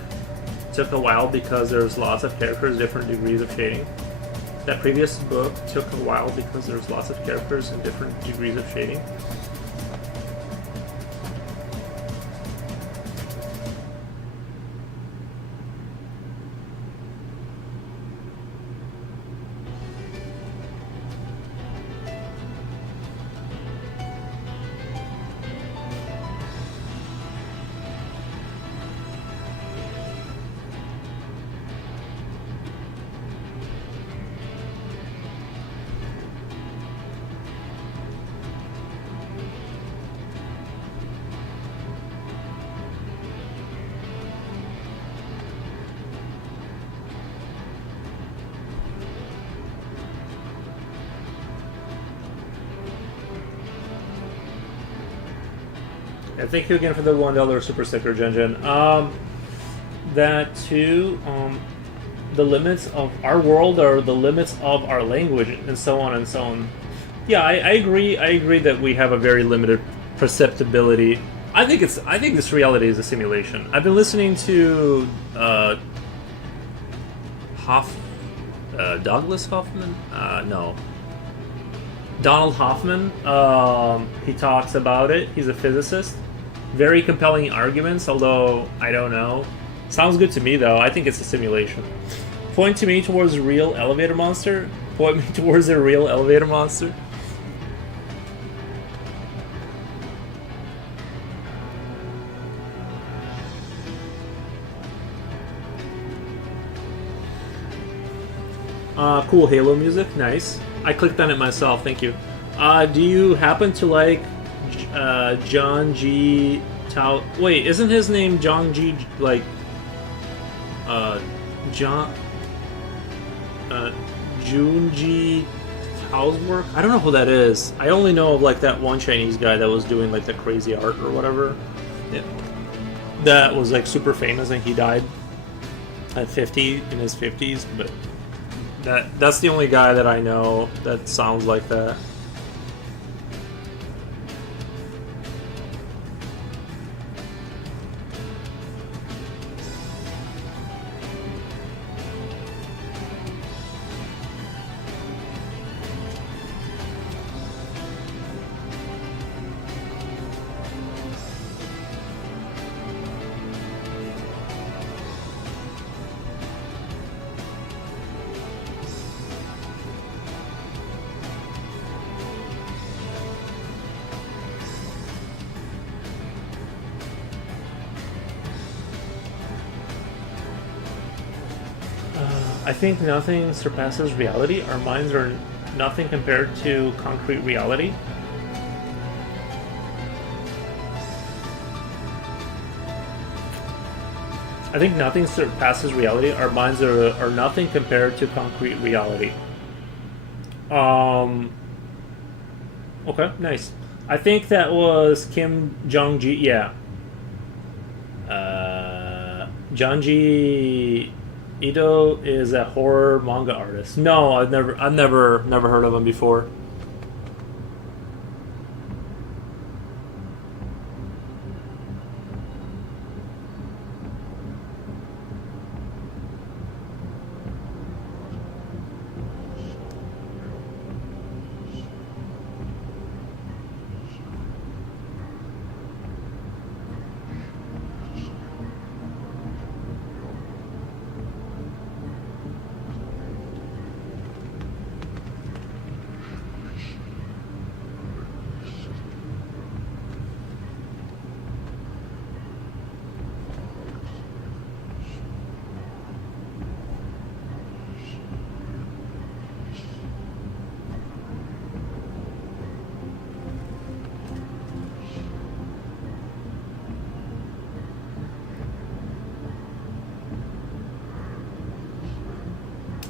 took a while because there's lots of characters, different degrees of shading. That previous book took a while because there's lots of characters and different degrees of shading. Thank you again for the $1 super sticker, Jen. That too, the limits of our world are the limits of our language, and so on and so on. Yeah, I agree. I agree that we have a very limited perceptibility. I think this reality is a simulation. I've been listening to Douglas Hoffman. No. Donald Hoffman. He talks about it. He's a physicist. Very compelling arguments, although I don't know. Sounds good to me though. I think it's a simulation. Point to me towards a real elevator monster. Point me towards a real elevator monster. Cool Halo music, nice. I clicked on it myself, thank you. Do you happen to like John G. Tao? Wait, isn't his name John G. like John Junji Housework? I don't know who that is. I only know of like that one Chinese guy that was doing like the crazy art or whatever. Yeah. That was like super famous and he died at 50 in his 50s, but that's the only guy that I know that sounds like that. I think nothing surpasses reality. Our minds are nothing compared to concrete reality. I think nothing surpasses reality. Our minds are nothing compared to concrete reality. Um. Okay, nice. I think that was Kim Jong Ji. Yeah. Janji Ito is a horror manga artist. No, never heard of him before.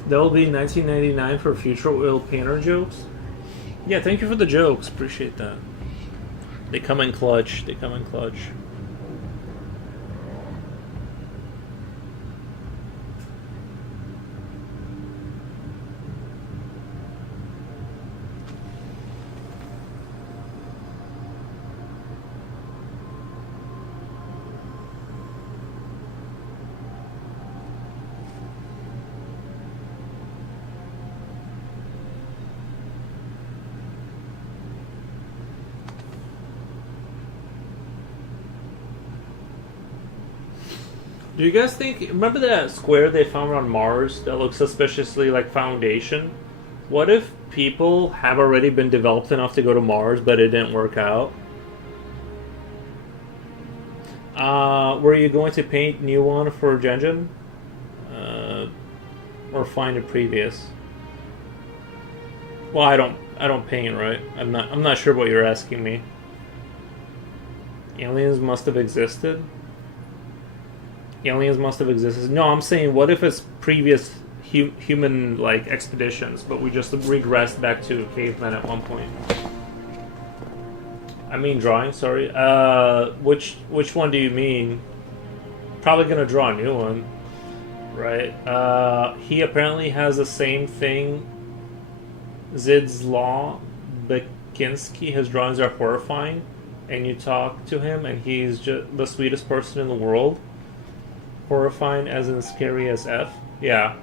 That will be 1999 for future oil painter jokes. Yeah, thank you for the jokes. Appreciate that. They come in clutch. They come in clutch. Do you guys think? Remember that square they found on Mars that looks suspiciously like Foundation? What if people have already been developed enough to go to Mars, but it didn't work out? Were you going to paint new one for Genjin? Or find a previous? Well, I don't paint, right? I'm not sure what you're asking me. Aliens must have existed. Aliens must have existed. No, I'm saying, what if it's previous human like expeditions, but we just regressed back to cavemen at one point? I mean, drawing. Sorry. Which one do you mean? Probably gonna draw a new one, right? He apparently has the same thing. Zidslaw Bekinski. His drawings are horrifying, and you talk to him, and he's just the sweetest person in the world. Horrifying as in scary as F. Yeah.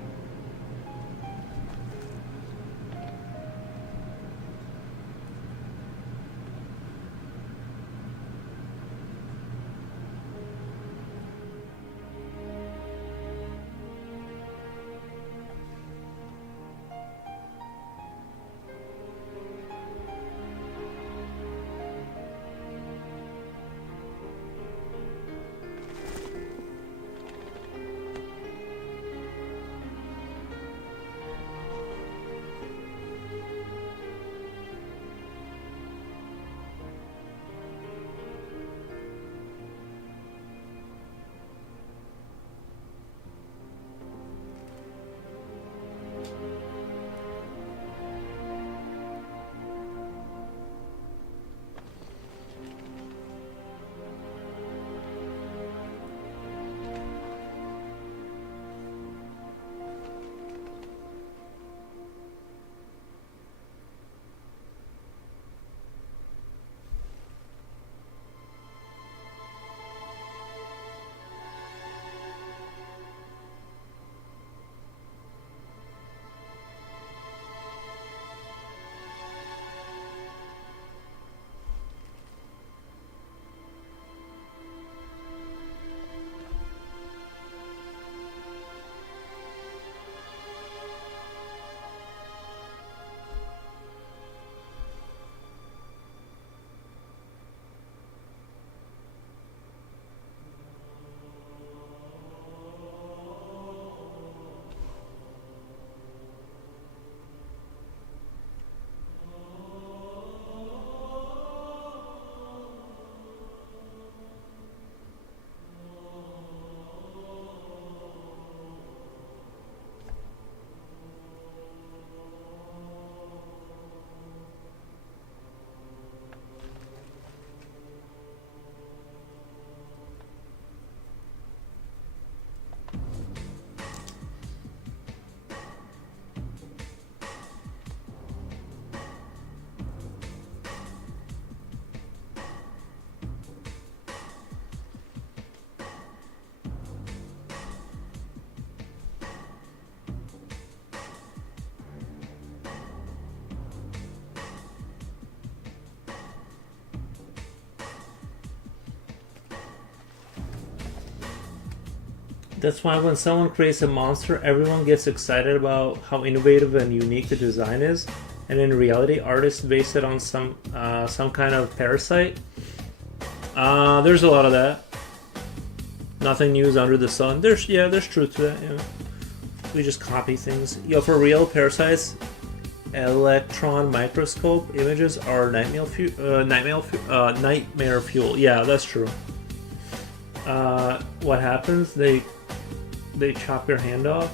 That's why when someone creates a monster, everyone gets excited about how innovative and unique the design is, and in reality, artists base it on some kind of parasite. There's a lot of that. Nothing new is under the sun. There's truth to that. Yeah. We just copy things. Yo, for real, parasites, electron microscope images are nightmare fuel. Yeah, that's true. What happens? They chop your hand off.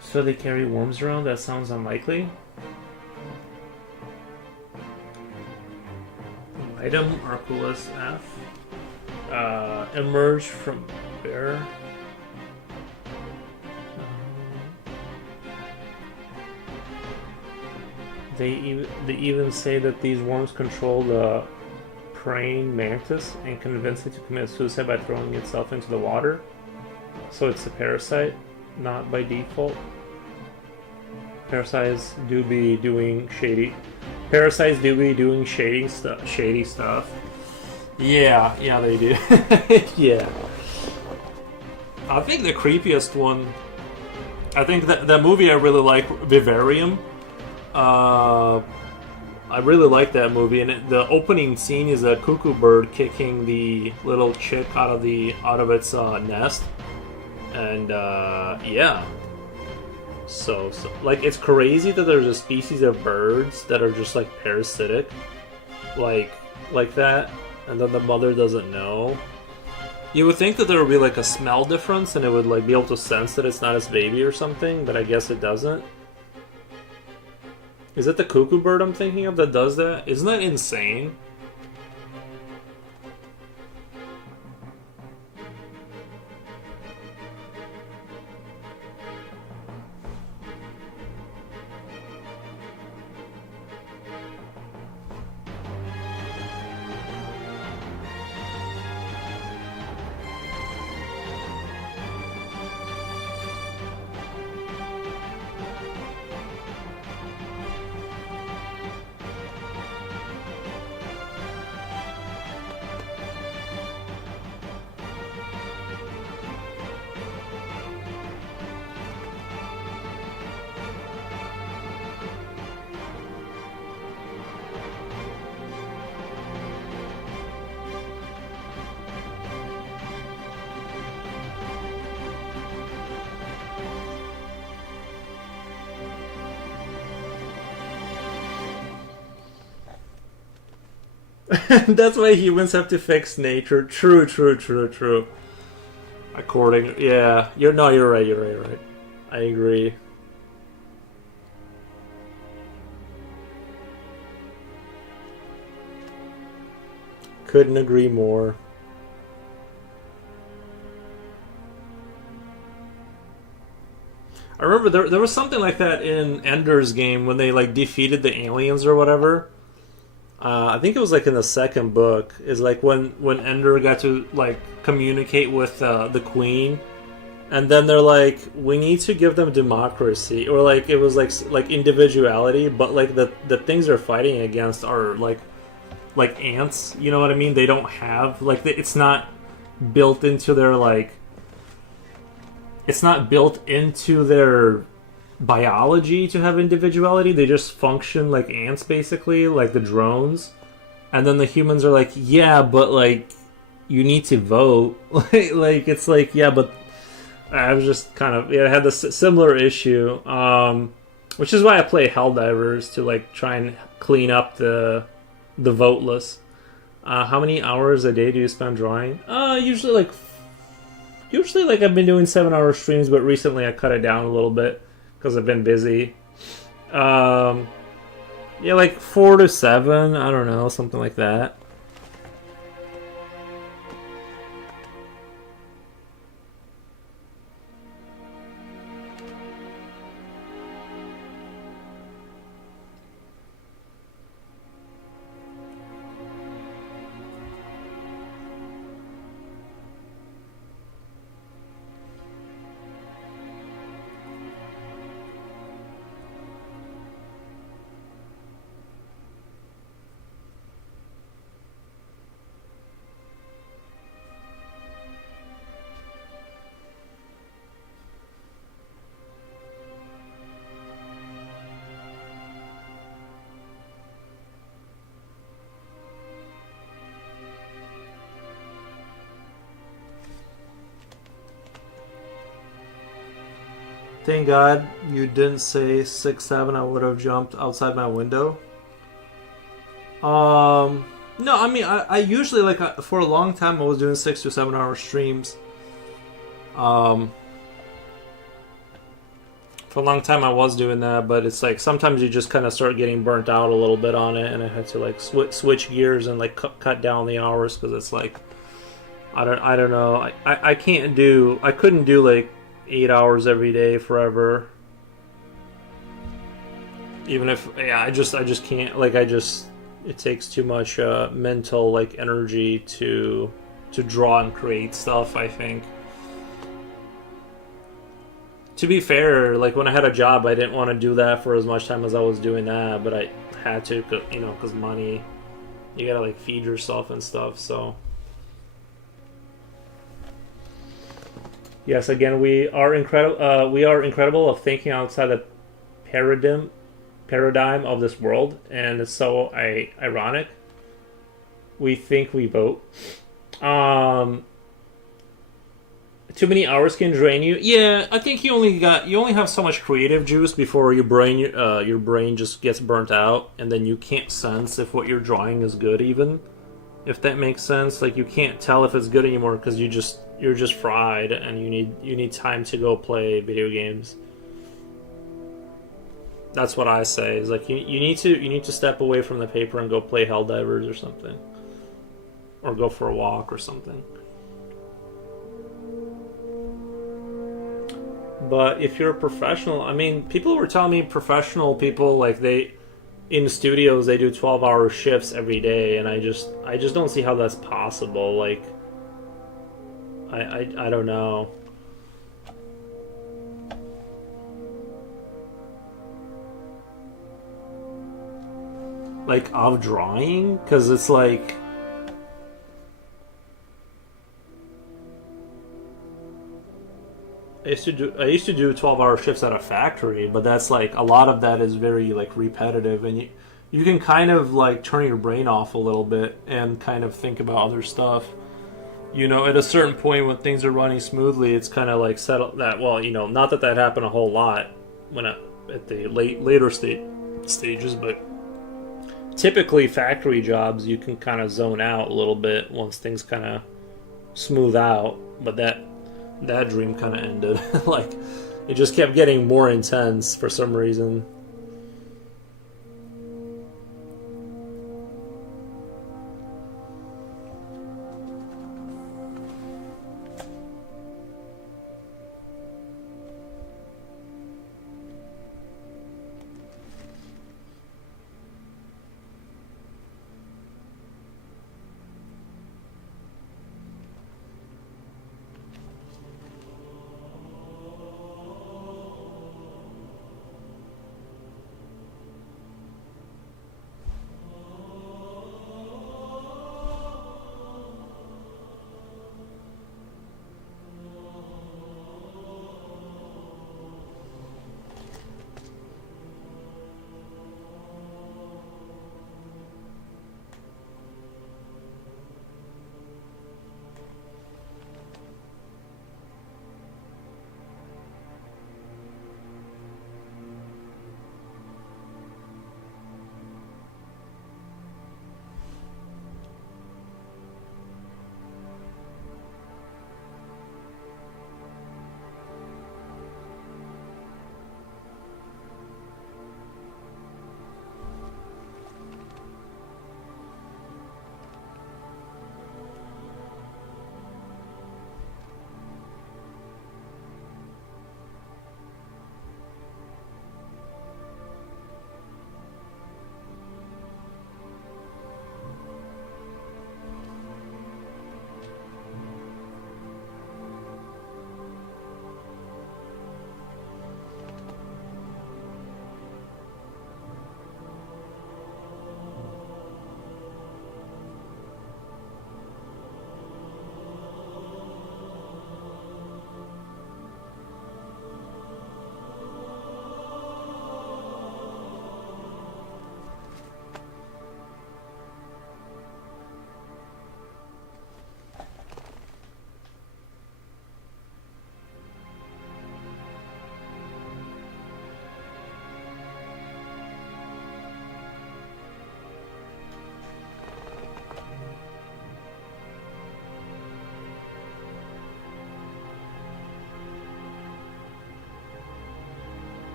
So they carry worms around? That sounds unlikely. Item Arculus F. Emerged from bear. They even say that these worms control the praying mantis and convince it to commit suicide by throwing itself into the water. So it's a parasite, not by default. Parasites do be doing shady stuff. Yeah, they do. Yeah. I think the creepiest one. I think that movie I really like, Vivarium. I really like that movie, and the opening scene is a cuckoo bird kicking the little chick out of its nest, and yeah. So like, it's crazy that there's a species of birds that are just like parasitic, like that, and then the mother doesn't know. You would think that there would be like a smell difference and it would like be able to sense that it's not its baby or something, but I guess it doesn't. Is it the cuckoo bird I'm thinking of that does that? Isn't that insane? That's why humans have to fix nature. True, true, true, true. According, yeah, you're no, you're right, you're right. I agree. Couldn't agree more. I remember there was something like that in Ender's Game when they like defeated the aliens or whatever. I think it was like in the second book. Is like when Ender got to like communicate with the Queen, and then they're like, we need to give them democracy, or like it was like individuality, but like the things they're fighting against are like ants. You know what I mean? They don't have like it's not built into their like. It's not built into their biology to have individuality. They just function like ants, basically, like the drones. And then the humans are like, yeah, but like you need to vote. Like it's like, yeah, but I was just kind of I had this similar issue, which is why I play Helldivers to like try and clean up the voteless. How many hours a day do you spend drawing? Usually like I've been doing 7-hour streams, but recently I cut it down a little bit because I've been busy. Yeah, like 4 to 7. I don't know, something like that. Thank God you didn't say 6, 7. I would have jumped outside my window. No, I mean, I usually, like, for a long time, I was doing 6 to 7 hour streams. For a long time, I was doing that, but it's like sometimes you just kind of start getting burnt out a little bit on it, and I had to like switch gears and like cut down the hours because it's like I don't know. I couldn't do like 8 hours every day forever. Even if I just can't, like, it takes too much mental like energy to draw and create stuff, I think. To be fair, like when I had a job, I didn't want to do that for as much time as I was doing that, but I had to, you know, because money, you gotta like feed yourself and stuff. So yes, again, we are incredible. We are incredible of thinking outside the paradigm of this world, and it's so ironic. We think we vote. Too many hours can drain you. Yeah, I think you only have so much creative juice before your brain just gets burnt out, and then you can't sense if what you're drawing is good even. if that makes sense. Like, you can't tell if it's good anymore because you're just fried, and you need time to go play video games. That's what I say. Is like, you need to step away from the paper and go play Helldivers or something, or go for a walk or something. But if you're a professional, I mean, people were telling me professional people, like, they in studios they do 12-hour shifts every day, and I just don't see how that's possible. Like, I don't know. Like, of drawing, because it's like, I used to do 12-hour shifts at a factory, but that's like, a lot of that is very like repetitive, and you can kind of like turn your brain off a little bit and kind of think about other stuff. You know, at a certain point when things are running smoothly, it's kind of like settled that, well, you know, not that that happened a whole lot when at the later stages, but typically factory jobs you can kind of zone out a little bit once things kind of smooth out. But that dream kind of ended. Like, it just kept getting more intense for some reason.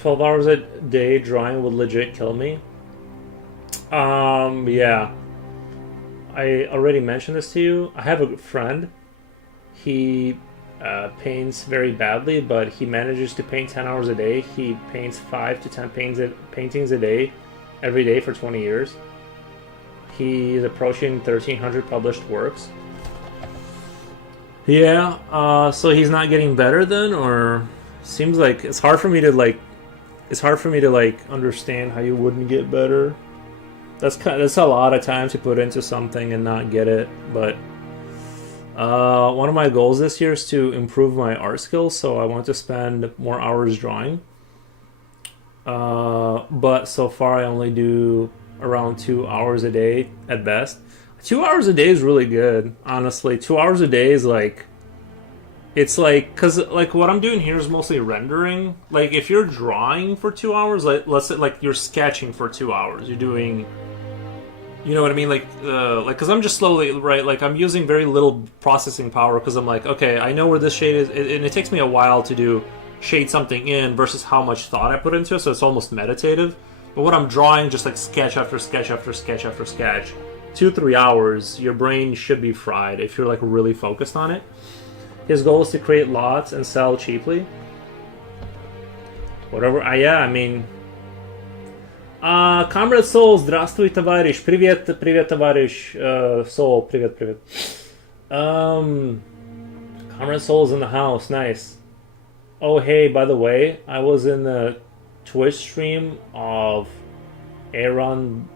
12 hours a day drawing would legit kill me. Yeah. I already mentioned this to you. I have a friend. He paints very badly, but he manages to paint 10 hours a day. He paints 5 to 10 paintings a day, every day for 20 years. He is approaching 1,300 published works. Yeah, so he's not getting better then, or seems like it's hard for me to understand how you wouldn't get better. That's a lot of time to put into something and not get it. But one of my goals this year is to improve my art skills, so I want to spend more hours drawing. But so far I only do around 2 hours a day at best. 2 hours a day is really good, honestly. 2 hours a day is like, it's like, because like what I'm doing here is mostly rendering. Like if you're drawing for 2 hours, like let's say like you're sketching for 2 hours, you're doing, you know what I mean, like because I'm just slowly, right, like I'm using very little processing power because I'm like, okay, I know where this shade is, and it takes me a while to do shade something in versus how much thought I put into it, so it's almost meditative. But what I'm drawing, just like sketch after sketch after sketch after sketch, 2-3 hours, your brain should be fried if you're like really focused on it. His goal is to create lots and sell cheaply. Whatever. Yeah, I mean. Comrade Soul, здравствуй, товарищ. Привет, привет, товарищ. Soul, привет, привет. Comrade Soul's in the house. Nice. Oh, hey, by the way, I was in the Twitch stream of Aaron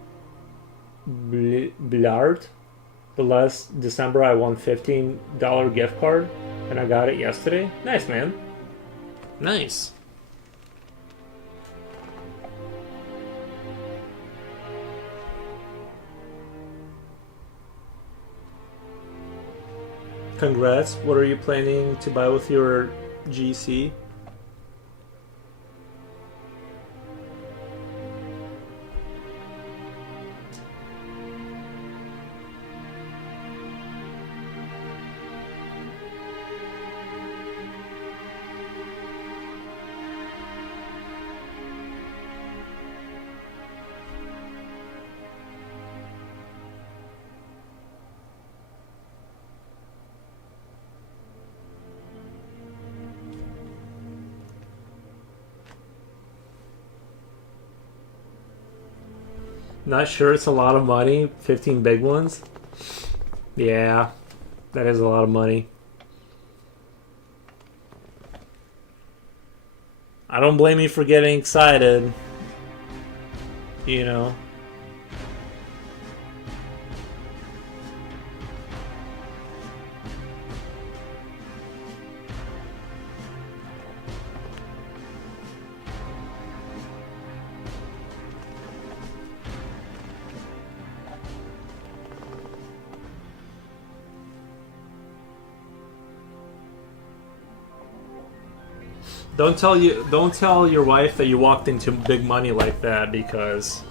Blard. The last December, I won $15 gift card, and I got it yesterday. Nice, man. Nice. Congrats. What are you planning to buy with your GC? Not sure it's a lot of money. 15 big ones. Yeah, that is a lot of money. I don't blame you for getting excited. You know. Don't tell your wife that you walked into big money like that, because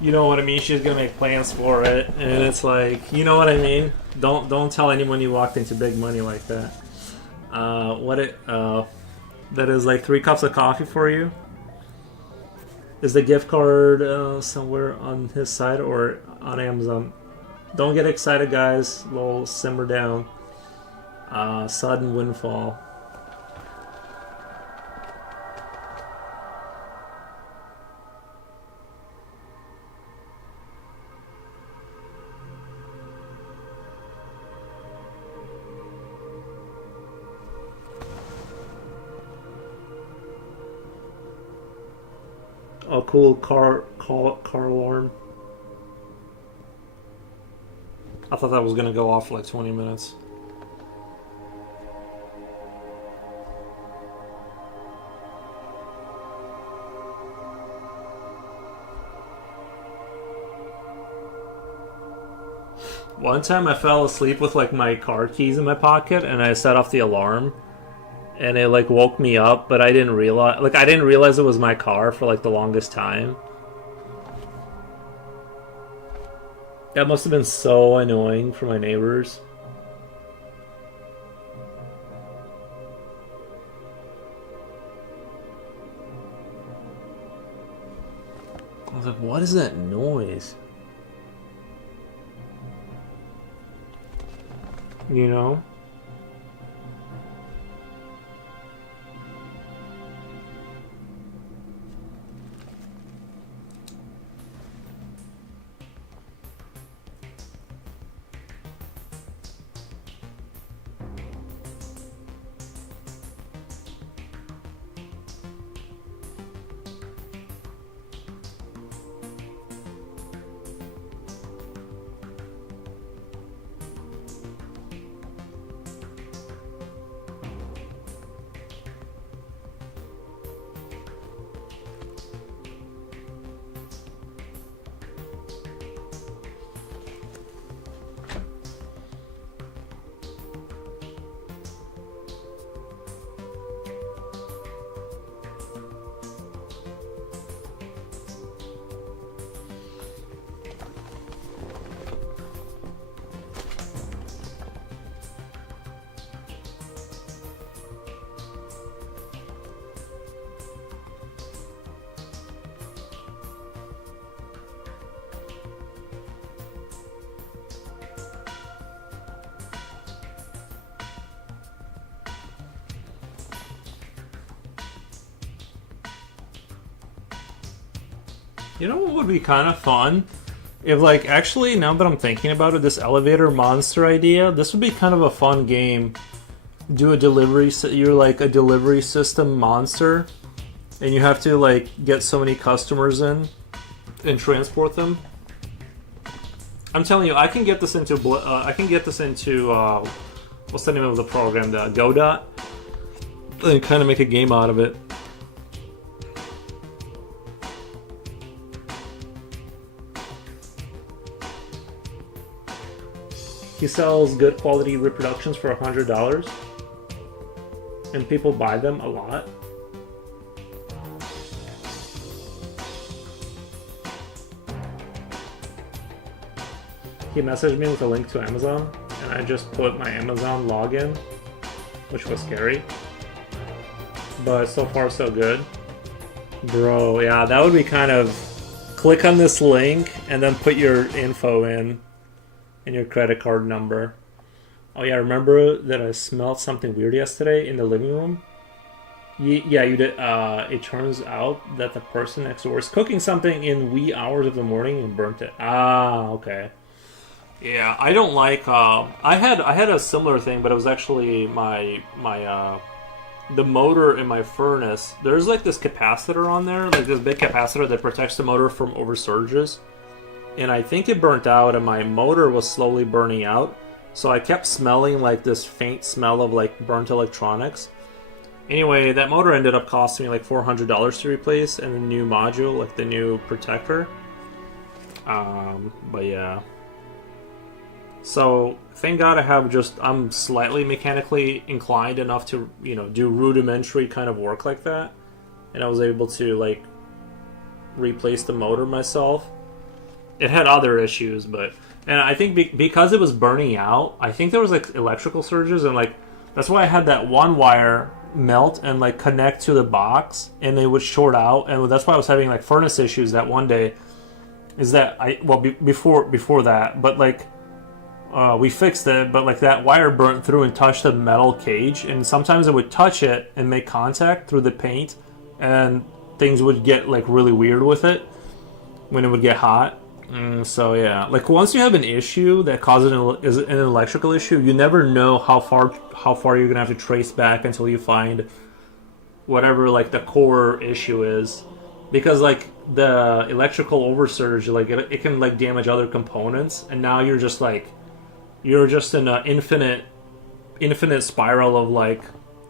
you know what I mean. She's gonna make plans for it, and it's like, you know what I mean. Don't tell anyone you walked into big money like that. That is like 3 cups of coffee for you. Is the gift card somewhere on his side or on Amazon? Don't get excited, guys. We'll simmer down. Sudden windfall. Oh, cool car alarm. I thought that was gonna go off for like 20 minutes. One time I fell asleep with like my car keys in my pocket, and I set off the alarm, and it like woke me up, but I didn't realize it was my car for like the longest time. That must have been so annoying for my neighbors. I was like, what is that noise? You know? You know what would be kind of fun? If, like, actually, now that I'm thinking about it, this elevator monster idea, this would be kind of a fun game. Do a delivery, you're like a delivery system monster, and you have to, like, get so many customers in and transport them. I'm telling you, I can get this into, what's the name of the program? The Godot? And kind of make a game out of it. He sells good quality reproductions for $100, and people buy them a lot. He messaged me with a link to Amazon, and I just put my Amazon login, which was scary. But so far so good. Bro, yeah, that would be kind of... Click on this link, and then put your info in, and your credit card number. Oh yeah, remember that I smelled something weird yesterday in the living room? Yeah, you did. It turns out that the person next door is cooking something in wee hours of the morning and burnt it. Ah, okay. Yeah, I don't like. I had a similar thing, but it was actually my the motor in my furnace. There's like this capacitor on there, like this big capacitor that protects the motor from oversurges. And I think it burnt out, and my motor was slowly burning out. So I kept smelling like this faint smell of like burnt electronics. Anyway, that motor ended up costing me like $400 to replace, and the new module, like the new protector. But yeah. So thank God I'm slightly mechanically inclined enough to, you know, do rudimentary kind of work like that, and I was able to like replace the motor myself. It had other issues, and I think because it was burning out, I think there was like electrical surges, and like that's why I had that one wire melt and like connect to the box, and they would short out, and that's why I was having like furnace issues that one day. Is that before that, but like we fixed it, but like that wire burnt through and touched the metal cage, and sometimes it would touch it and make contact through the paint, and things would get like really weird with it when it would get hot. So yeah, like once you have an issue that causes an electrical issue, you never know how far you're gonna have to trace back until you find whatever like the core issue is, because like the electrical oversurge, like it can like damage other components, and now you're just in an infinite spiral of like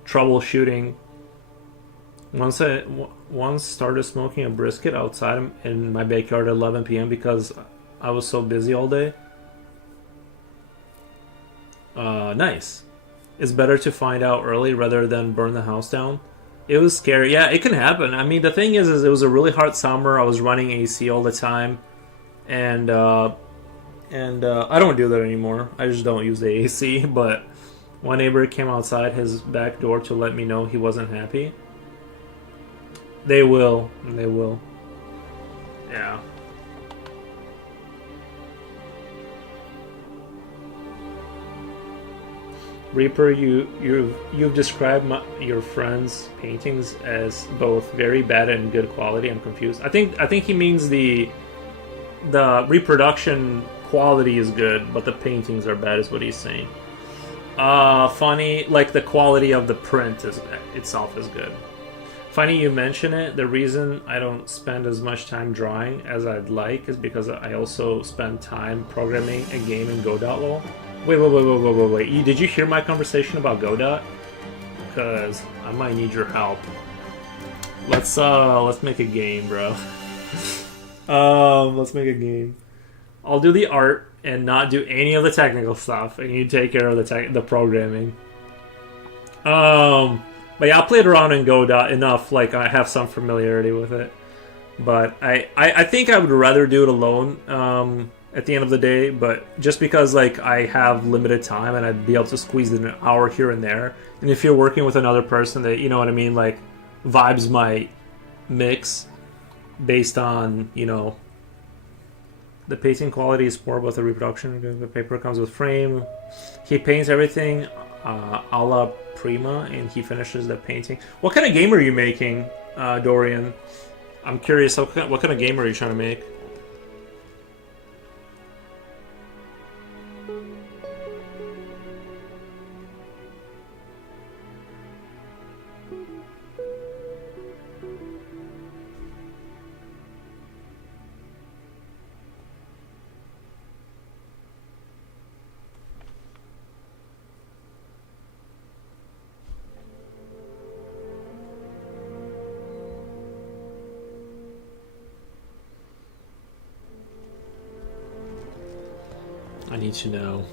troubleshooting. Once started smoking a brisket outside in my backyard at 11 p.m. because I was so busy all day. Nice. It's better to find out early rather than burn the house down. It was scary. Yeah, it can happen. I mean, the thing is it was a really hot summer. I was running AC all the time, and I don't do that anymore. I just don't use the AC. But one neighbor came outside his back door to let me know he wasn't happy. They will. Yeah. Reaper, you've described your friend's paintings as both very bad and good quality. I'm confused. I think he means the reproduction quality is good, but the paintings are bad, is what he's saying. Funny, like the quality of the print itself is good. Funny you mention it. The reason I don't spend as much time drawing as I'd like is because I also spend time programming a game in Godot. Wait. Did you hear my conversation about Godot? Because I might need your help. Let's make a game, bro. Let's make a game. I'll do the art and not do any of the technical stuff, and you take care of the programming. But yeah, I played around in Godot enough, like I have some familiarity with it. But I think I would rather do it alone at the end of the day, but just because like I have limited time and I'd be able to squeeze in an hour here and there. And if you're working with another person that, you know what I mean, like vibes might mix based on, you know, the painting quality is poor, but the reproduction, the paper comes with frame. He paints everything a la Prima, and he finishes the painting. What kind of game are you making, Dorian? I'm curious, what kind of game are you trying to make? I need to know.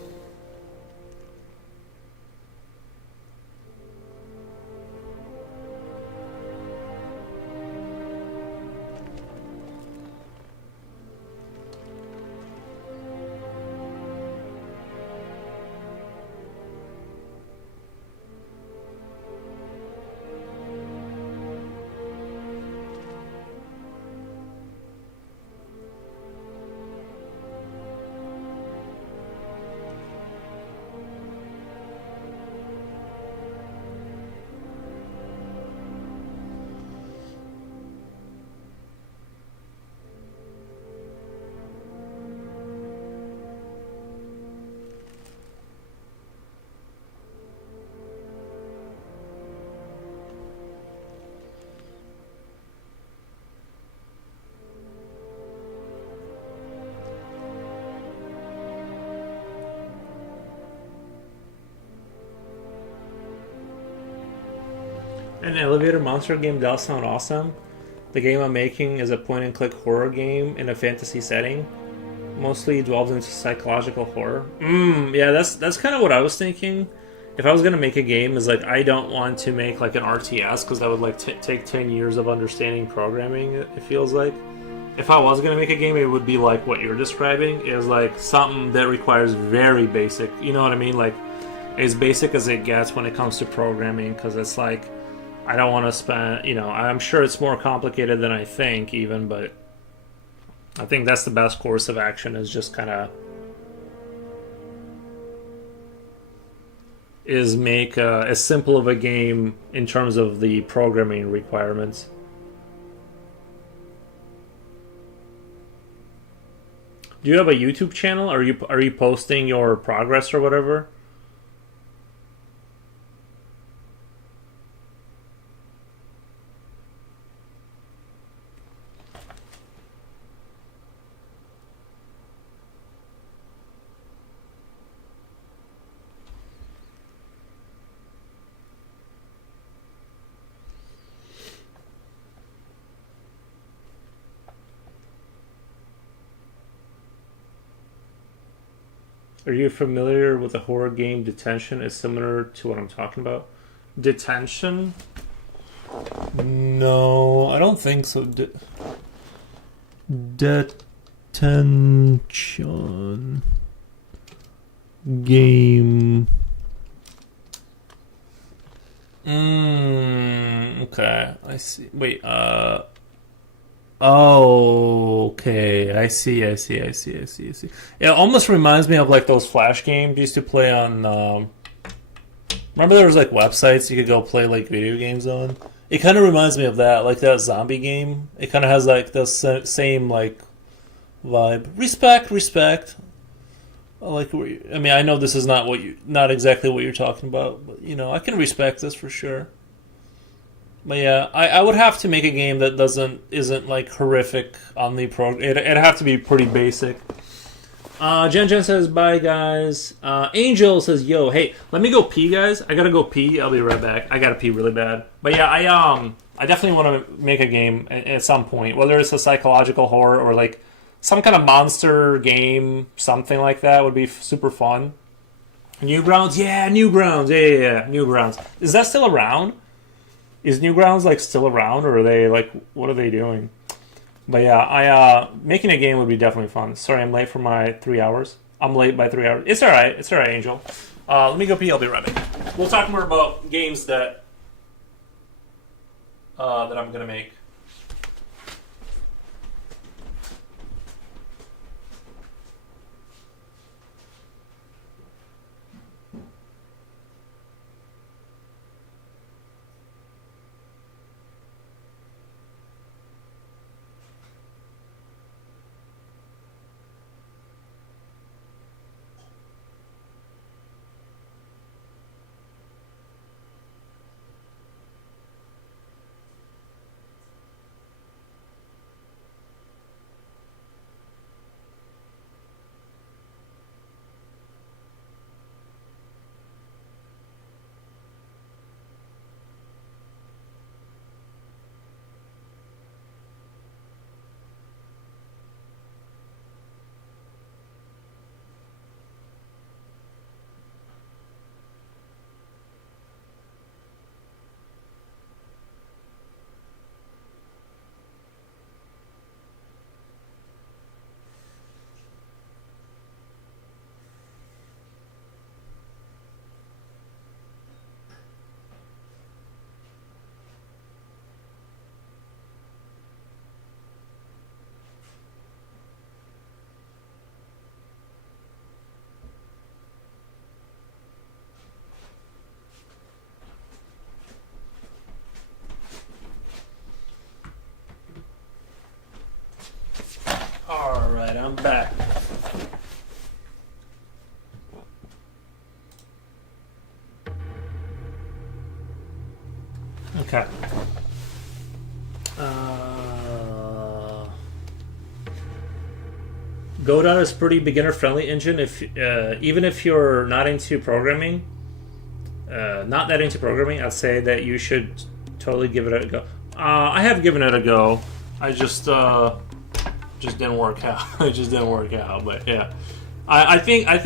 An elevator monster game does sound awesome. The game I'm making is a point and click horror game in a fantasy setting. Mostly delves into psychological horror. Yeah, that's kind of what I was thinking. If I was gonna make a game, is like I don't want to make like an RTS because that would like take 10 years of understanding programming. It feels like. If I was gonna make a game, it would be like what you're describing. Is like something that requires very basic. You know what I mean? Like as basic as it gets when it comes to programming, because it's like I don't want to spend. I'm sure it's more complicated than I think, even, but I think that's the best course of action. Is just kind of make as simple of a game in terms of the programming requirements. Do you have a YouTube channel? Are you posting your progress or whatever? Are you familiar with the horror game Detention? Is similar to what I'm talking about. Detention? No, I don't think so. Detention game. Okay, I see. Wait, Oh, okay. I see. It almost reminds me of like those Flash games you used to play on. Remember there was like websites you could go play like video games on. It kind of reminds me of that, like that zombie game. It kind of has like the same like vibe. Respect. Like, I mean, I know this is not exactly what you're talking about, but I can respect this for sure. But yeah, I would have to make a game that isn't like horrific on the pro. It'd have to be pretty basic. Jen says bye guys. Angel says yo hey let me go pee guys. I gotta go pee. I'll be right back. I gotta pee really bad. But yeah, I definitely want to make a game at some point, whether it's a psychological horror or like some kind of monster game, something like that would be super fun. Newgrounds, yeah, Newgrounds, yeah, Newgrounds. Is that still around? Is Newgrounds like still around, or are they like what are they doing? But yeah, I making a game would be definitely fun. Sorry, I'm late for my 3 hours. I'm late by 3 hours. It's all right. It's all right, Angel. Let me go pee. I'll be right back. We'll talk more about games that I'm gonna make. I'm back. Okay. Godot is pretty beginner-friendly engine. If even if you're not into programming, not that into programming, I'd say that you should totally give it a go. I have given it a go. I just didn't work out. It just didn't work out. But yeah, I think at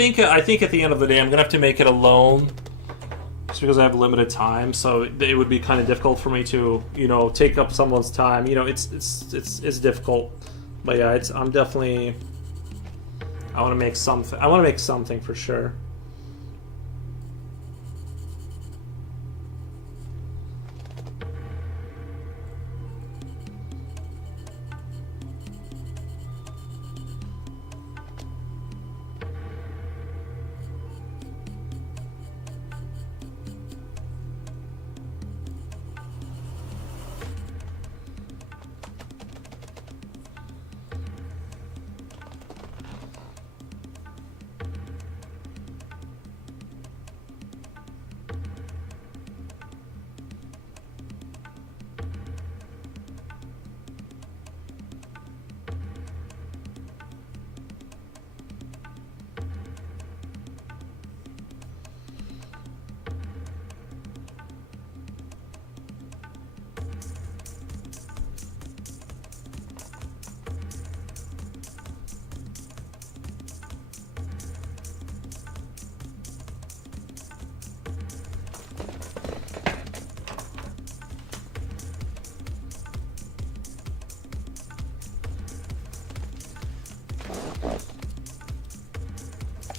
the end of the day, I'm gonna have to make it alone, just because I have limited time. So it would be kind of difficult for me to take up someone's time. It's difficult. But yeah, I'm definitely. I want to make something. I want to make something for sure.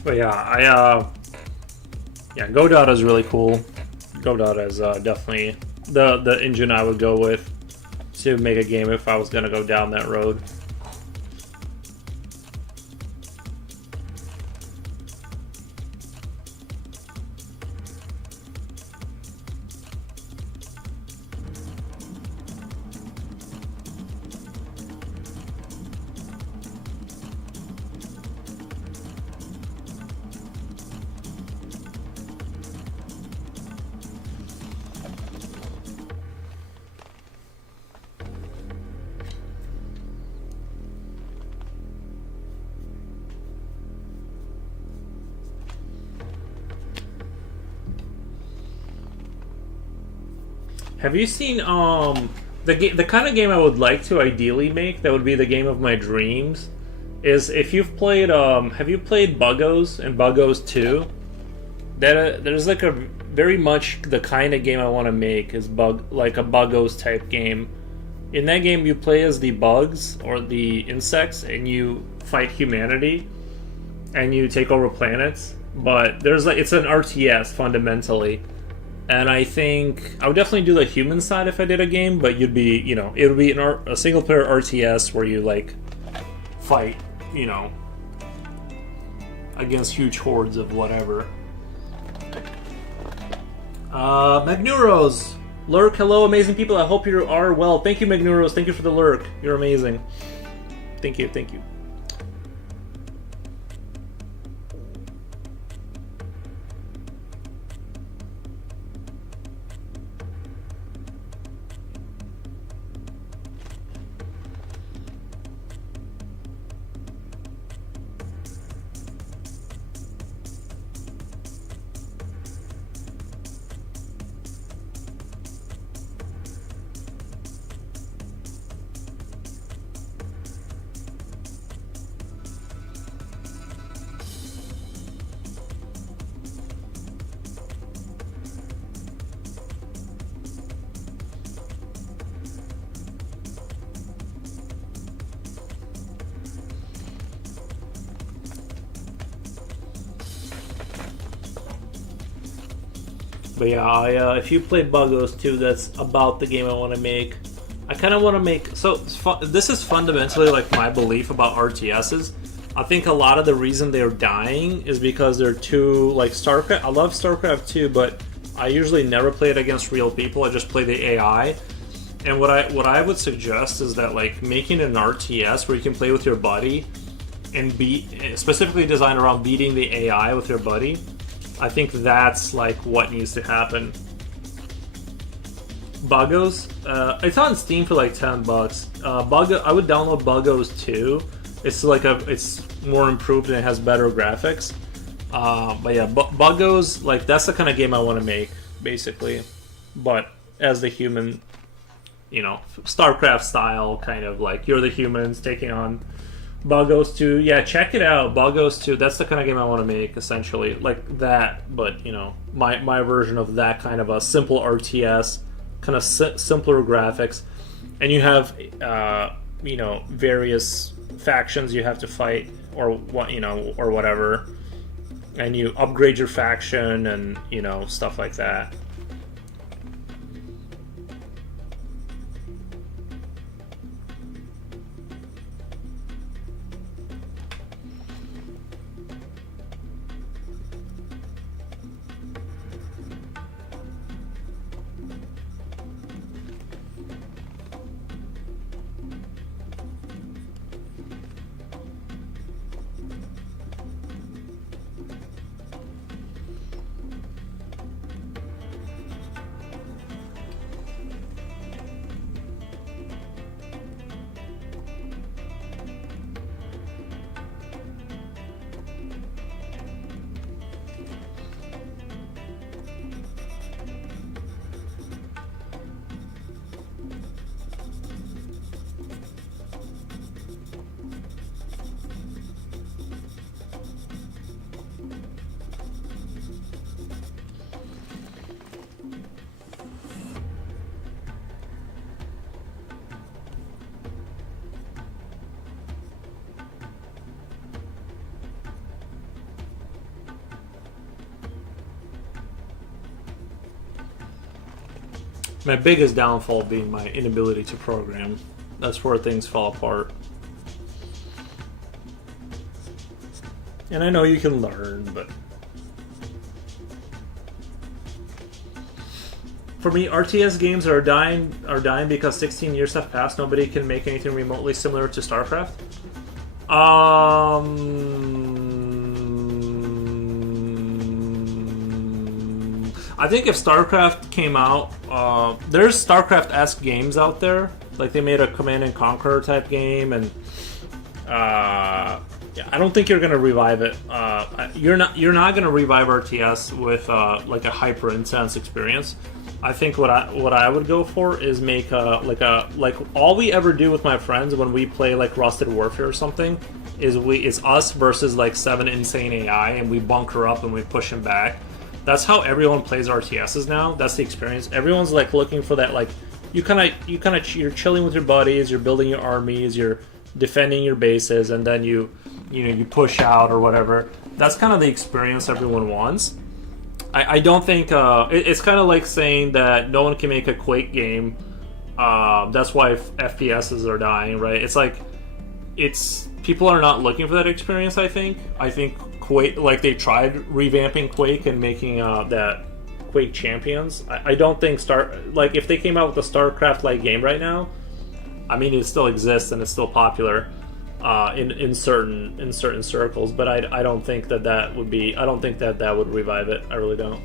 But yeah, Godot is really cool. Godot is definitely the engine I would go with to make a game if I was gonna go down that road. Have you seen the kind of game I would like to ideally make, that would be the game of my dreams, is if you've played have you played Buggos and Buggos 2? There's like a very much the kind of game I want to make is like a Buggos type game. In that game you play as the bugs or the insects and you fight humanity and you take over planets, but it's an RTS fundamentally. And I think I would definitely do the human side if I did a game, but it would be a single player RTS where you like fight, against huge hordes of whatever. Magnuros, lurk, hello, amazing people. I hope you are well. Thank you, Magnuros. Thank you for the lurk. You're amazing. Thank you. But yeah, if you play Buggos 2, that's about the game I want to make. I kind of want to make... So, this is fundamentally like my belief about RTSs. I think a lot of the reason they're dying is because they're too... Like, StarCraft... I love StarCraft 2, but I usually never play it against real people. I just play the AI. And what I would suggest is that, like, making an RTS where you can play with your buddy and specifically designed around beating the AI with your buddy. I think that's like what needs to happen. Buggos, it's on Steam for like $10. I would download Buggos 2. It's more improved and it has better graphics. But yeah, Buggos, like that's the kind of game I want to make, basically. But as the human, StarCraft style, kind of like you're the humans taking on Buggos 2. Yeah, check it out. Buggos 2. That's the kind of game I want to make, essentially, like that. But my version of that kind of a simple RTS, kind of simpler graphics, and you have various factions you have to fight or or whatever, and you upgrade your faction and stuff like that. My biggest downfall being my inability to program. That's where things fall apart. And I know you can learn, but for me, RTS games are dying because 16 years have passed. Nobody can make anything remotely similar to StarCraft. I think if StarCraft came out, there's StarCraft-esque games out there. Like they made a Command and Conquer type game, and yeah, I don't think you're gonna revive it. You're not gonna revive RTS with like a hyper intense experience. I think what I would go for is make like all we ever do with my friends when we play like Rusted Warfare or something is us versus like 7 insane AI, and we bunker up and we push them back. That's how everyone plays RTSs now. That's the experience. Everyone's like looking for that. Like you're chilling with your buddies. You're building your armies. You're defending your bases, and then you push out or whatever. That's kind of the experience everyone wants. I don't think it's kind of like saying that no one can make a Quake game. That's why FPSs are dying, right? It's like people are not looking for that experience. I think Quake, like they tried revamping Quake and making that Quake Champions. I don't think if they came out with a StarCraft-like game right now, I mean it still exists and it's still popular in certain circles, but I don't think that would be. I don't think that would revive it. I really don't.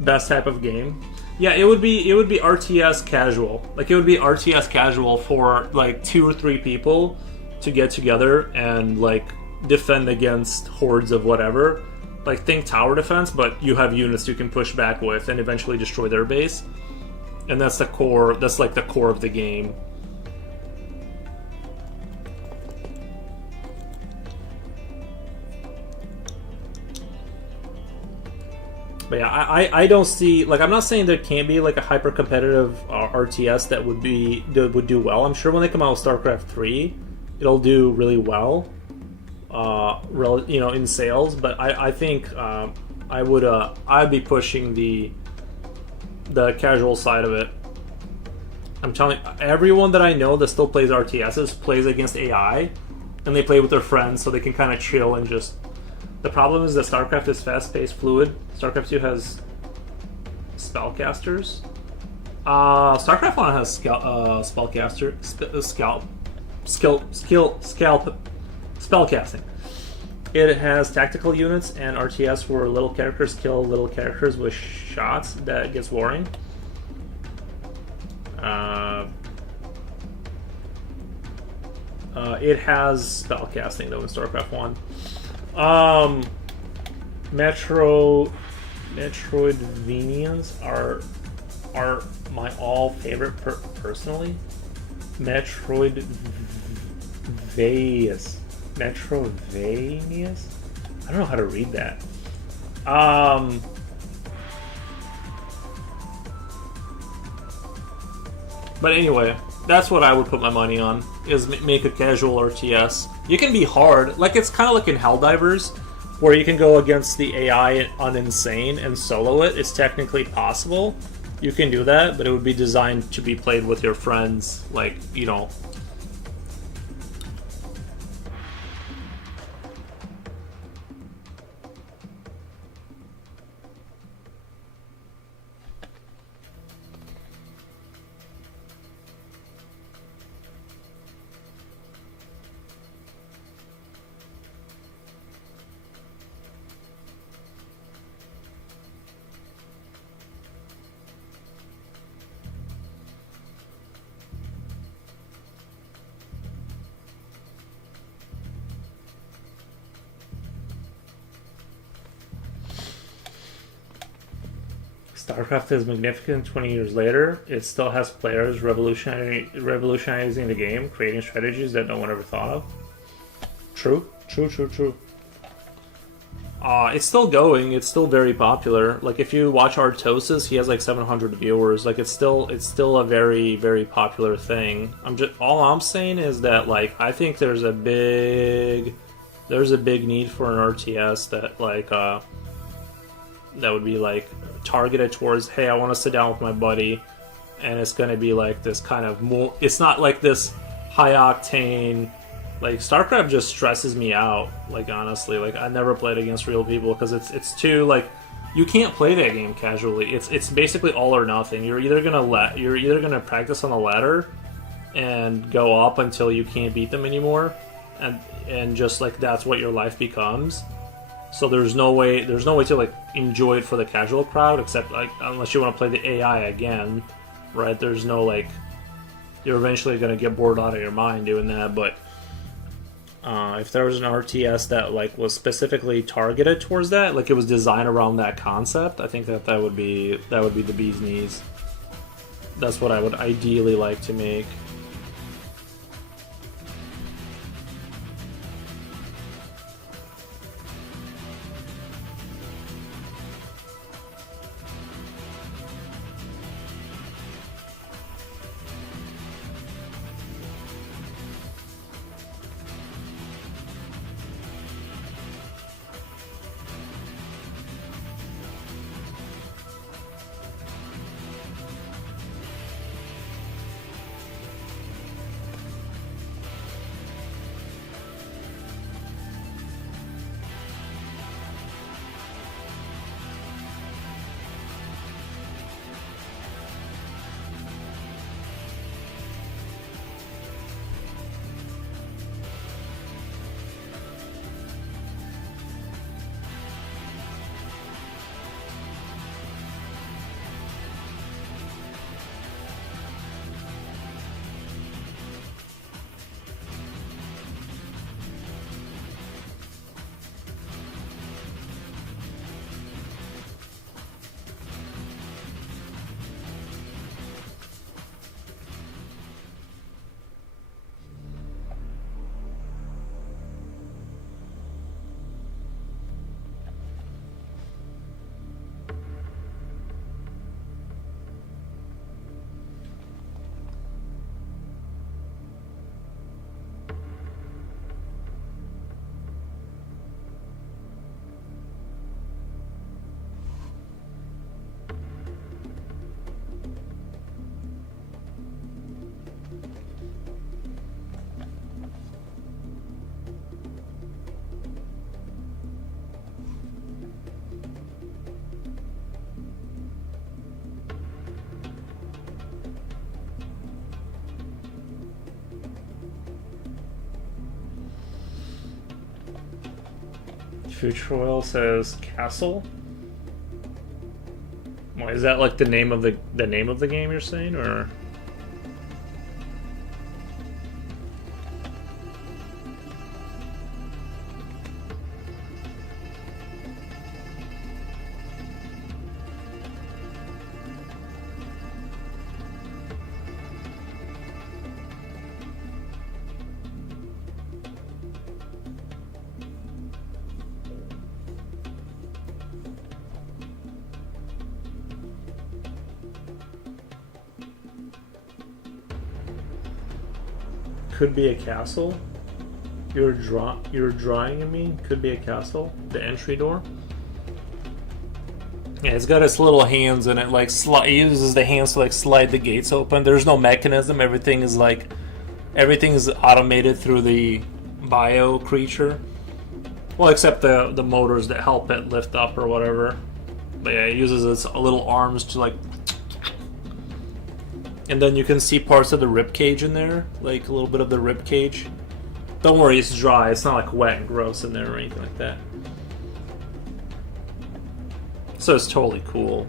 Best type of game. Yeah, it would be RTS casual. Like it would be RTS casual for like 2 or 3 people to get together and like defend against hordes of whatever. Like think tower defense, but you have units you can push back with and eventually destroy their base. And that's the core. That's like the core of the game. But yeah, I don't see, like, I'm not saying there can't be like a hyper competitive RTS that would do well. I'm sure when they come out with StarCraft 3, it'll do really well, in sales. But I think I'd be pushing the casual side of it. I'm telling you, everyone that I know that still plays RTSs plays against AI, and they play with their friends so they can kind of chill and just. The problem is that StarCraft is fast-paced, fluid. StarCraft 2 has spellcasters, StarCraft One has spellcaster, spellcasting. It has tactical units and RTS where little characters kill little characters with shots. That gets boring. It has spellcasting though in StarCraft 1. Metroidvanias are my all favorite personally. Metroidvanias. I don't know how to read that. But anyway, that's what I would put my money on, is make a casual RTS. You can be hard, like it's kind of like in Helldivers, where you can go against the AI on Insane and solo it. It's technically possible. You can do that, but it would be designed to be played with your friends, like, you know. StarCraft is magnificent 20 years later. It still has players revolutionizing the game, creating strategies that no one ever thought of. True. It's still going. It's still very popular. Like if you watch Artosis, he has like 700 viewers. Like it's still a very, very popular thing. All I'm saying is that like I think there's a big need for an RTS that like that would be like targeted towards, hey, I want to sit down with my buddy, and it's going to be like this kind of more. It's not like this high octane. Like StarCraft just stresses me out. Like honestly, like I never played against real people because it's too like you can't play that game casually. It's basically all or nothing. You're either gonna practice on the ladder and go up until you can't beat them anymore, and just like that's what your life becomes. So there's no way to like enjoy it for the casual crowd, except like unless you want to play the AI again, right? There's no like you're eventually gonna get bored out of your mind doing that. But if there was an RTS that like was specifically targeted towards that, like it was designed around that concept, I think that would be the bee's knees. That's what I would ideally like to make. Future Oil says Castle. Well, is that like the name of the name of the game you're saying, or? Could be a castle. You're drawing. I mean, could be a castle. The entry door. Yeah, it's got its little hands and it like it uses the hands to like slide the gates open. There's no mechanism. Everything is automated through the bio creature. Well, except the motors that help it lift up or whatever. But yeah, it uses its little arms to like. And then you can see parts of the rib cage in there, like a little bit of the rib cage. Don't worry, it's dry. It's not like wet and gross in there or anything like that. So it's totally cool.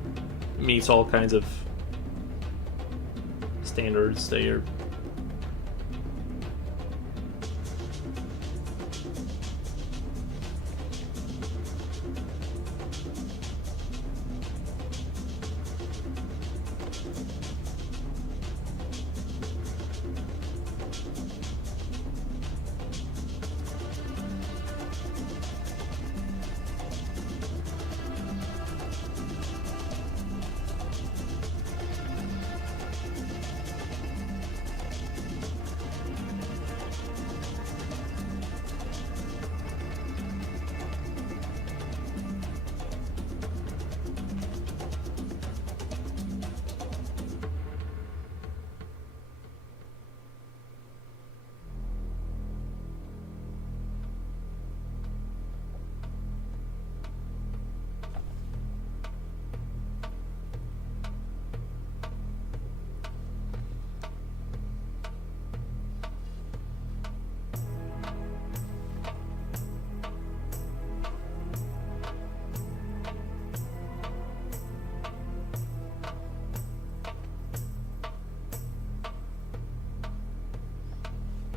It meets all kinds of standards that you're.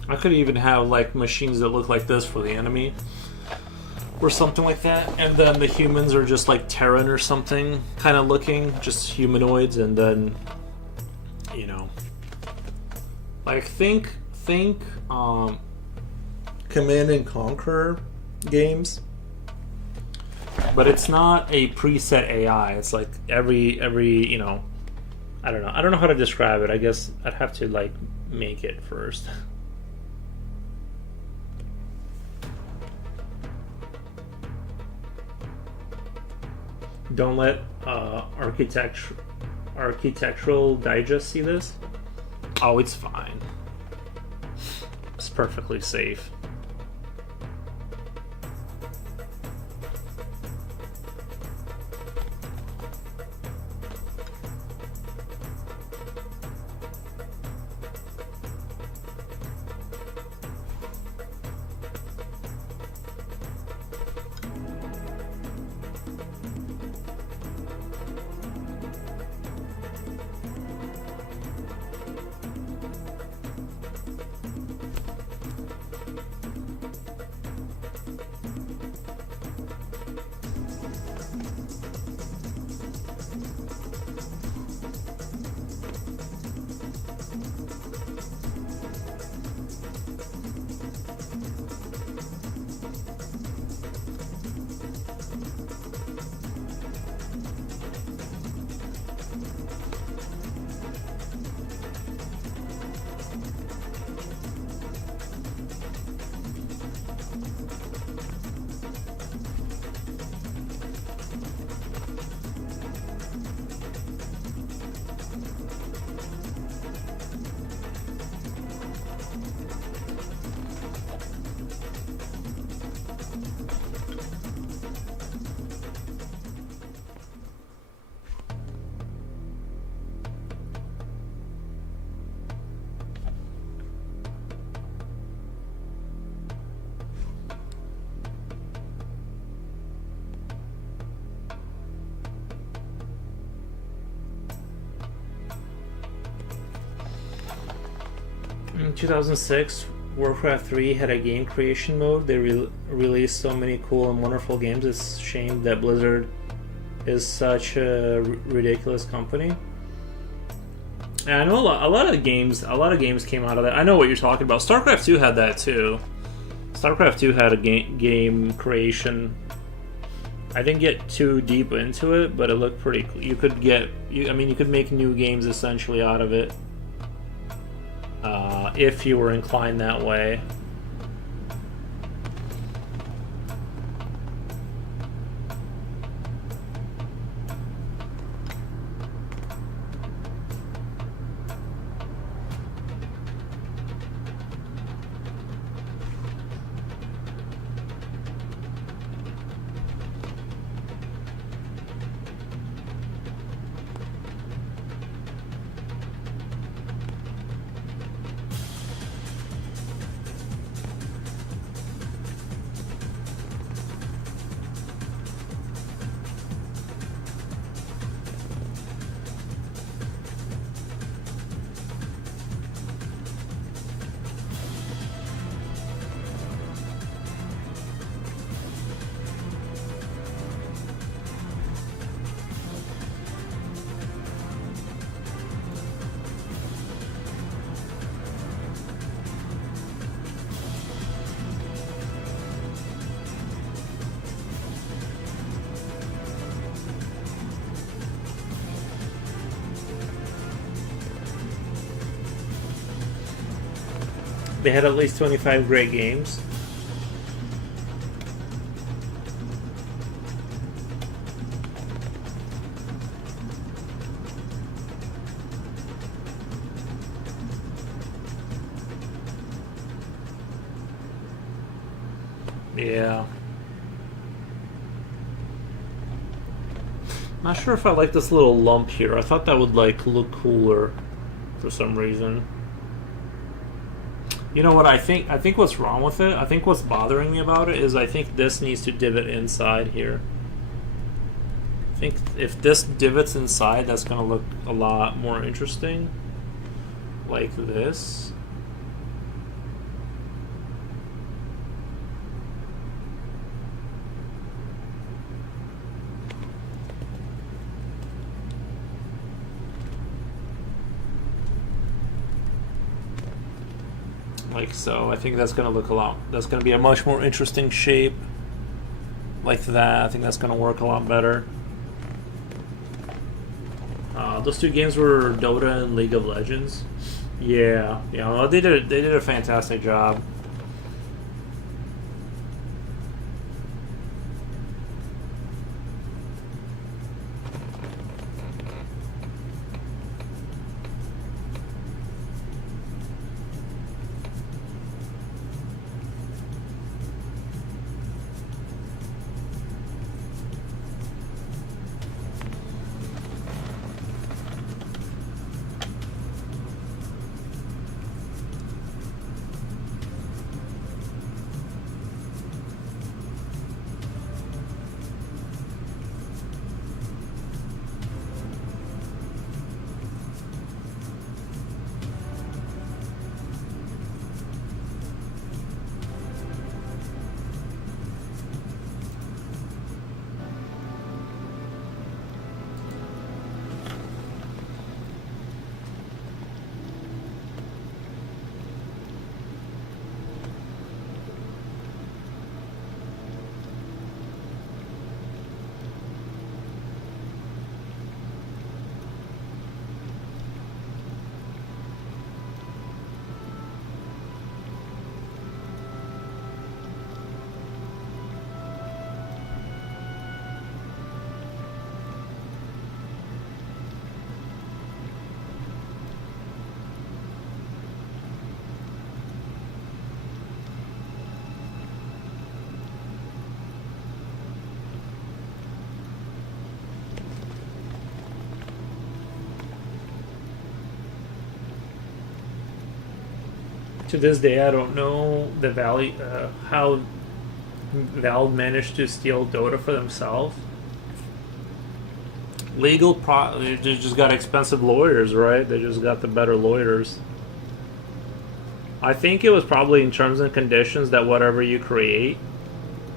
I could even have like machines that look like this for the enemy or something like that, and then the humans are just like Terran or something kind of looking, just humanoids, and then you know, like think Command and Conquer games, but it's not a preset AI. It's like every you know, I don't know how to describe it. I guess I'd have to like make it first. Don't let Architectural Digest see this. Oh, it's fine. It's perfectly safe. 2006, Warcraft 3 had a game creation mode. They released so many cool and wonderful games. It's a shame that Blizzard is such a ridiculous company. And I know a lot of games came out of that. I know what you're talking about. StarCraft 2 had that too. StarCraft 2 had a game creation. I didn't get too deep into it, but it looked pretty cool. You could make new games essentially out of it. If you were inclined that way. They had at least 25 great games. Yeah. Not sure if I like this little lump here. I thought that would look cooler for some reason. You know what I think? I think what's wrong with it, I think what's bothering me about it is I think this needs to divot inside here. I think if this divots inside, that's going to look a lot more interesting. Like this. Like so. I think that's going to look that's going to be a much more interesting shape. Like that. I think that's going to work a lot better. Those two games were Dota and League of Legends. Yeah, well, they did a fantastic job. To this day, I don't know the how Valve managed to steal Dota for themselves. They just got expensive lawyers, right? They just got the better lawyers. I think it was probably in terms and conditions that whatever you create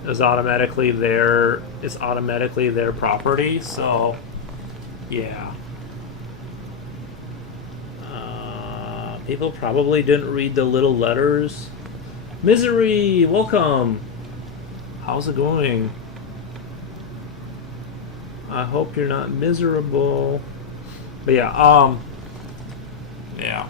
is automatically their property. So, yeah. People probably didn't read the little letters. Misery, welcome. How's it going? I hope you're not miserable. But yeah, yeah.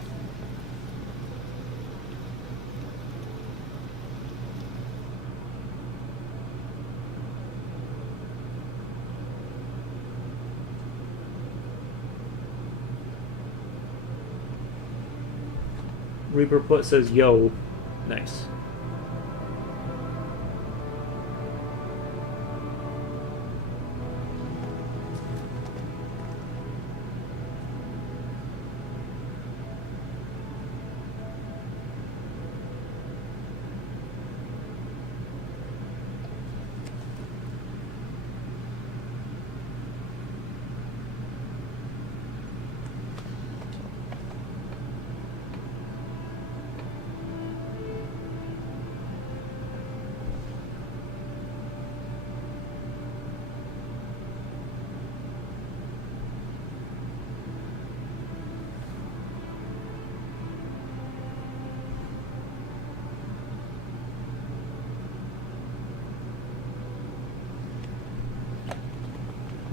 Reaper Put says, yo. Nice.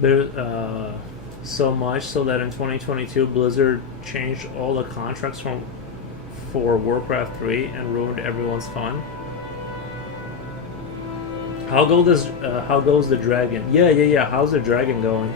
There, so much so that in 2022 Blizzard changed all the contracts for Warcraft 3 and ruined everyone's fun. How goes the dragon? Yeah. How's the dragon going?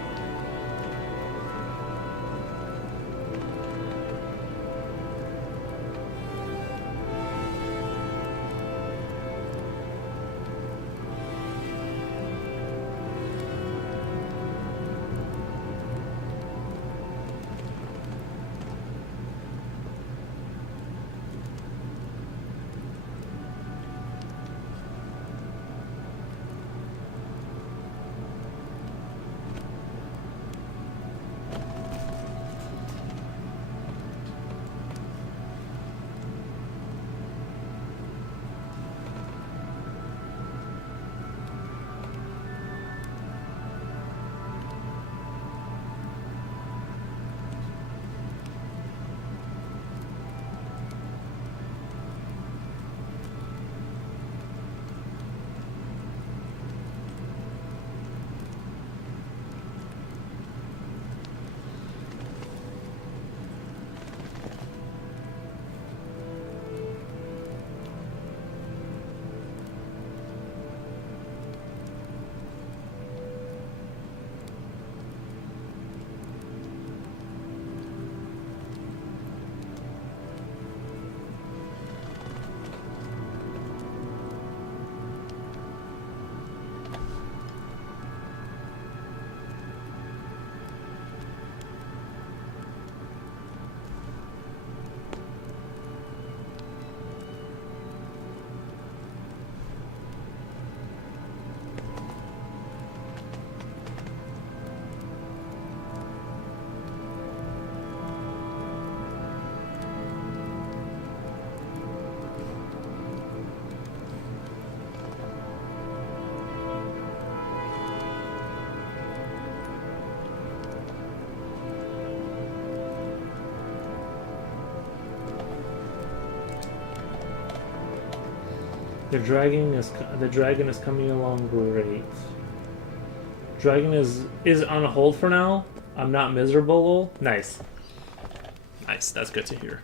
The dragon is coming along great. Dragon is on hold for now. I'm not miserable. Nice. Nice. That's good to hear.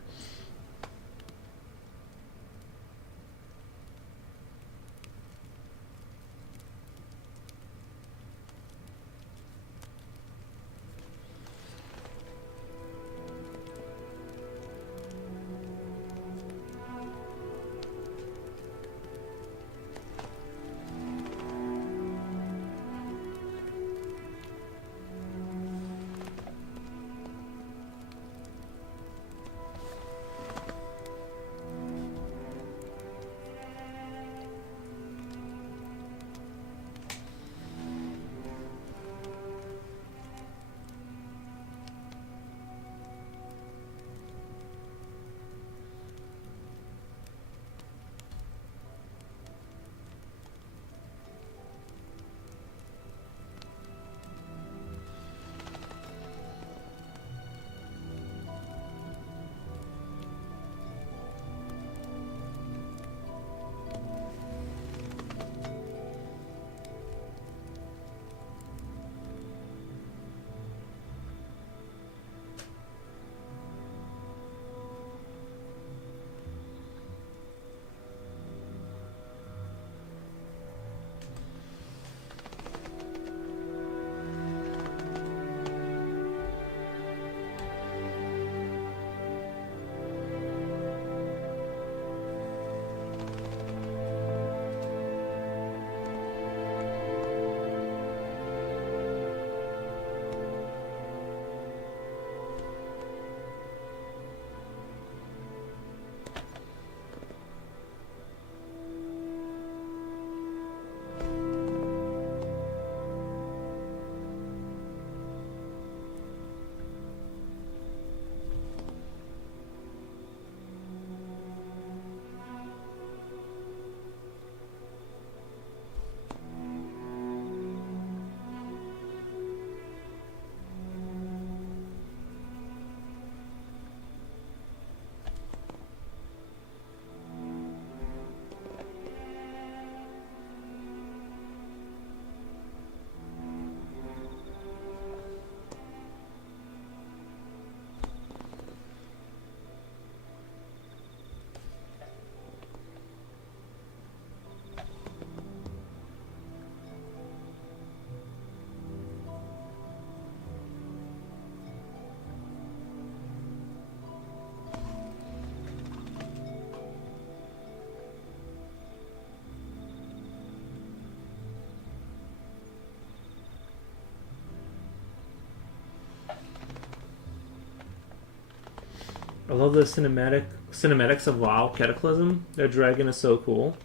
I love the cinematics of WoW Cataclysm. Their dragon is so cool.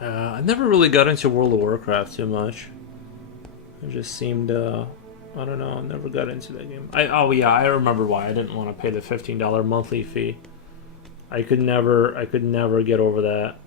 I never really got into World of Warcraft too much. It just seemed, I don't know, I never got into that game. Oh yeah, I remember why I didn't want to pay the $15 monthly fee. I could never get over that.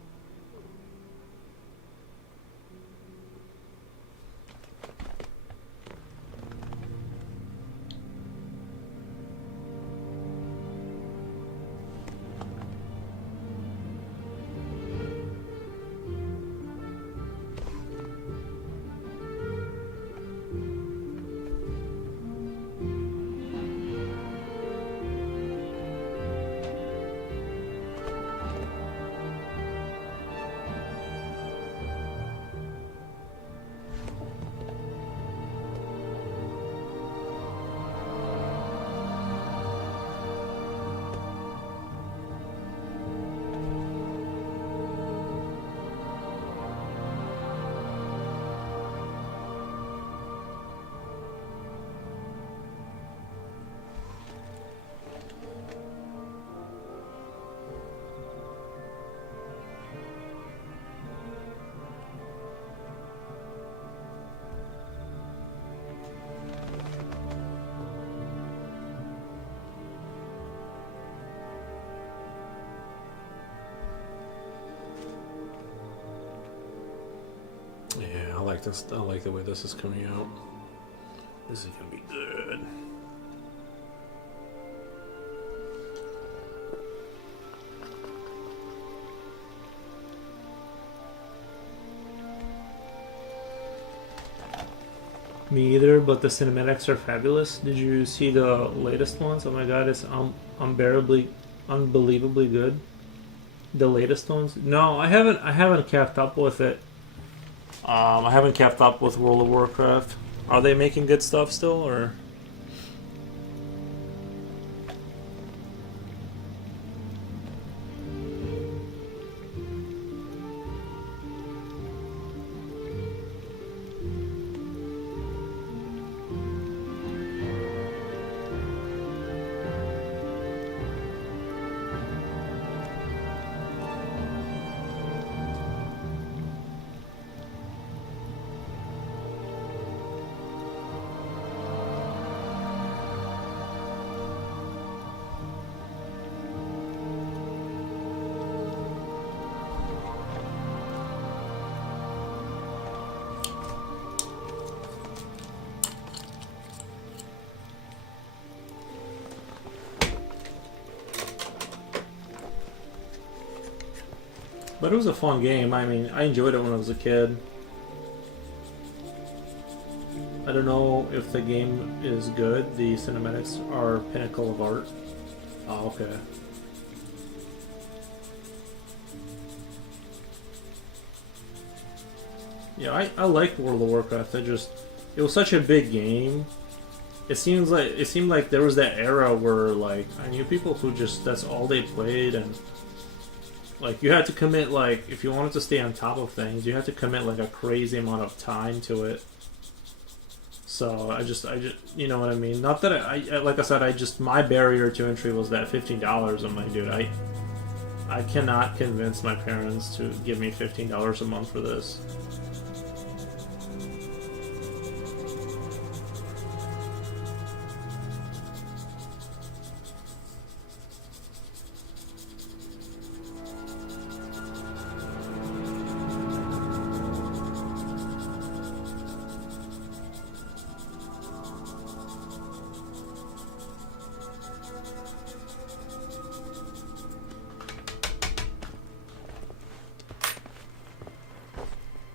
Yeah, I like this. I like the way this is coming out. This is gonna be good. Me either, but the cinematics are fabulous. Did you see the latest ones? Oh my god, it's unbelievably good. The latest ones? No, I haven't. I haven't kept up with it. I haven't kept up with World of Warcraft. Are they making good stuff still, or? But it was a fun game. I mean, I enjoyed it when I was a kid. I don't know if the game is good. The cinematics are pinnacle of art. Oh, okay. Yeah, I liked World of Warcraft. It was such a big game. It seemed like there was that era where like I knew people who just that's all they played, and like you had to commit, like if you wanted to stay on top of things, you had to commit like a crazy amount of time to it. So I just you know what I mean. Not that like I said, my barrier to entry was that $15. I'm like, dude, I cannot convince my parents to give me $15 a month for this.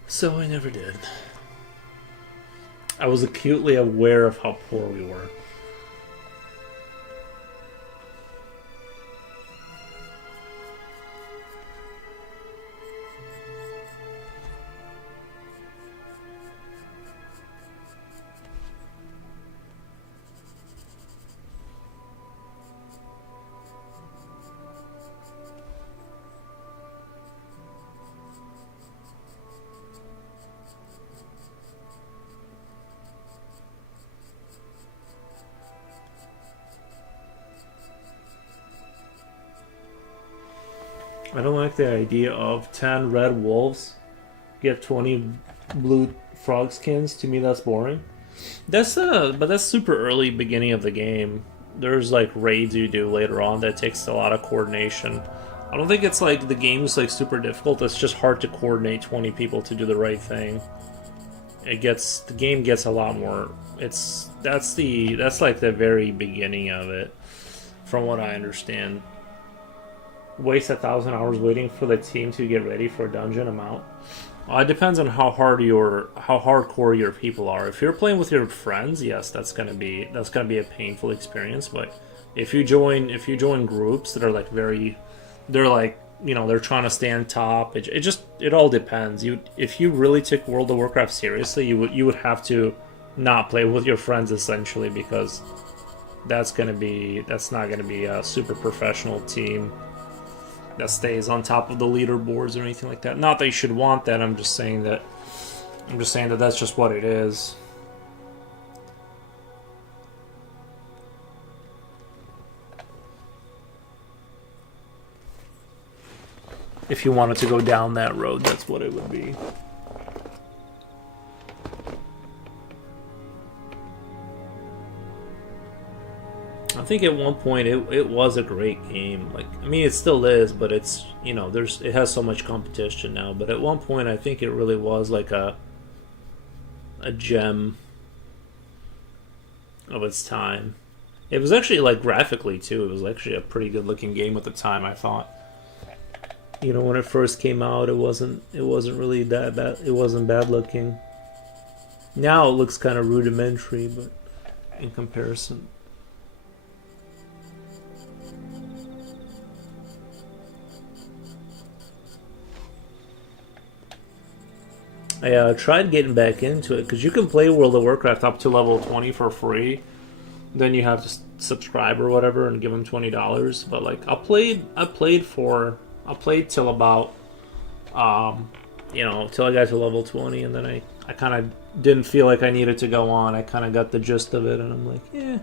So I never did. I was acutely aware of how poor we were. I don't like the idea of 10 red wolves get 20 blue frog skins. To me, that's boring. But that's super early beginning of the game. There's like raids you do later on that takes a lot of coordination. I don't think it's like the game's like super difficult. It's just hard to coordinate 20 people to do the right thing. The game gets a lot more. That's like the very beginning of it, from what I understand. Waste 1,000 hours waiting for the team to get ready for a dungeon amount. It depends on how hardcore your people are. If you're playing with your friends, yes, that's gonna be a painful experience. But if you join groups that are like they're like, they're trying to stay on top. It all depends. If you really took World of Warcraft seriously, you would have to not play with your friends essentially, because that's not gonna be a super professional team that stays on top of the leaderboards or anything like that. Not that you should want that. I'm just saying that that's just what it is. If you wanted to go down that road, that's what it would be. I think at one point it was a great game. Like, I mean, it still is, but it's, it has so much competition now. But at one point, I think it really was like a gem of its time. It was actually, like, graphically too. It was actually a pretty good looking game at the time, I thought. When it first came out, it wasn't really that bad. It wasn't bad looking. Now it looks kind of rudimentary, but in comparison. I tried getting back into it because you can play World of Warcraft up to level 20 for free. Then you have to subscribe or whatever and give them $20. But like I played till about till I got to level 20, and then I kind of didn't feel like I needed to go on. I kind of got the gist of it, and I'm like, yeah.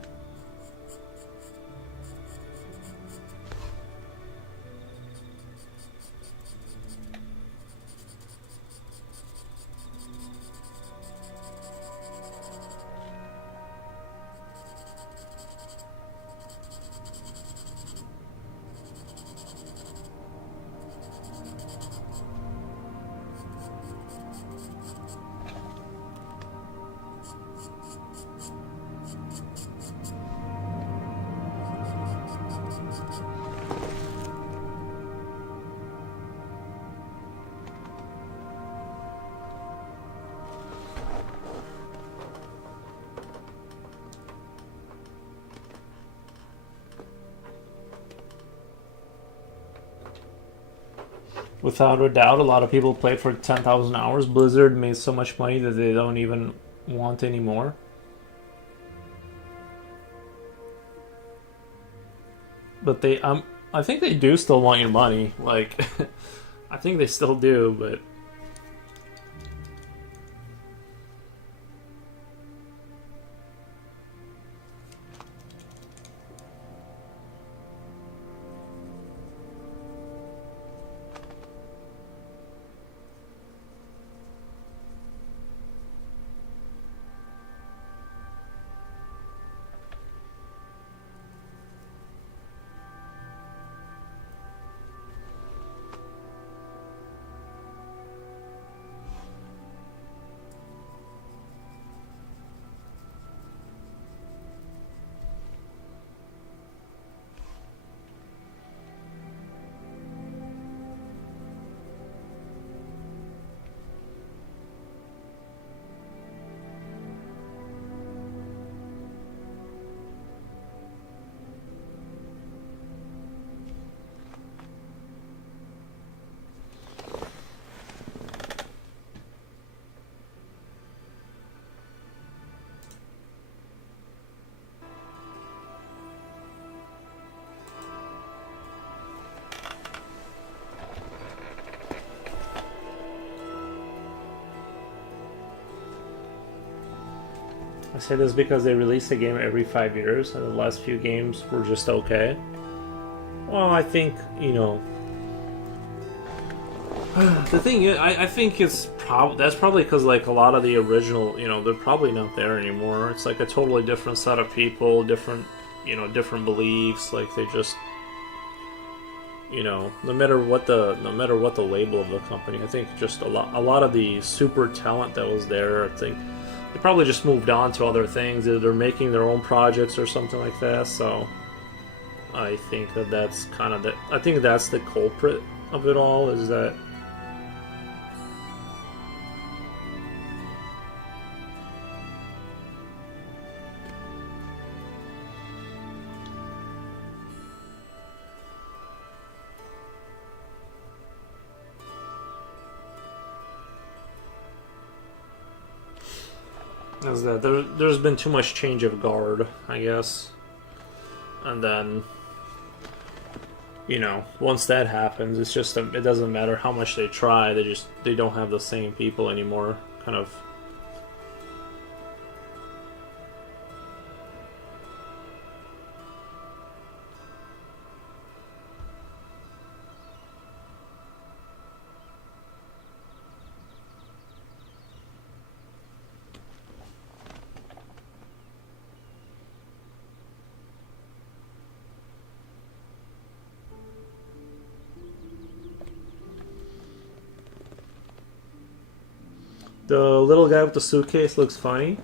Without a doubt, a lot of people played for 10,000 hours. Blizzard made so much money that they don't even want any more. But I think they do still want your money. Like, I think they still do, but I say this because they release a game every 5 years, and the last few games were just okay. Well, I think, The thing is, I think that's probably because like a lot of the original, they're probably not there anymore. It's like a totally different set of people, different, different beliefs. Like they just, no matter what the label of the company, I think just a lot of the super talent that was there, I think they probably just moved on to other things. Either they're making their own projects or something like that. So I think that's kind of I think that's the culprit of it all. Is that there's been too much change of guard, I guess. And then, once that happens, it's just it doesn't matter how much they try. They don't have the same people anymore. Kind of. The little guy with the suitcase looks funny.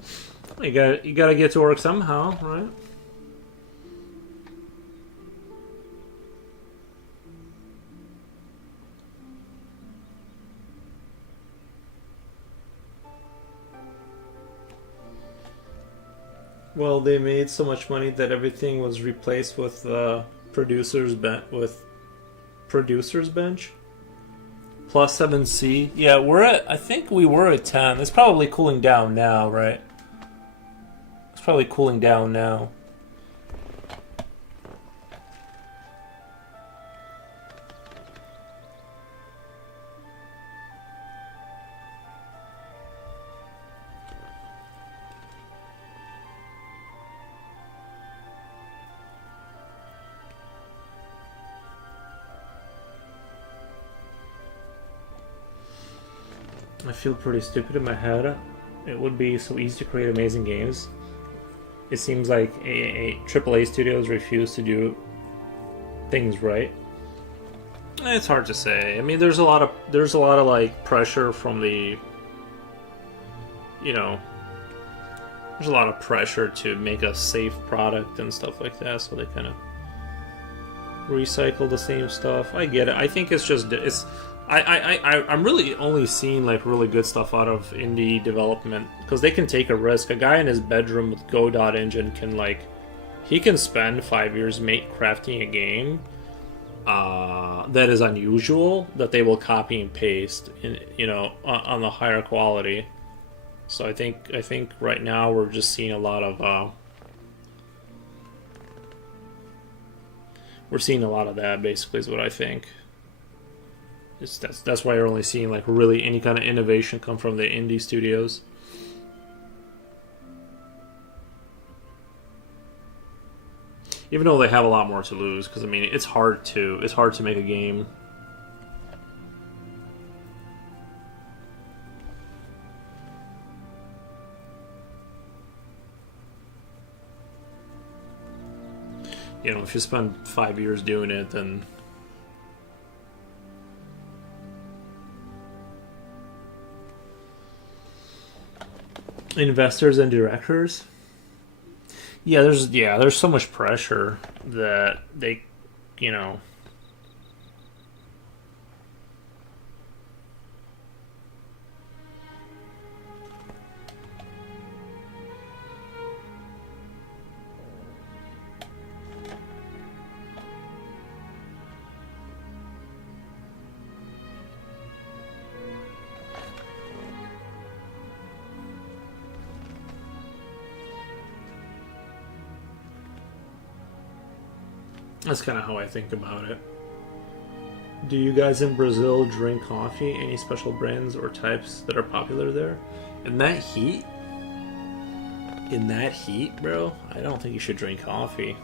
You gotta get to work somehow, right? Well, they made so much money that everything was replaced with producers bench. Plus 7C. Yeah, I think we were at 10. It's probably cooling down now, right? It's probably cooling down now. I feel pretty stupid in my head. It would be so easy to create amazing games. It seems like AAA studios refuse to do things right. It's hard to say. I mean, there's a lot of like pressure from there's a lot of pressure to make a safe product and stuff like that. So they kind of recycle the same stuff. I get it. I think I'm really only seeing like really good stuff out of indie development because they can take a risk. A guy in his bedroom with Godot engine he can spend 5 years crafting a game that is unusual that they will copy and paste on the higher quality. So I think right now we're just seeing a lot of that basically is what I think. That's why you're only seeing like really any kind of innovation come from the indie studios. Even though they have a lot more to lose, because I mean it's hard to make a game. If you spend 5 years doing it, then investors and directors. There's so much pressure that they, that's kind of how I think about it. Do you guys in Brazil drink coffee? Any special brands or types that are popular there? In that heat, bro, I don't think you should drink coffee.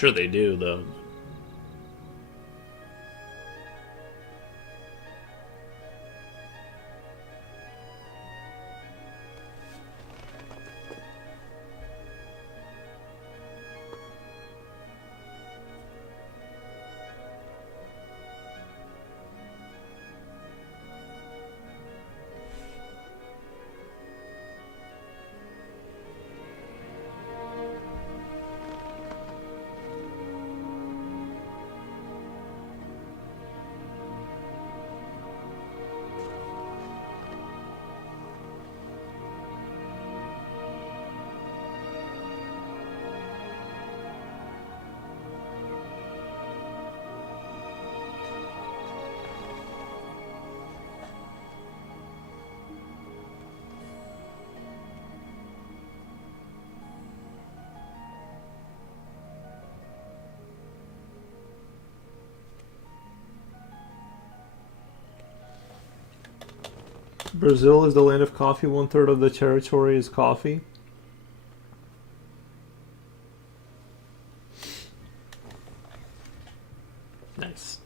sure they do, though. Brazil is the land of coffee. 1/3 of the territory is coffee. Nice.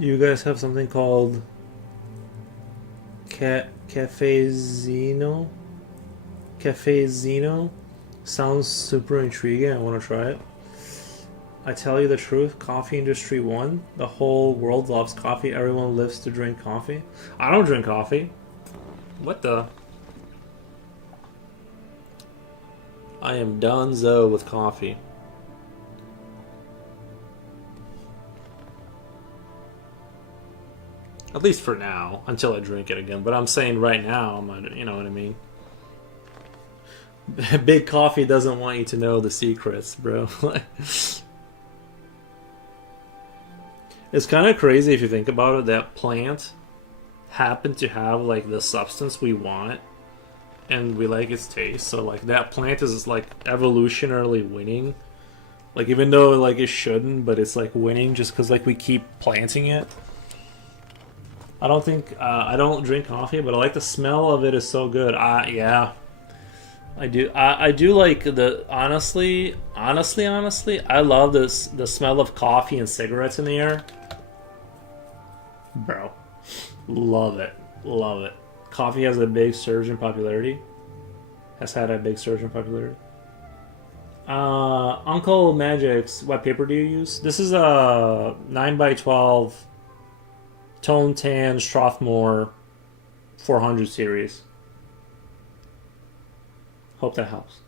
You guys have something called Cafezino? Cafezino? Sounds super intriguing. I want to try it. I tell you the truth, coffee industry won. The whole world loves coffee. Everyone lives to drink coffee. I don't drink coffee. What the? I am donezo with coffee. At least for now, until I drink it again. But I'm saying right now, you know what I mean? Big Coffee doesn't want you to know the secrets, bro. It's kind of crazy if you think about it. That plant happened to have like the substance we want, and we like its taste. So like that plant is like evolutionarily winning. Like even though like it shouldn't, but it's like winning just because like we keep planting it. I don't think I don't drink coffee, but I like the smell of it. Is so good. Yeah, I do. I do like the honestly. I love this the smell of coffee and cigarettes in the air, bro. Love it. Coffee has a big surge in popularity. Has had a big surge in popularity. Uncle Magic's, what paper do you use? This is a 9x12 Tone Tan Strathmore 400 series. Hope that helps.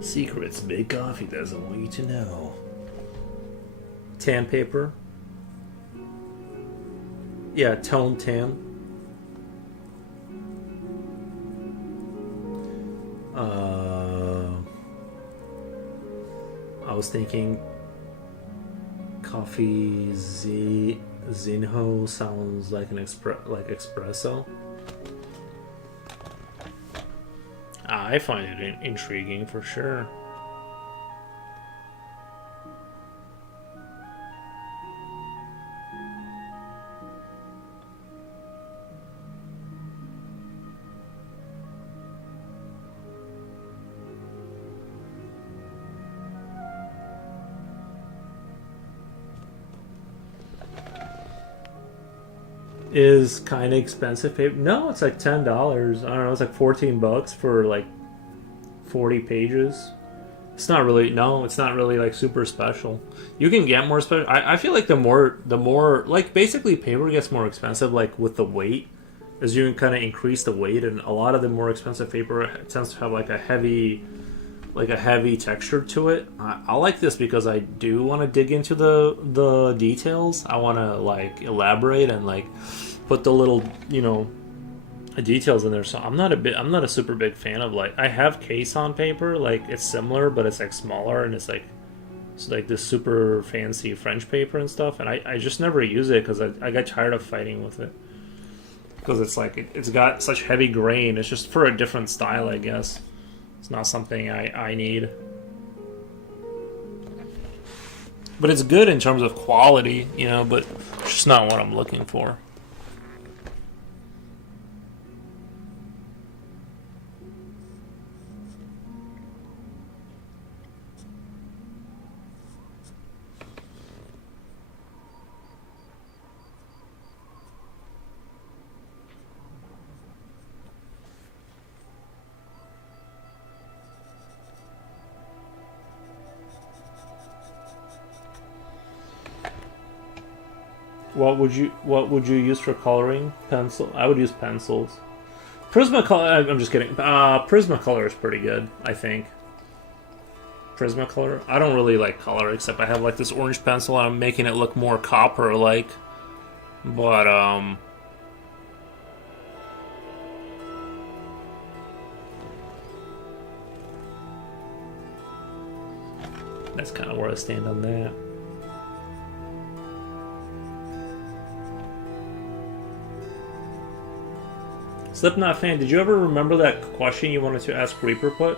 Secrets Big Coffee doesn't want you to know. Tan paper. Yeah, tone tan. I was thinking coffee Zinho sounds like an espresso. I find it intriguing for sure. is kind of expensive paper. No, it's like $10. I don't know. It's like $14 for like 40 pages. It's not really no. It's not really like super special. You can get more special. I feel like the more like basically paper gets more expensive like with the weight, as you can kind of increase the weight, and a lot of the more expensive paper tends to have like a heavy texture to it. I like this because I do want to dig into the details. I want to like elaborate and like put the little details in there. So I'm not a super big fan of like I have case on paper like it's similar but it's like smaller and it's like this super fancy French paper and stuff, and I just never use it because I got tired of fighting with it because it's like it's got such heavy grain. It's just for a different style, I guess. It's not something I need. But it's good in terms of quality, but it's just not what I'm looking for. What would you use for coloring? Pencil. I would use pencils. Prismacolor. I'm just kidding. Prismacolor is pretty good, I think. Prismacolor. I don't really like color, except I have like this orange pencil and I'm making it look more copper like. But that's kind of where I stand on that. Slipknot fan, did you ever remember that question you wanted to ask Reaper Put?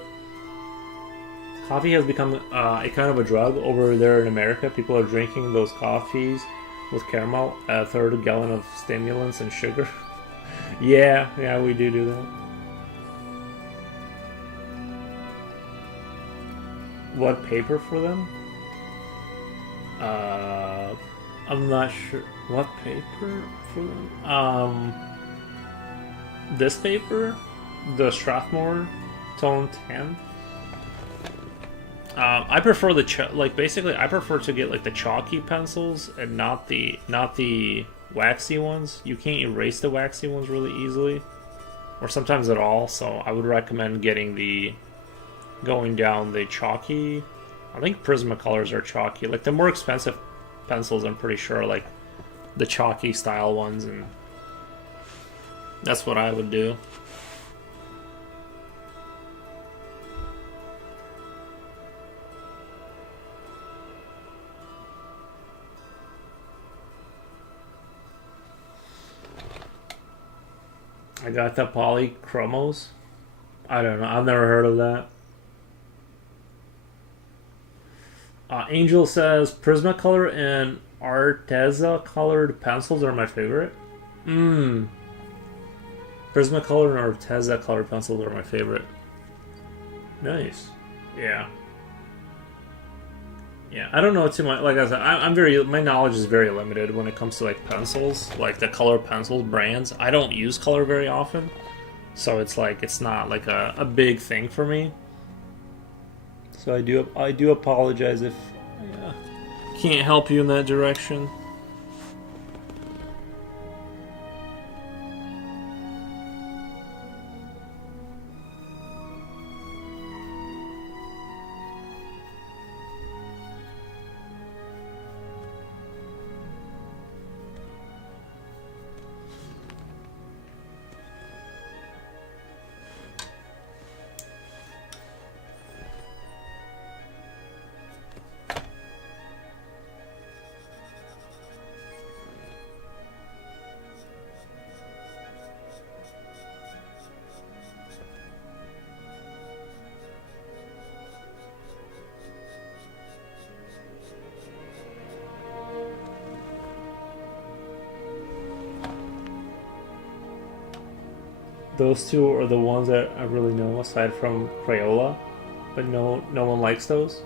Coffee has become a kind of a drug over there in America. People are drinking those coffees with caramel, a third gallon of stimulants and sugar. yeah, we do that. What paper for them? I'm not sure. What paper for them? This paper, the Strathmore Tone 10. I prefer basically I prefer to get like the chalky pencils and not the waxy ones. You can't erase the waxy ones really easily, or sometimes at all. So I would recommend going down the chalky. I think Prismacolors are chalky. Like the more expensive pencils, I'm pretty sure like the chalky style ones, and that's what I would do. I got the polychromos. I don't know. I've never heard of that. Angel says Prismacolor and Arteza colored pencils are my favorite. Prismacolor and Arteza colored pencils are my favorite. Nice. Yeah. Yeah, I don't know too much. Like I said, my knowledge is very limited when it comes to like pencils, like the color pencil brands. I don't use color very often, so it's not like a big thing for me. So I do apologize if I can't help you in that direction. Those two are the ones that I really know, aside from Crayola, but no one likes those.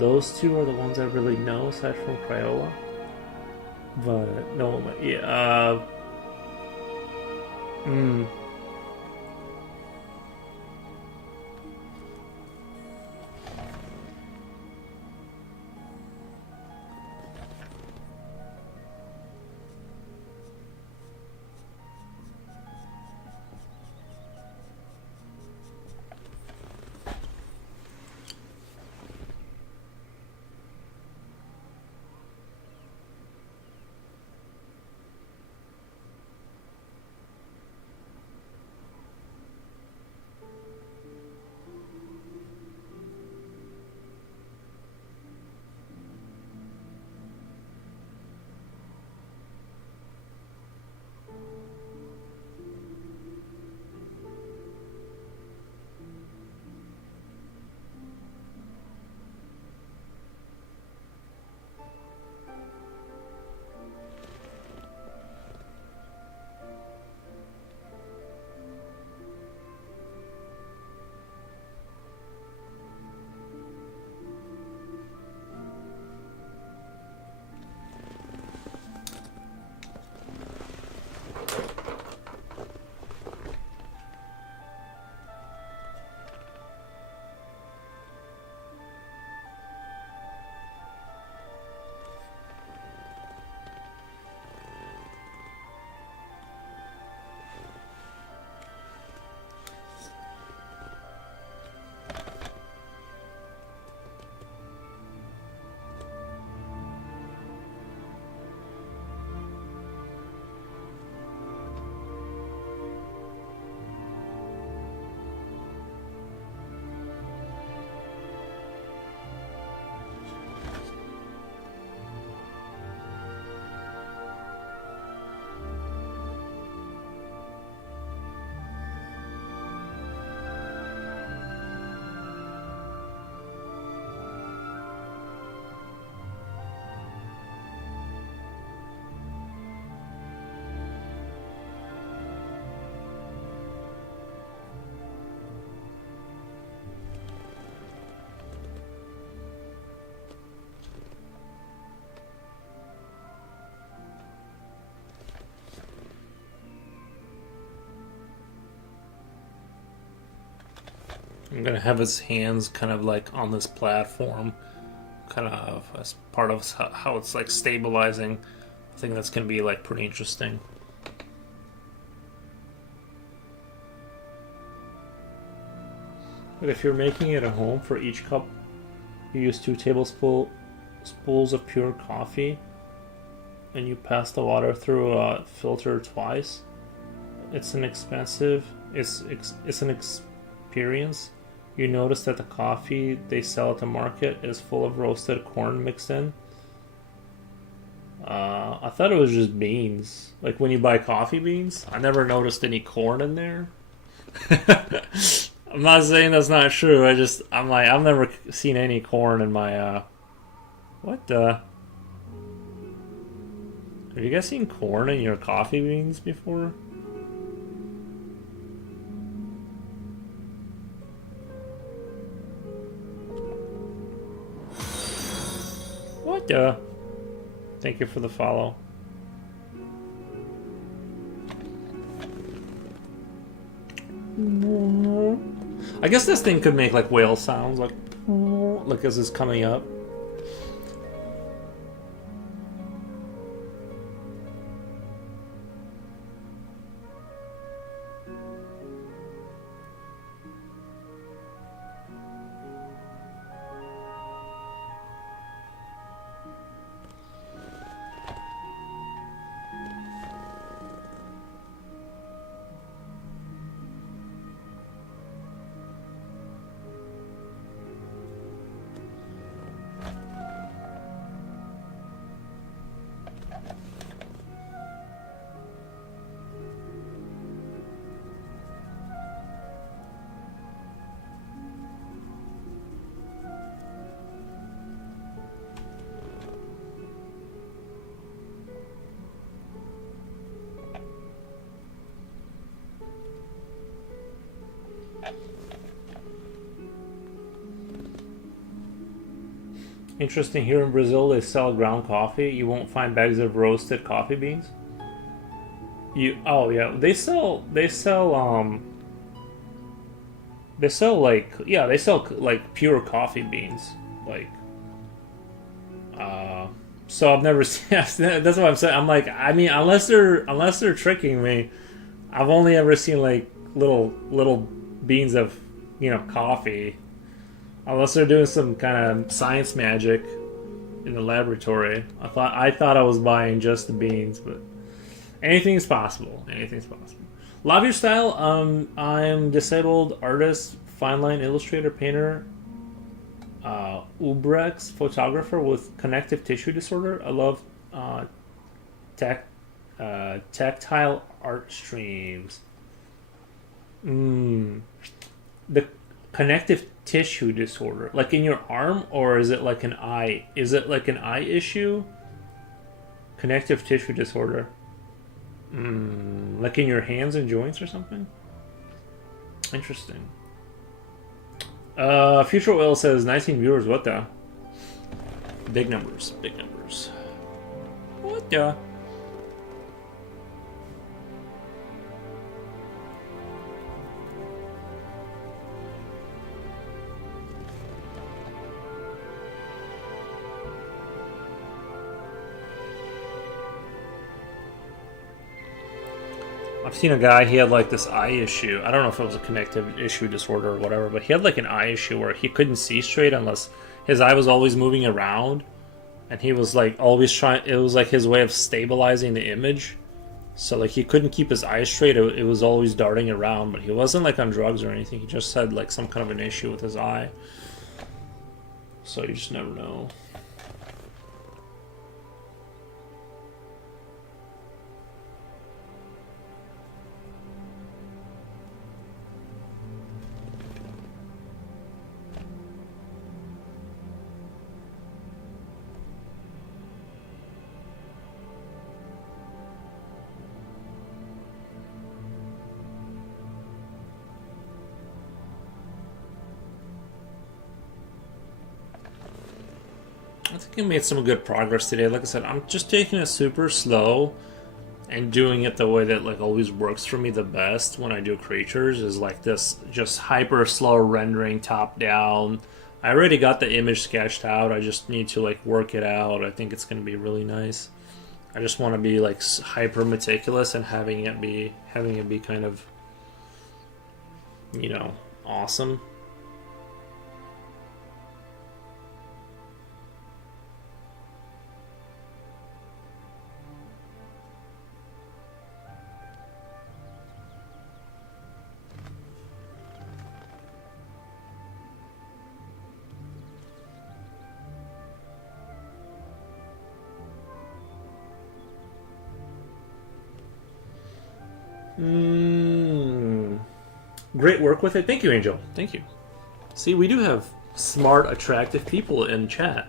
Those two are the ones I really know, aside from Crayola. But no, yeah. Mm. I'm gonna have his hands kind of like on this platform, kind of as part of how it's like stabilizing. I think that's gonna be like pretty interesting. But if you're making it at home, for each cup, you use 2 tablespoons of pure coffee, and you pass the water through a filter twice. It's an expensive. It's an experience. You notice that the coffee they sell at the market is full of roasted corn mixed in. I thought it was just beans. Like when you buy coffee beans, I never noticed any corn in there. I'm not saying that's not true. I'm like, I've never seen any corn in my, what the? Have you guys seen corn in your coffee beans before? What the? Thank you for the follow. I guess this thing could make like whale sounds, like as it's coming up. Interesting. Here in Brazil, they sell ground coffee. You won't find bags of roasted coffee beans. You oh yeah, they sell like yeah they sell like pure coffee beans like uh so I've never seen that's what I'm saying. I'm like I mean unless they're tricking me, I've only ever seen like little beans of coffee, unless they're doing some kind of science magic in the laboratory. I thought I was buying just the beans, but anything's possible. Anything's possible. Love your style. I'm disabled artist, fine line illustrator, painter, Ubrex photographer with connective tissue disorder. I love tech, tactile art streams. Mm. The connective tissue disorder, like in your arm, or is it like an eye? Is it like an eye issue? Connective tissue disorder. Like in your hands and joints or something? Interesting. Future Oil says 19 viewers. What the? Big numbers. Big numbers. What the? I've seen a guy, he had like this eye issue. I don't know if it was a connective issue disorder or whatever, but he had like an eye issue where he couldn't see straight unless his eye was always moving around. And he was like always trying, it was like his way of stabilizing the image. So like he couldn't keep his eyes straight, it was always darting around, but he wasn't like on drugs or anything. He just had like some kind of an issue with his eye. So you just never know. I think I made some good progress today. Like I said, I'm just taking it super slow and doing it the way that like always works for me the best when I do creatures is like this just hyper slow rendering top down. I already got the image sketched out. I just need to like work it out. I think it's going to be really nice. I just want to be like hyper meticulous and having it be kind of awesome. Great work with it. Thank you, Angel. Thank you. See, we do have smart, attractive people in chat.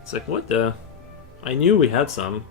It's like, what the? I knew we had some.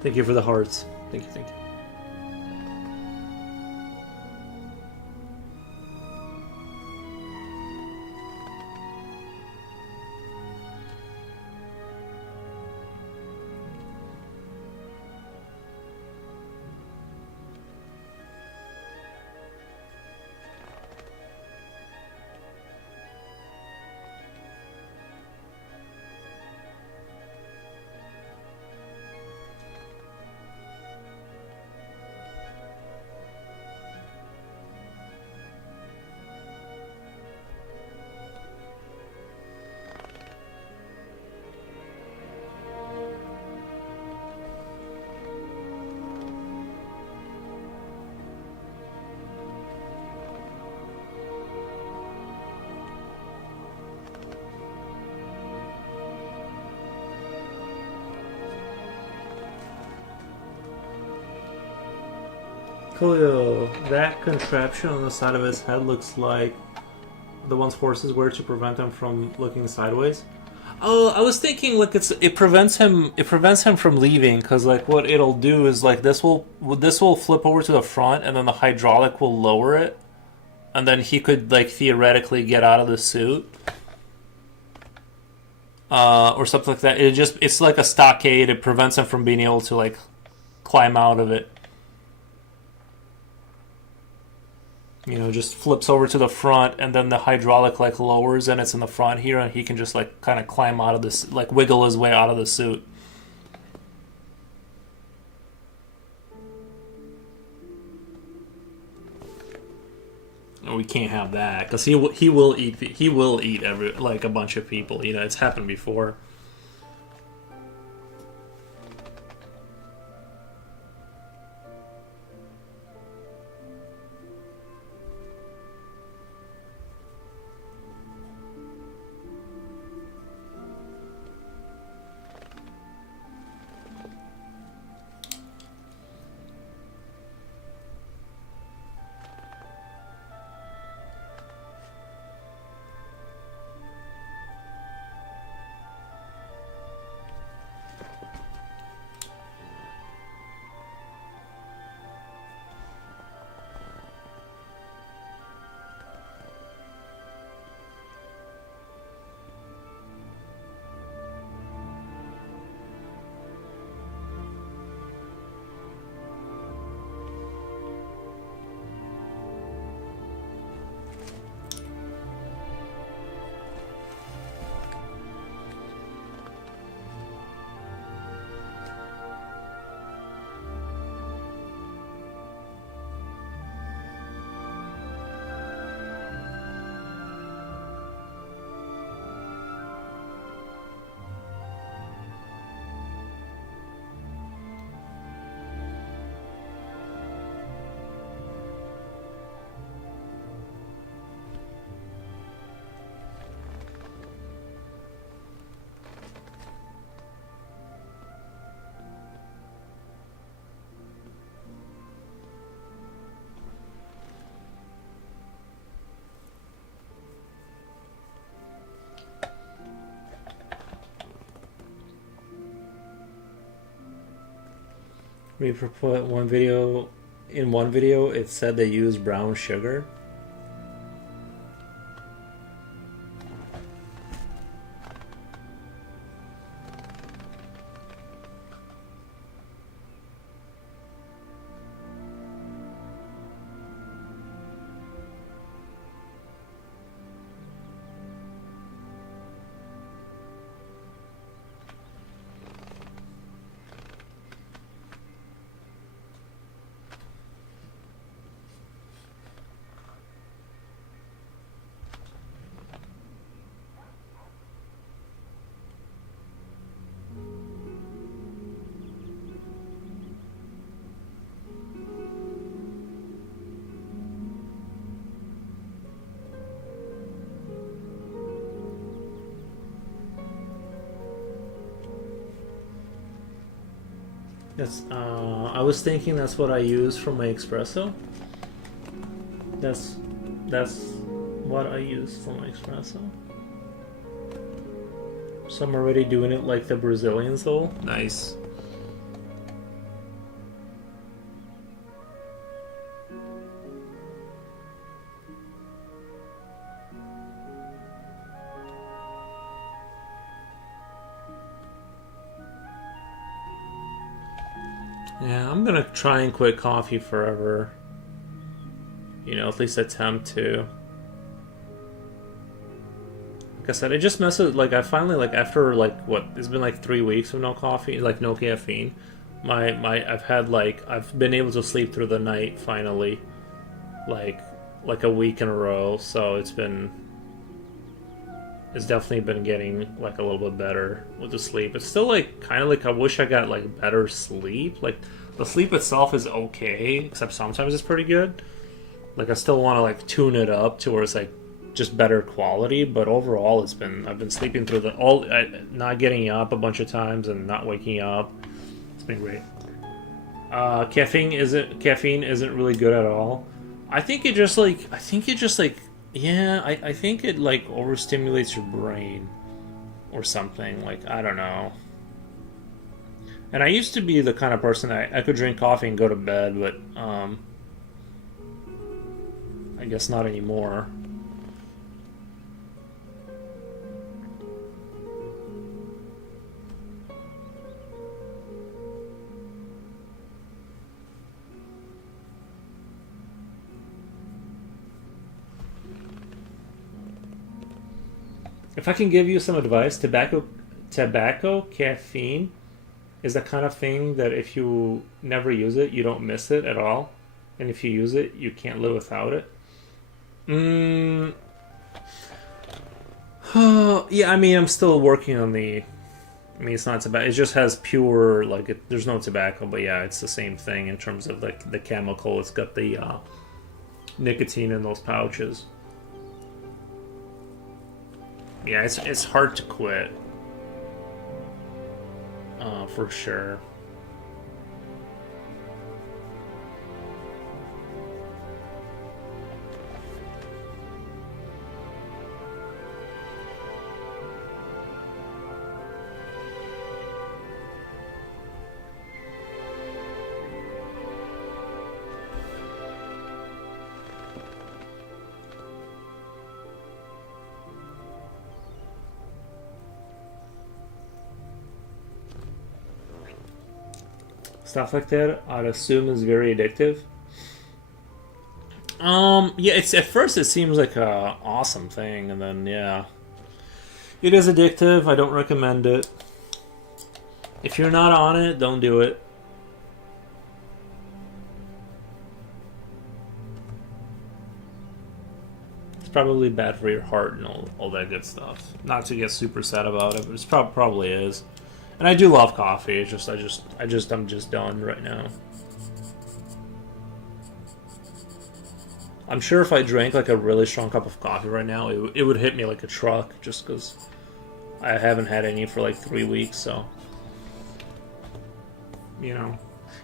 Thank you for the hearts. Thank you, thank you. Khalil, that contraption on the side of his head looks like the ones horses wear to prevent them from looking sideways. Oh, I was thinking like it prevents him from leaving, because like what it'll do is like this will flip over to the front, and then the hydraulic will lower it, and then he could like theoretically get out of the suit. Or something like that. It's like a stockade. It prevents him from being able to like climb out of it. You know, just flips over to the front, and then the hydraulic like lowers, and it's in the front here, and he can just like kind of climb out of this, like wiggle his way out of the suit. And we can't have that, because he will eat every like a bunch of people. You know, it's happened before. We put one video. In one video, it said they used brown sugar. I was thinking that's what I use for my espresso. That's what I use for my espresso. So I'm already doing it like the Brazilians though. Nice. Yeah, I'm gonna try and quit coffee forever. You know, at least attempt to. Like I said, it just messes. Like I finally like after like what it's been like 3 weeks of no coffee, like no caffeine. I've been able to sleep through the night finally, like a week in a row. So it's definitely been getting like a little bit better with the sleep. It's still like kind of like I wish I got like better sleep. Like the sleep itself is okay, except sometimes it's pretty good. Like I still want to like tune it up to where it's like just better quality. But overall, I've been sleeping through not getting up a bunch of times and not waking up. It's been great. Caffeine isn't really good at all. I think it just like yeah, I think it like overstimulates your brain or something. Like I don't know. And I used to be the kind of person that I could drink coffee and go to bed, but I guess not anymore. If I can give you some advice, tobacco, caffeine is the kind of thing that if you never use it, you don't miss it at all, and if you use it, you can't live without it. Mm, yeah, I mean, I'm still working on the. I mean, it's not tobacco. It just has pure like. There's no tobacco, but yeah, it's the same thing in terms of like the chemical. It's got the nicotine in those pouches. Yeah, it's hard to quit, for sure. Stuff like that, I'd assume is very addictive. Yeah, it's at first it seems like a awesome thing, and then yeah, it is addictive. I don't recommend it. If you're not on it, don't do it. It's probably bad for your heart and all that good stuff. Not to get super sad about it, but it's probably is. And I do love coffee. It's just I'm just done right now. I'm sure if I drank like a really strong cup of coffee right now, it would hit me like a truck just because I haven't had any for like 3 weeks. So, you know.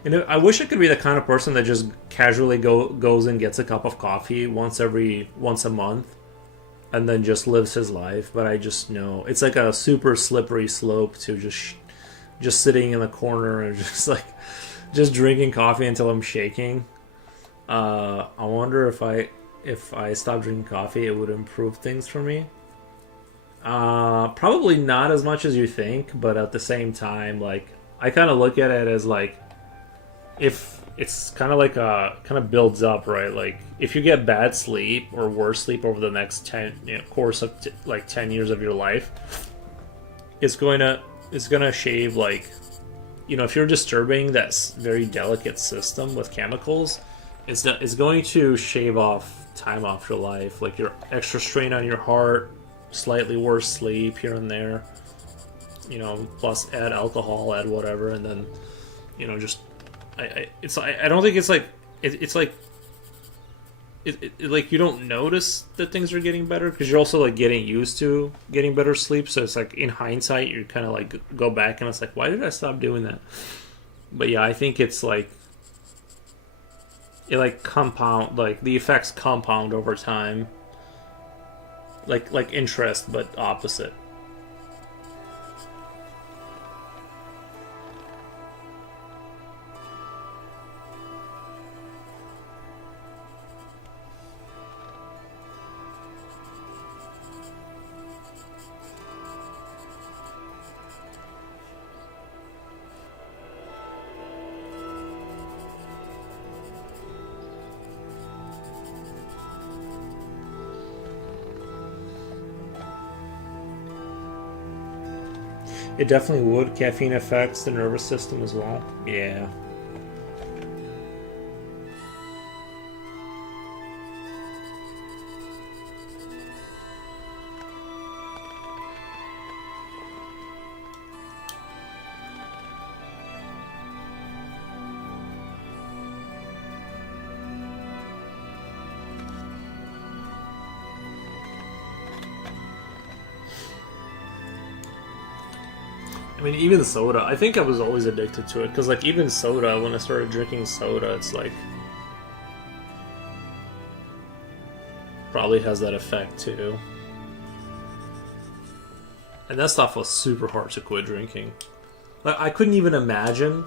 And I wish I could be the kind of person that just casually goes and gets a cup of coffee once a month and then just lives his life. But I just know it's like a super slippery slope to just sitting in the corner and just like just drinking coffee until I'm shaking. I wonder if I stopped drinking coffee, it would improve things for me. Probably not as much as you think, but at the same time, like I kind of look at it as like if it's kind of like a kind of builds up, right? Like if you get bad sleep or worse sleep over the next course of like 10 years of your life, it's gonna shave like if you're disturbing that very delicate system with chemicals, it's going to shave off time off your life, like your extra strain on your heart, slightly worse sleep here and there, plus add alcohol, add whatever, and then just I don't think it's like it's like like you don't notice that things are getting better because you're also like getting used to getting better sleep. So it's like in hindsight, you kind of like go back and it's like, why did I stop doing that? But yeah, I think it's like it like compound, like the effects compound over time, like interest, but opposite. It definitely would. Caffeine affects the nervous system as well. Yeah. mean, even soda. I think I was always addicted to it because, like, even soda. When I started drinking soda, it's like probably has that effect too. And that stuff was super hard to quit drinking. Like, I couldn't even imagine.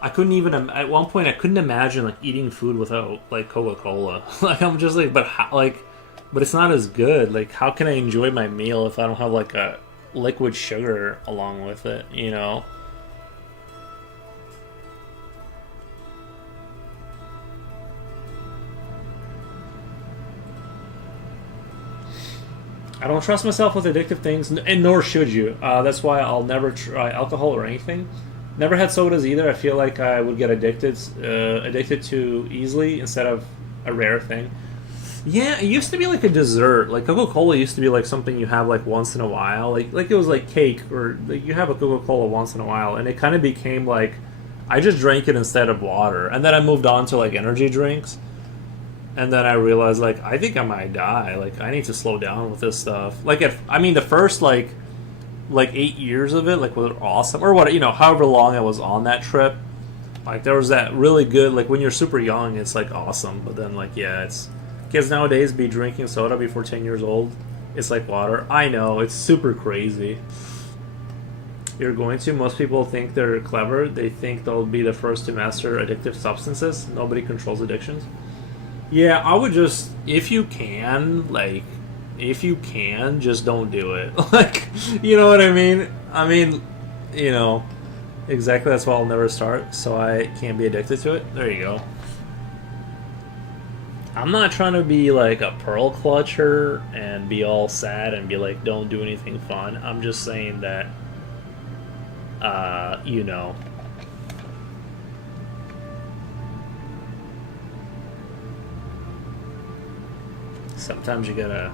I couldn't even at one point I couldn't imagine like eating food without like Coca-Cola. Like I'm just like, but how, like, but it's not as good. Like, how can I enjoy my meal if I don't have like a liquid sugar along with it? You know. I don't trust myself with addictive things, and nor should you. That's why I'll never try alcohol or anything. Never had sodas either. I feel like I would get addicted too easily instead of a rare thing. Yeah, it used to be like a dessert. Like Coca-Cola used to be like something you have like once in a while. Like it was like cake, or like you have a Coca-Cola once in a while, and it kind of became like I just drank it instead of water, and then I moved on to like energy drinks. And then I realized, like, I think I might die. Like, I need to slow down with this stuff. Like, I mean, the first, like 8 years of it, like, were awesome. Or what, you know, however long I was on that trip. Like, there was that really good, like, when you're super young, it's, like, awesome. But then, like, yeah, it's... Kids nowadays be drinking soda before 10 years old. It's like water. I know, it's super crazy. You're going to. Most people think they're clever. They think they'll be the first to master addictive substances. Nobody controls addictions. Yeah, I would just, if you can, just don't do it. Like, you know what I mean? I mean, you know, exactly, that's why I'll never start, so I can't be addicted to it. There you go. I'm not trying to be like a pearl clutcher and be all sad and be like, don't do anything fun. I'm just saying that, you know. Sometimes you gotta...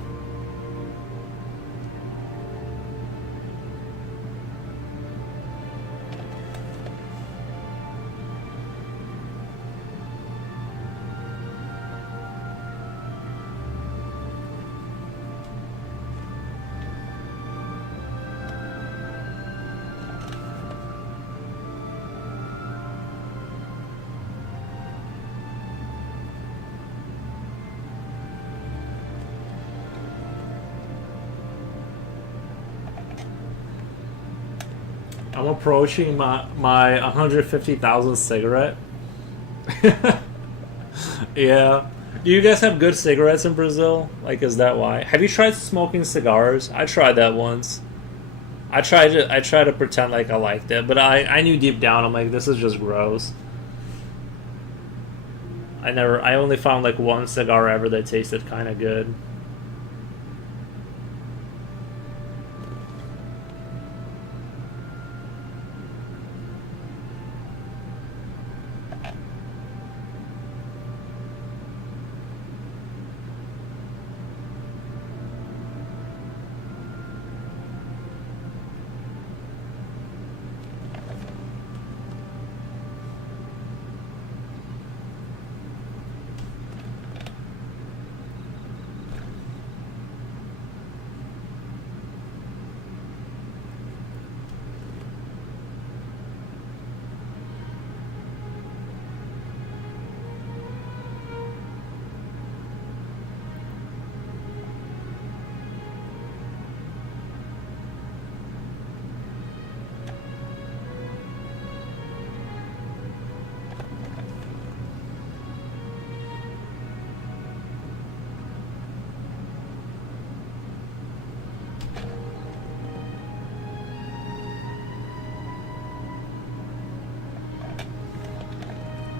I'm approaching my 150,000 cigarette. Yeah. Do you guys have good cigarettes in Brazil? Like, is that why? Have you tried smoking cigars? I tried that once. I tried to pretend like I liked it, but I knew deep down I'm like, this is just gross. I only found like one cigar ever that tasted kind of good.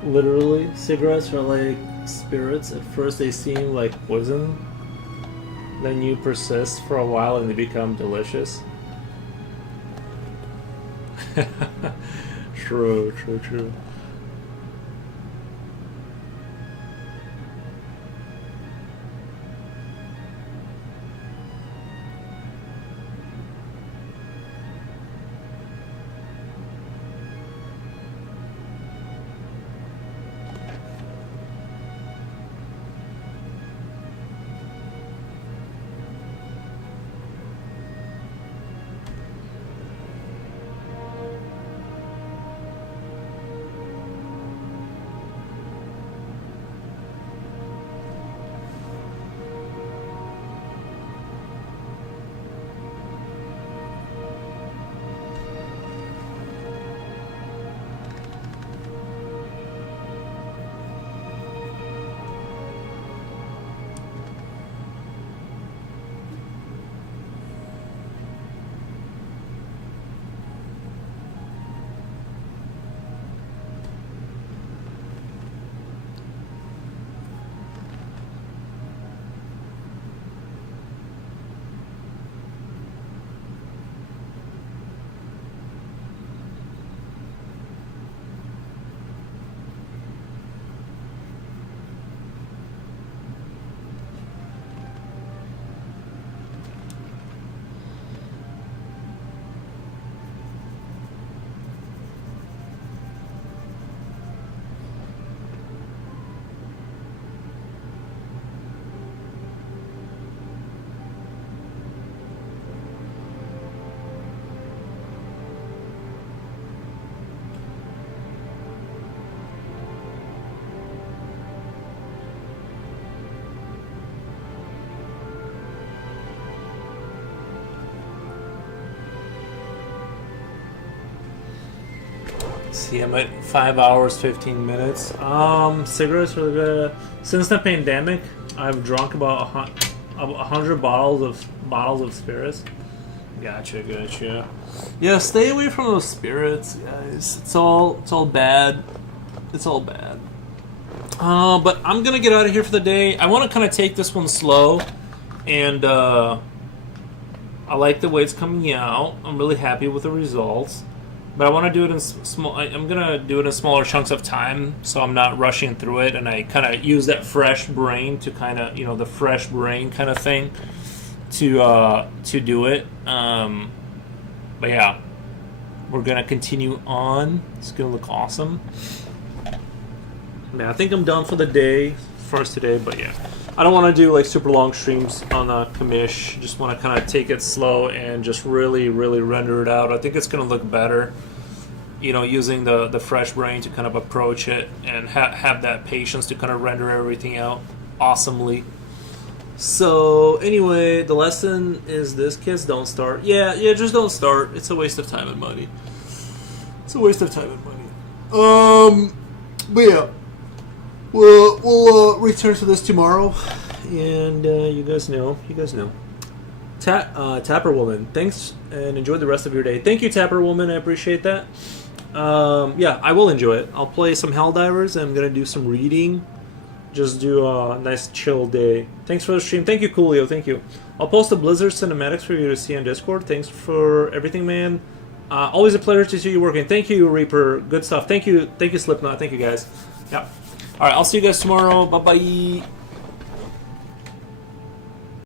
Literally, cigarettes are like spirits. At first they seem like poison, then you persist for a while and they become delicious. True, true, true. See, I'm at 5 hours 15 minutes. Cigarettes are good. Since the pandemic, I've drunk about 100 bottles of spirits. Gotcha. Yeah, stay away from those spirits, guys. It's all bad. It's all bad. But I'm gonna get out of here for the day. I want to kind of take this one slow, and I like the way it's coming out. I'm really happy with the results, but I want to do it in small. I'm gonna do it in smaller chunks of time, so I'm not rushing through it, and I kind of use that fresh brain to kind of, the fresh brain kind of thing to do it. But yeah, we're gonna continue on. It's gonna look awesome. Man, I think I'm done for the day, first today, but yeah. I don't want to do like super long streams on the commish. Just want to kind of take it slow and just really, really render it out. I think it's going to look better, using the fresh brain to kind of approach it and have that patience to kind of render everything out awesomely. So anyway, the lesson is this: kids, don't start. Yeah, just don't start. It's a waste of time and money. But yeah. We'll return to this tomorrow, and you guys know. Tapper Woman, thanks, and enjoy the rest of your day. Thank you, Tapper Woman, I appreciate that. Yeah, I will enjoy it. I'll play some Helldivers, and I'm going to do some reading. Just do a nice chill day. Thanks for the stream. Thank you, Coolio, thank you. I'll post the Blizzard cinematics for you to see on Discord. Thanks for everything, man. Always a pleasure to see you working. Thank you, Reaper. Good stuff. Thank you, Slipknot. Thank you, guys. Yeah. All right, I'll see you guys tomorrow. Bye-bye.